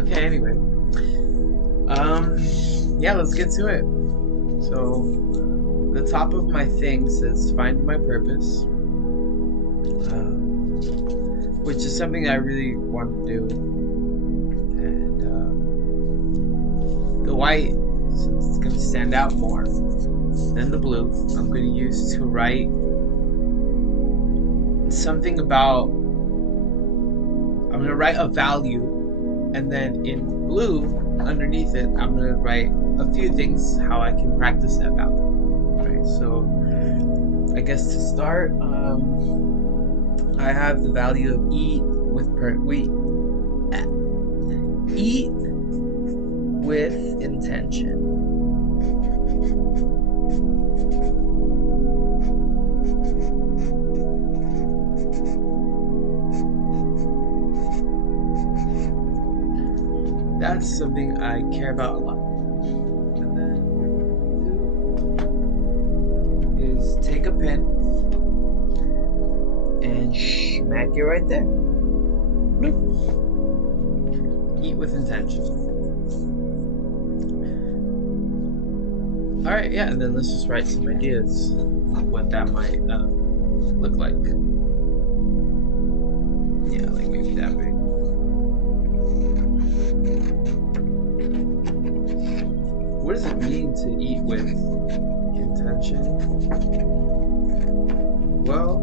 Okay, anyway. Yeah, let's get to it. So, the top of my thing says find my purpose, which is something I really want to do. And the white, since it's going to stand out more than the blue, I'm going to use to write something about, I'm going to write a value, and then in blue, underneath it, I'm going to write a few things how I can practice that value. Right, so I guess to start, I have the value of eat with intention. That's something I care about a lot. And then what I'm gonna do is take a pen and smack it right there. Bloop. Eat with intention. Alright, yeah, and then let's just write some ideas of what that might look like. Yeah, like maybe that big. What does it mean to eat with intention? Well,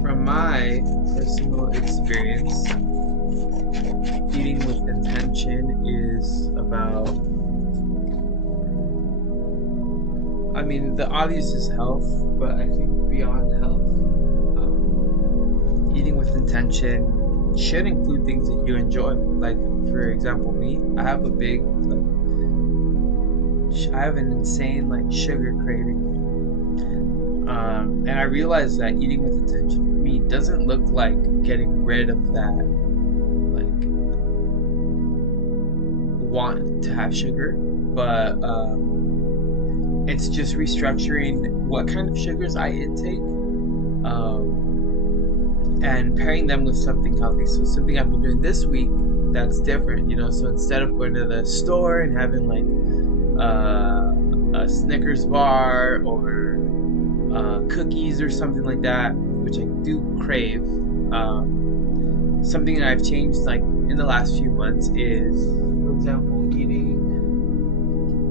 from my personal experience, eating with intention is about, I mean, the obvious is health, but I think beyond health, eating with intention should include things that you enjoy. Like, for example, me, I have an insane sugar craving, and I realized that eating with intention for me doesn't look like getting rid of that want to have sugar, but it's just restructuring what kind of sugars I intake, and pairing them with something healthy. So something I've been doing this week that's different, so instead of going to the store and having a Snickers bar or cookies or something like that, which I do crave, something that I've changed in the last few months is, for example, eating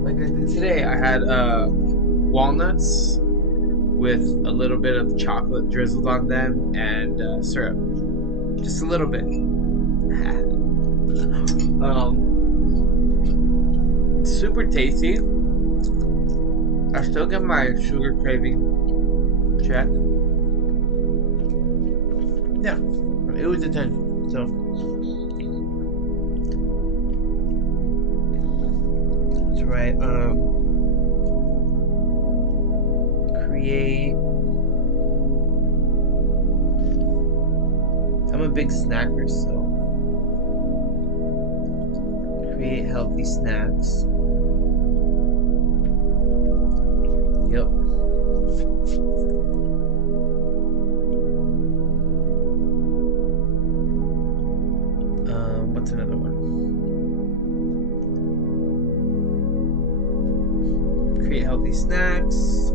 like I did today. I had walnuts with a little bit of chocolate drizzled on them and syrup, just a little bit. Super tasty. I still get my sugar craving check. Yeah, it was intention. So that's right. Create. I'm a big snacker, so create healthy snacks. Yep. What's another one? Create healthy snacks.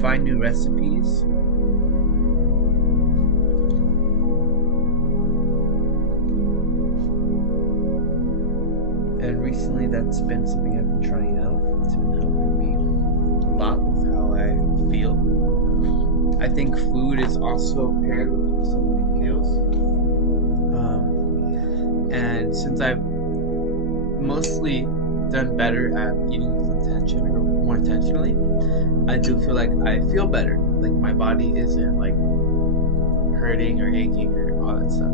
Find new recipes. And recently that's been something I've been trying out. It's been helping me a lot with how I feel. I think food is also paired with how somebody feels. And since I've mostly done better at eating with intention or more intentionally, I do feel like I feel better. Like my body isn't hurting or aching or all that stuff.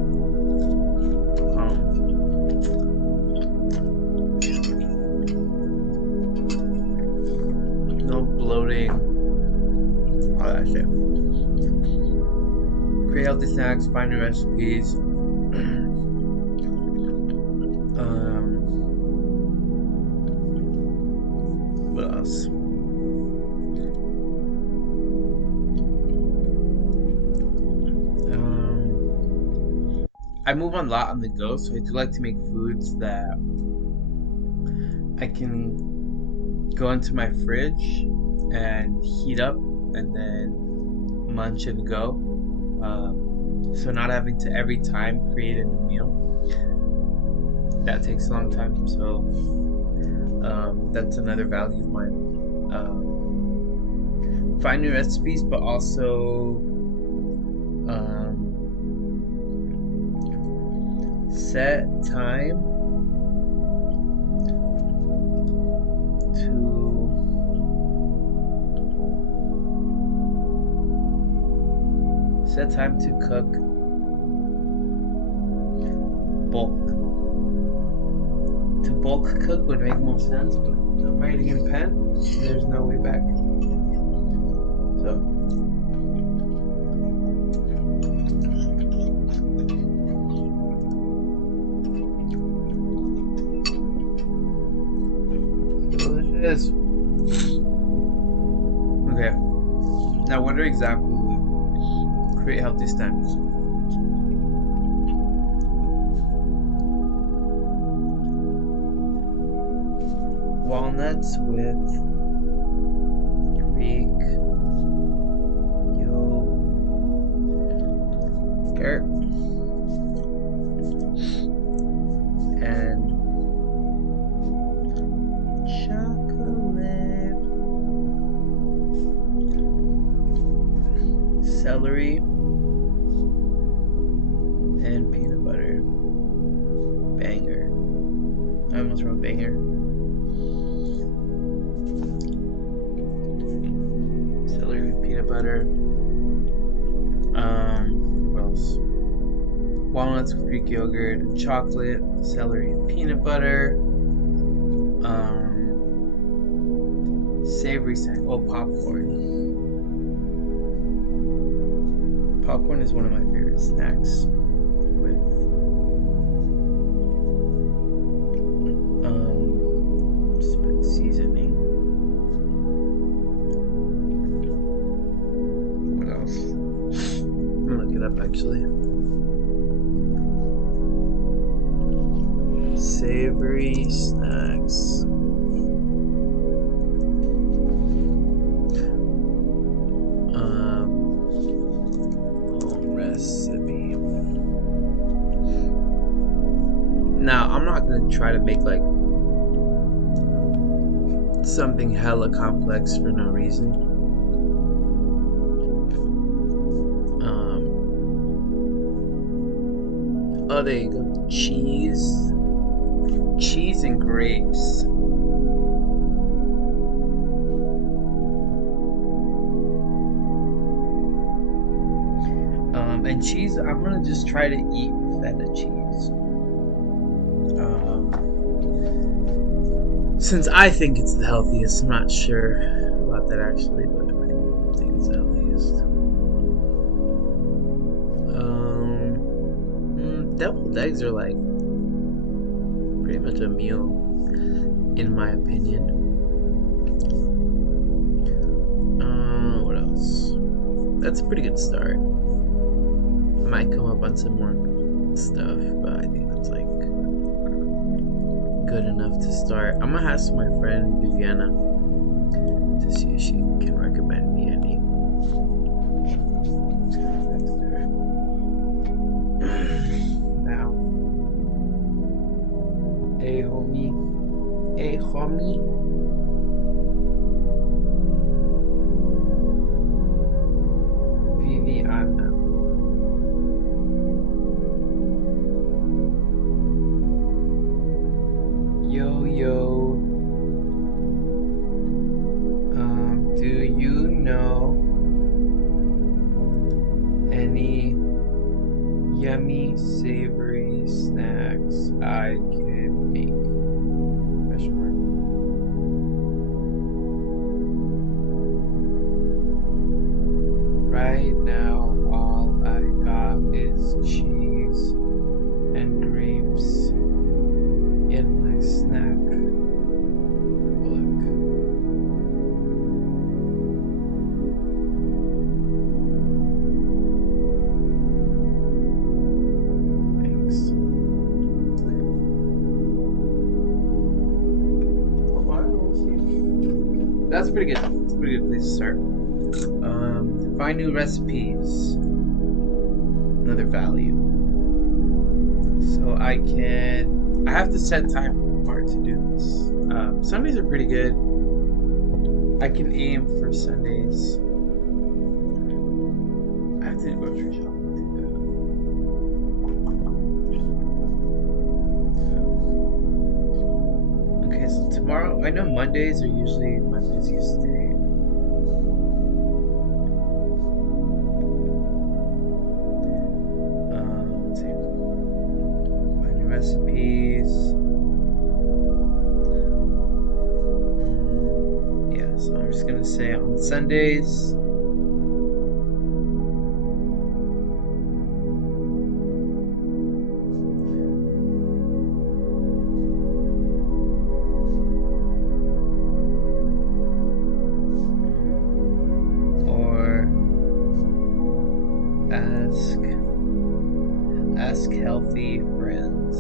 No bloating, all that shit. Create healthy snacks, find new recipes. I move a lot on the go, so I do like to make foods that I can go into my fridge and heat up and then munch and go. So not having to every time create a new meal. That takes a long time, so that's another value of mine. Find new recipes, but also set time to cook bulk. To bulk cook would make more sense, but I'm writing in pen. There's no way back. So. Delicious. Okay. Now, what are exactly create healthy snacks? Walnuts with Greek yogurt and chocolate, celery, and peanut butter. Banger. I almost wrote banger. Celery, peanut butter. What else? Walnuts with Greek yogurt and chocolate, celery and peanut butter. Savory snack. Oh, popcorn. Popcorn is one of my favorite snacks with seasoning. What else? I'm gonna look it up actually. Savory snacks. Home recipe. Now, I'm not gonna try to make like something hella complex for no reason. Oh, there you go. Cheese and grapes. And cheese, I'm gonna just try to eat feta cheese. Since I think it's the healthiest, I'm not sure about that actually, but I think it's the healthiest. Deviled eggs are like pretty much a meal, in my opinion. What else? That's a pretty good start. I might come up on some more stuff, but I think that's like good enough to start. I'm gonna ask my friend Viviana to see if she can recommend me any. Now, hey homie, Viviana. Yo, do you know any yummy savory snacks I can make? Question mark. Right now, all I got is cheese and grapes in my snack book. Thank pretty good. It's a pretty good place to start. Find new recipes. Another value. So I have to set time apart to do this. Sundays are pretty good. I can aim for Sundays. I have to do grocery shopping too. Okay, so tomorrow, I know Mondays are usually my busiest day. Let's see. Find new recipes. So I'm just gonna say on Sundays. Or ask healthy friends.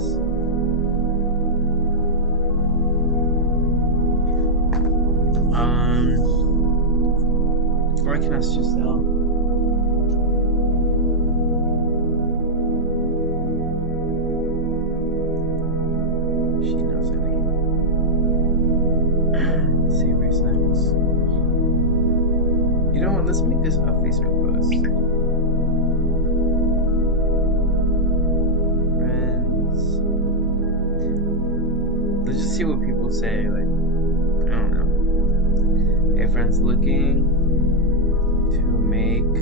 Or I can ask Giselle. She knows her name. Savory snacks. You know what? Let's make this a Facebook post. Friends. Let's just see what people say. Like, I don't know. Hey, friends, looking to make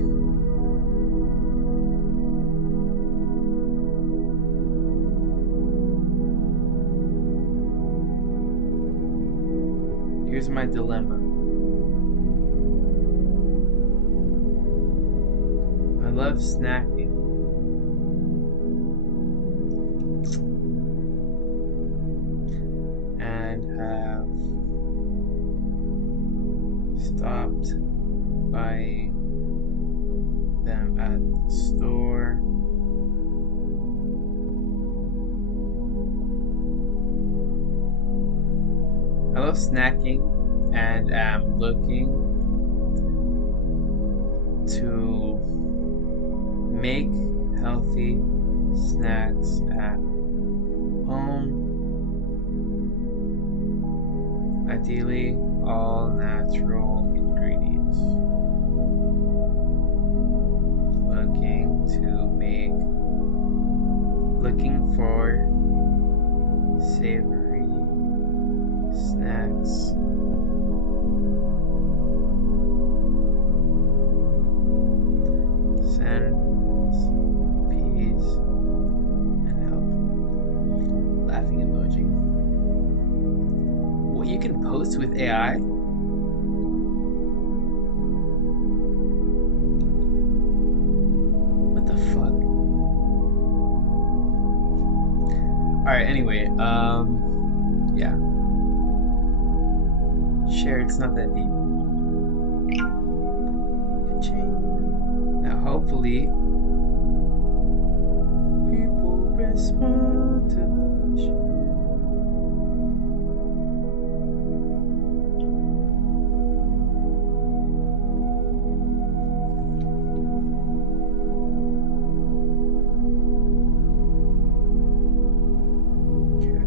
here's my dilemma. I love snacking. And have stopped by them at the store. I love snacking and am looking to make healthy snacks at home. Ideally, all natural ingredients. Looking for savory snacks. Sends peas and help. Laughing emoji. What you can post with AI? What the fuck? Alright, anyway, yeah. Share, it's not that deep. Now, hopefully, people respond to the share.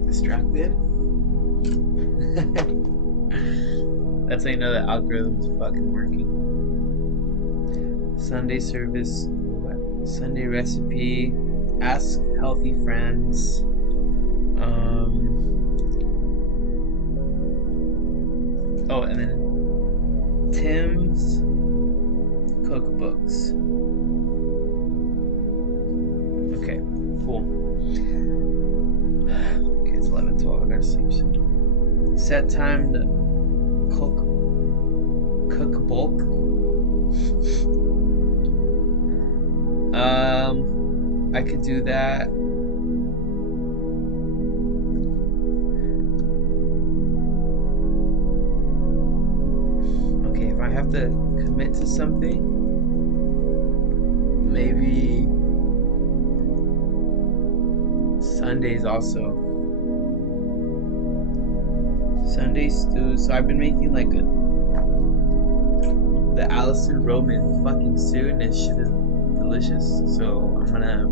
Distracted. That's how you know the algorithm's fucking working. Sunday service, what? Sunday recipe, ask healthy friends. Oh, and then Tim's cookbooks. Okay, cool. 11:12. I gotta sleep soon. Set time to cook bulk. I could do that. Okay, if I have to commit to something, maybe Sundays also. Sunday stew. So I've been making like a the Allison Roman fucking stew, and this shit is delicious. So I'm gonna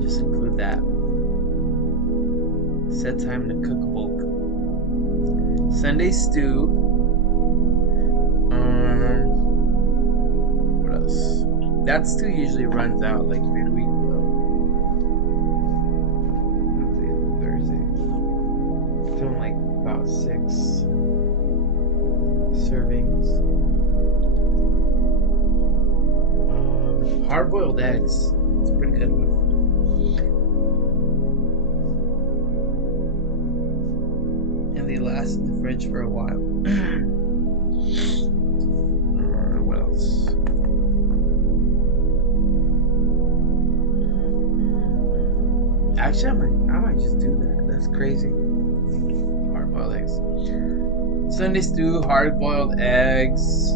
just include that. Set time to cook bulk. Sunday stew. What else? That stew usually runs out like midweek though. Thursday. Doing like about 6 servings. Hard-boiled eggs. It's a pretty good one. And they last in the fridge for a while. What else? Actually, I might just do that. That's crazy. Hard-boiled eggs. Sunday stew, hard-boiled eggs.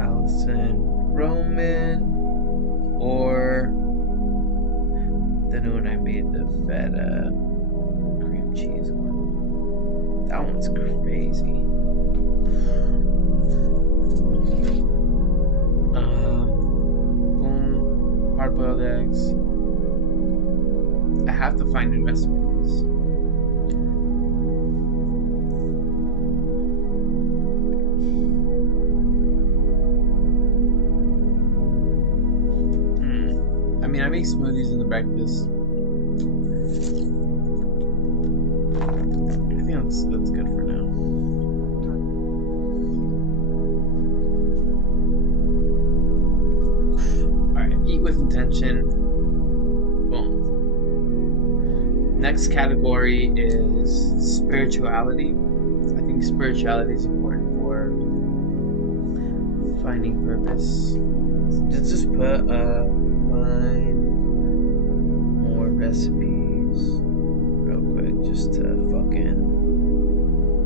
Allison Roman, or the new one I made, the feta cream cheese one. That one's crazy. Hard-boiled eggs. I have to find new recipes. I mean, I make smoothies in the breakfast. I think that's good for now. Alright, eat with intention. Boom. Next category is spirituality. I think spirituality is important for finding purpose. Just put find more recipes real quick just to fucking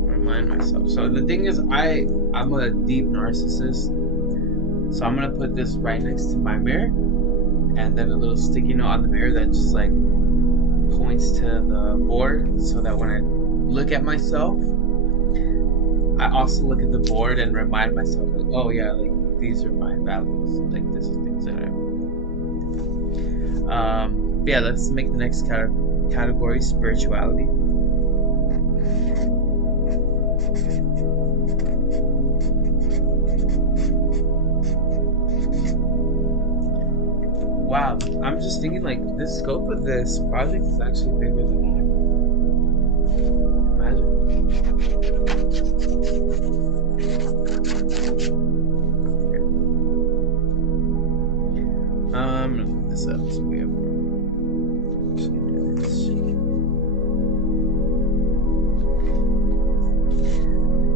remind myself. So the thing is, I'm a deep narcissist, so I'm gonna put this right next to my mirror, and then a little sticky note on the mirror that just like points to the board, so that when I look at myself, I also look at the board and remind myself, like, oh yeah, like these are my values, like this is things that I yeah, let's make the next category spirituality. Wow, I'm just thinking like the scope of this project is actually bigger than I imagined. I'm gonna put this up so we have more.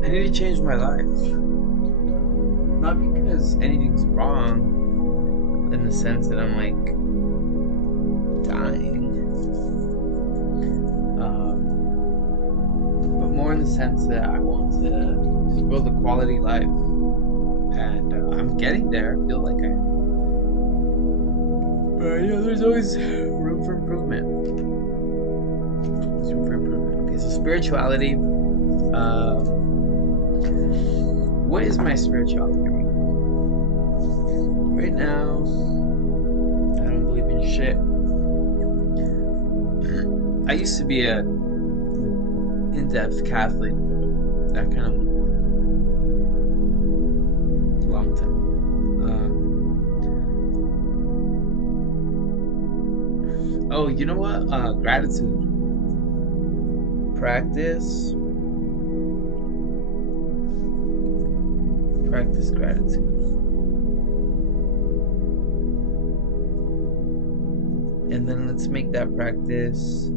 I need to change my life. Not because anything's wrong, in the sense that I'm like dying, but more in the sense that I want to just build a quality life, and I'm getting there. I feel like I am. But yeah, there's always room for improvement. There's room for improvement. Okay, so spirituality. What is my spirituality right now? I don't believe in shit. I used to be a in-depth Catholic, but that kind of long time. Oh, you know what? Gratitude. Practice gratitude. And then let's make that practice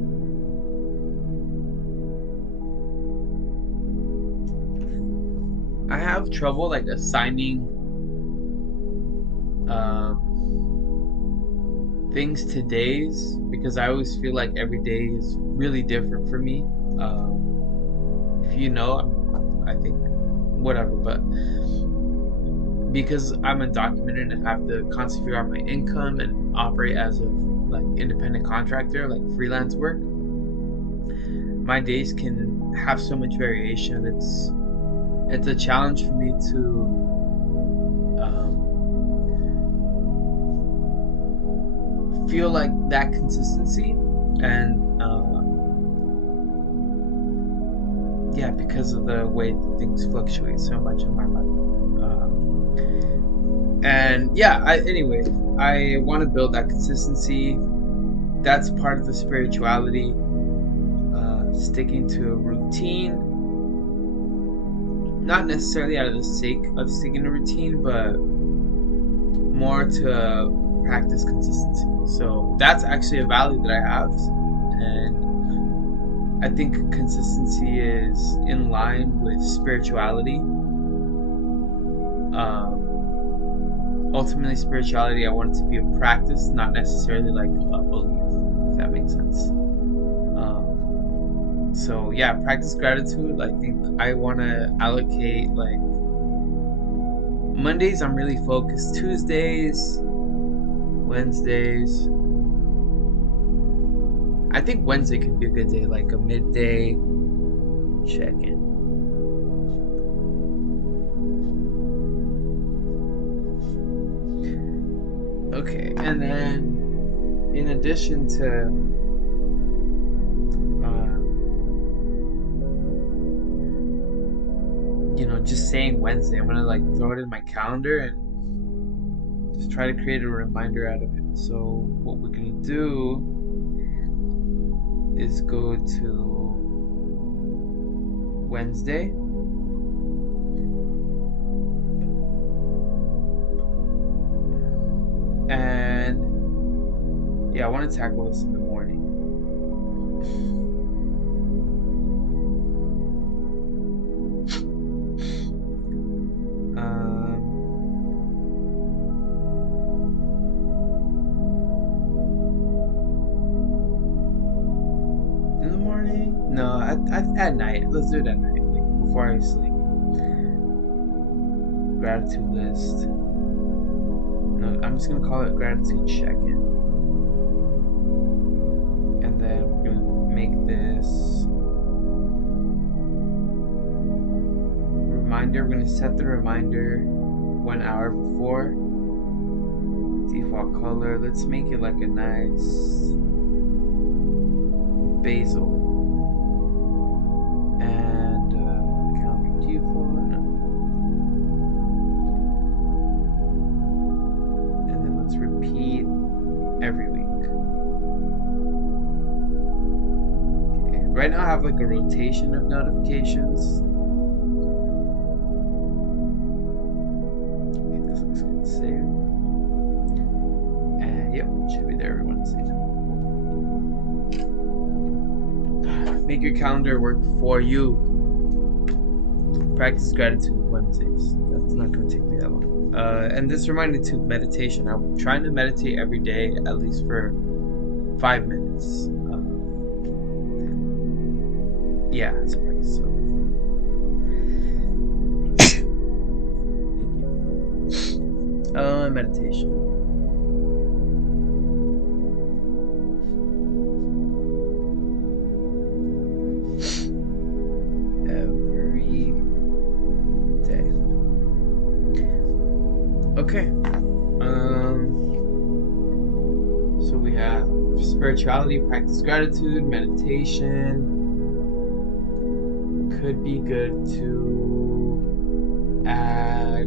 I have trouble like assigning things to days, because I always feel like every day is really different for me. If you know, I think whatever, but because I'm undocumented and have to constantly figure out my income and operate as a like independent contractor, like freelance work, my days can have so much variation. It's a challenge for me to feel like that consistency, and yeah, because of the way things fluctuate so much in my life. And yeah, anyway, I want to build that consistency. That's part of the spirituality. Sticking to a routine, not necessarily out of the sake of sticking to a routine, but more to practice consistency. So that's actually a value that I have, and I think consistency is in line with spirituality. Ultimately, spirituality, I want it to be a practice, not necessarily like a belief, if that makes sense. So yeah, practice gratitude. I think I want to allocate, like, Mondays I'm really focused, Tuesdays, Wednesdays. I think Wednesday could be a good day, like a midday check-in. Okay, and then in addition to just saying Wednesday, I'm gonna like throw it in my calendar and just try to create a reminder out of it. So what we're gonna do is go to Wednesday, and yeah, I want to tackle this in the morning. No, at night. Let's do it at night, like before I sleep. Gratitude list. No, I'm just gonna call it gratitude check-in. And then we're gonna make this reminder. We're gonna set the reminder 1 hour before. Default color. Let's make it like a nice basil. Every week. Okay. Right now I have like a rotation of notifications. Okay, this looks good. Save. And yep, it should be there every Wednesday now. Make your calendar work for you. Practice gratitude Wednesdays. That's not going to take me that long. And this reminded to meditation. I'm trying to meditate every day, at least for 5 minutes. Yeah, it's a practice. So. Thank you. Meditation. Okay. So we have spirituality, practice gratitude, meditation. Could be good to add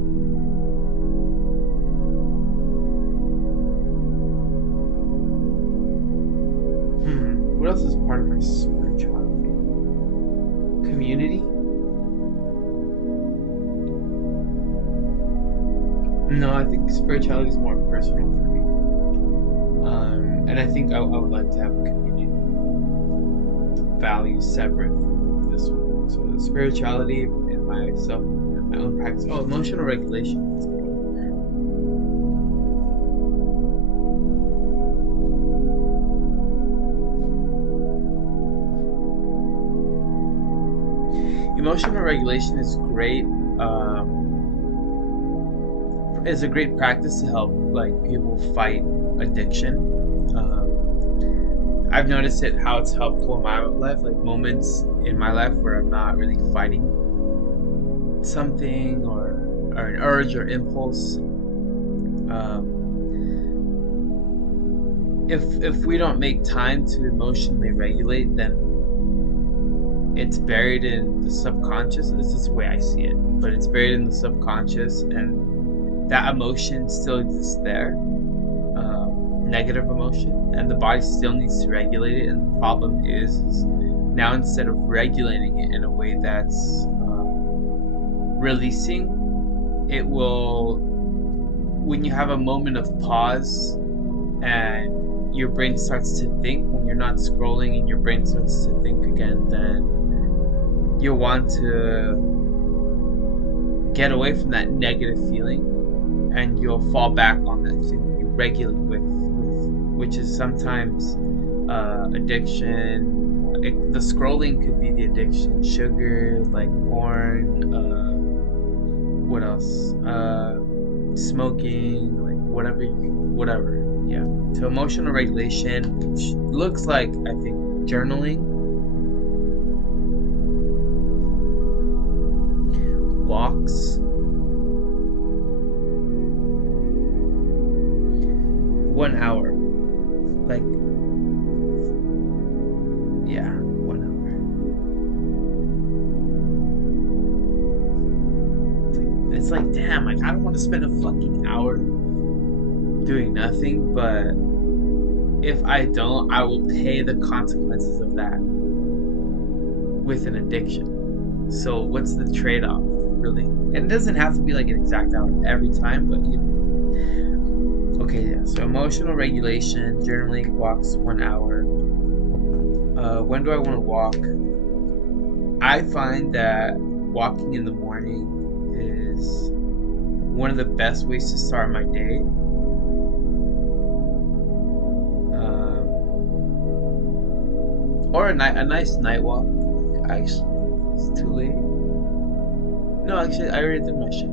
what else is part of our spirituality? Community? No, I think spirituality is more personal for me. And I think I would like to have a community value separate from this one. So the spirituality and myself and my own practice. Oh, emotional regulation. That's a good one. Emotional regulation is great. Is a great practice to help like people fight addiction. I've noticed how it's helpful in my life, like moments in my life where I'm not really fighting something or an urge or impulse. If we don't make time to emotionally regulate, then it's buried in the subconscious. This is the way I see it, but it's buried in the subconscious, and that emotion still exists there, negative emotion, and the body still needs to regulate it. And the problem is now, instead of regulating it in a way that's releasing, it will, when you have a moment of pause and your brain starts to think, when you're not scrolling and your brain starts to think again, then you'll want to get away from that negative feeling, and you'll fall back on that thing that you regulate with which is sometimes addiction. The scrolling could be the addiction, sugar, like porn, what else? Smoking, like whatever. Yeah. So emotional regulation, which looks like, I think, journaling, walks, 1 hour, like, yeah, 1 hour. It's like, damn, like, I don't want to spend a fucking hour doing nothing, but if I don't, I will pay the consequences of that with an addiction. So what's the trade-off, really? And it doesn't have to be like an exact hour every time, but you know. Okay, yeah, so emotional regulation, journaling, walks, 1 hour. When do I want to walk? I find that walking in the morning is one of the best ways to start my day. Or a nice night walk. Actually, it's too late. No, actually, I already did my shit.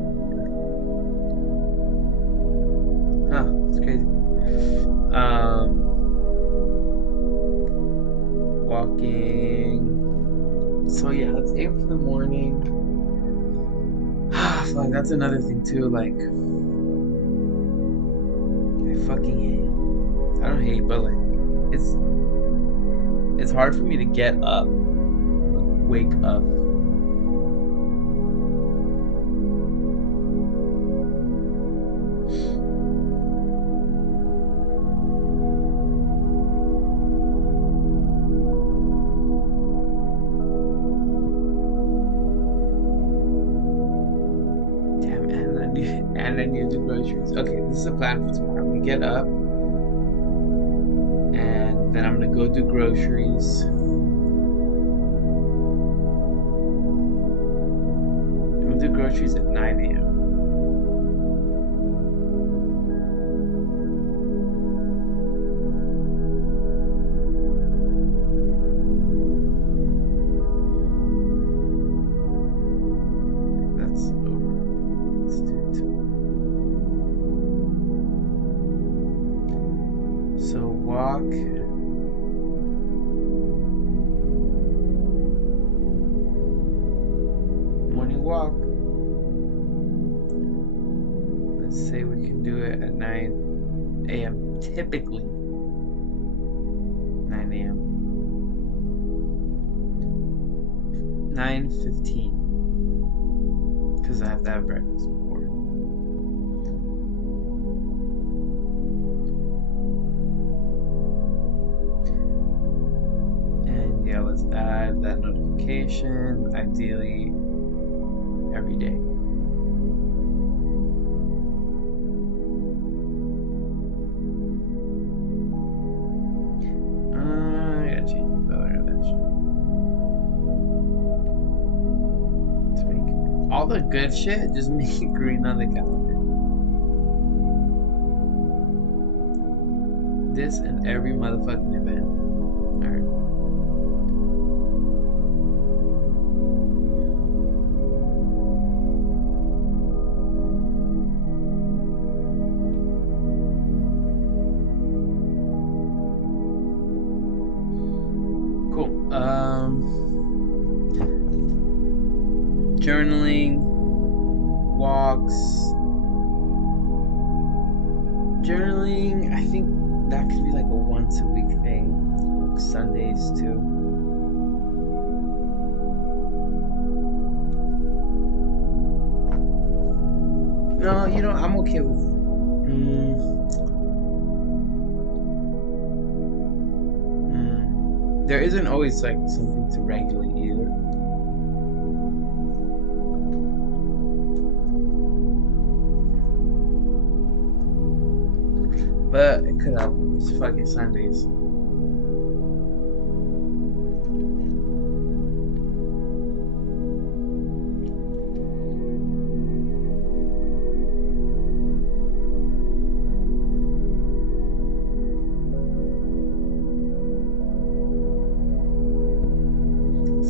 Huh, it's crazy. Walking. So yeah, let's aim for the morning. Fuck, that's another thing too. Like, I fucking hate. I don't hate, but like, it's hard for me to get up, like, wake up. And I need to do groceries. Okay, this is a plan for tomorrow. I'm gonna get up, and then I'm gonna go do groceries. I'm gonna do groceries at 9 a.m. Morning walk. Let's say we can do it at 9 a.m. Typically 9 a.m. 9:15, because I have to have breakfast before. And yeah, let's add that notification, ideally every day. I gotta change the color of that shit. To make all the good shit, just make it green on the calendar. This and every motherfucking event. Alright. Cool. journaling, walks. Journaling, I think that could be like a once a week thing. Like Sundays too. No, I'm okay with. There isn't always like something to regulate either. But it could help. It's fucking Sundays.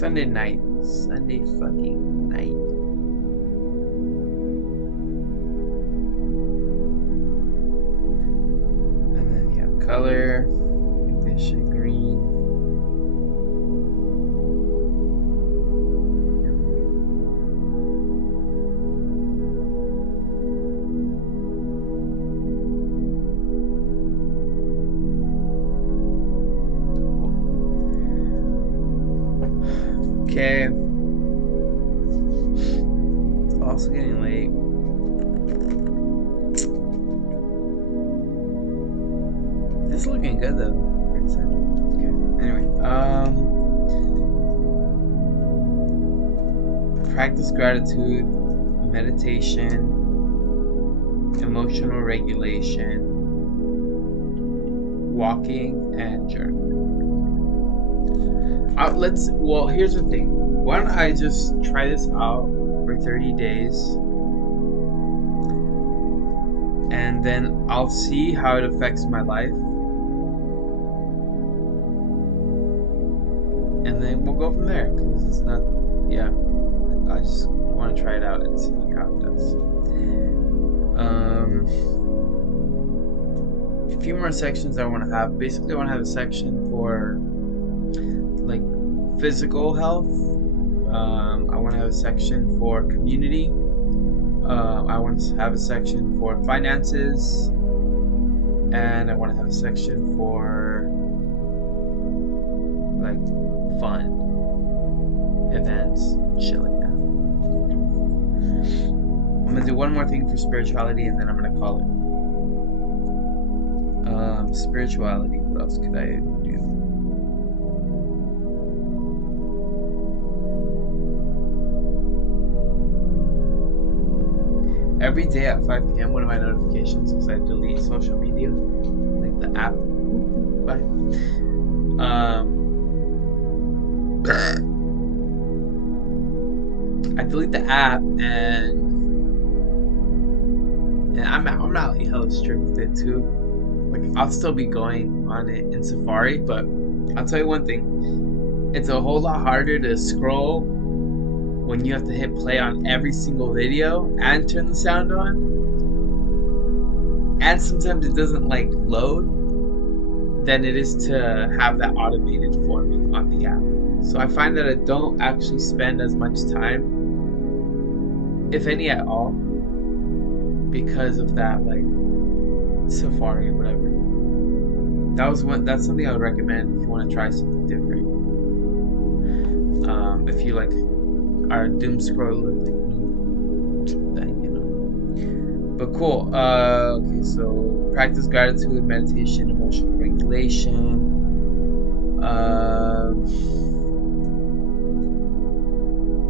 Sunday night. Sunday fucking night. And then you have color. Make this shit green. Okay. It's also getting late. This is looking good though. Pretty excited. Okay. Anyway, practice gratitude, meditation, emotional regulation, walking, and journaling. Well, here's the thing. Why don't I just try this out for 30 days and then I'll see how it affects my life, and then we'll go from there, because it's not, I just want to try it out and see how it does. A few more sections I want to have. Basically, I want to have a section for like physical health. I want to have a section for community. I want to have a section for finances, and I want to have a section for like fun events, shit like that. I'm gonna do one more thing for spirituality, and then I'm gonna call it. Spirituality. What else could I do? Every day at 5 p.m. one of my notifications is I delete social media, like the app. Bye. I delete the app, and I'm not like hella strict with it too. Like, I'll still be going on it in Safari, but I'll tell you one thing: it's a whole lot harder to scroll when you have to hit play on every single video and turn the sound on, and sometimes it doesn't like load, than it is to have that automated for me on the app. So I find that I don't actually spend as much time, if any at all, because of that, like Safari or whatever. That's something I would recommend if you want to try something different. If you like are doom scroller like me, then But cool. Okay, so practice gratitude, meditation, emotional regulation.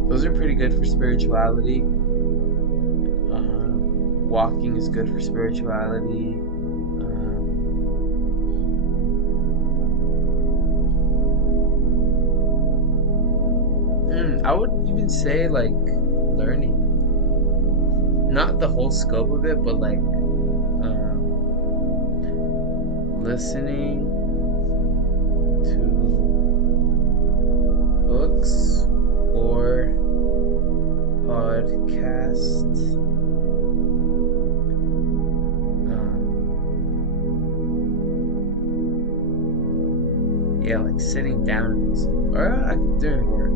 Those are pretty good for spirituality. Walking is good for spirituality. I would even say like learning. Not the whole scope of it, but like listening to books or podcasts. Yeah, like sitting down and listening. Or I could during work,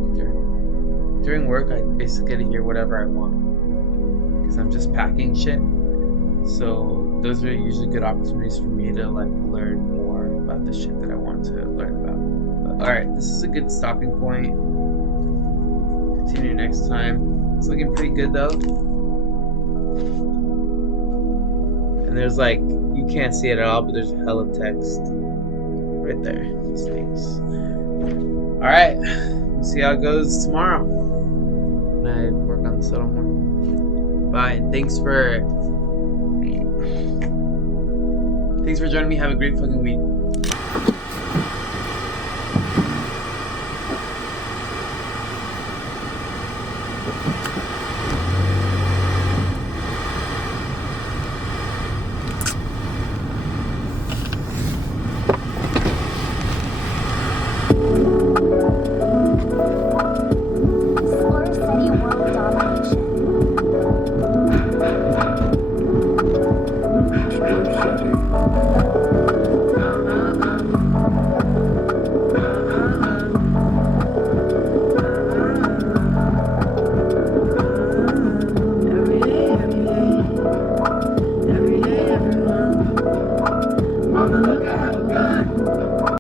during work, I basically get to hear whatever I want because I'm just packing shit. So those are usually good opportunities for me to like learn more about the shit that I want to learn about. But, all right, this is a good stopping point. Continue next time. It's looking pretty good though. And there's like, you can't see it at all, but there's hella text right there. These things. All right, we'll see how it goes tomorrow when I work on the subtle more. Bye, and thanks for joining me. Have a great fucking week.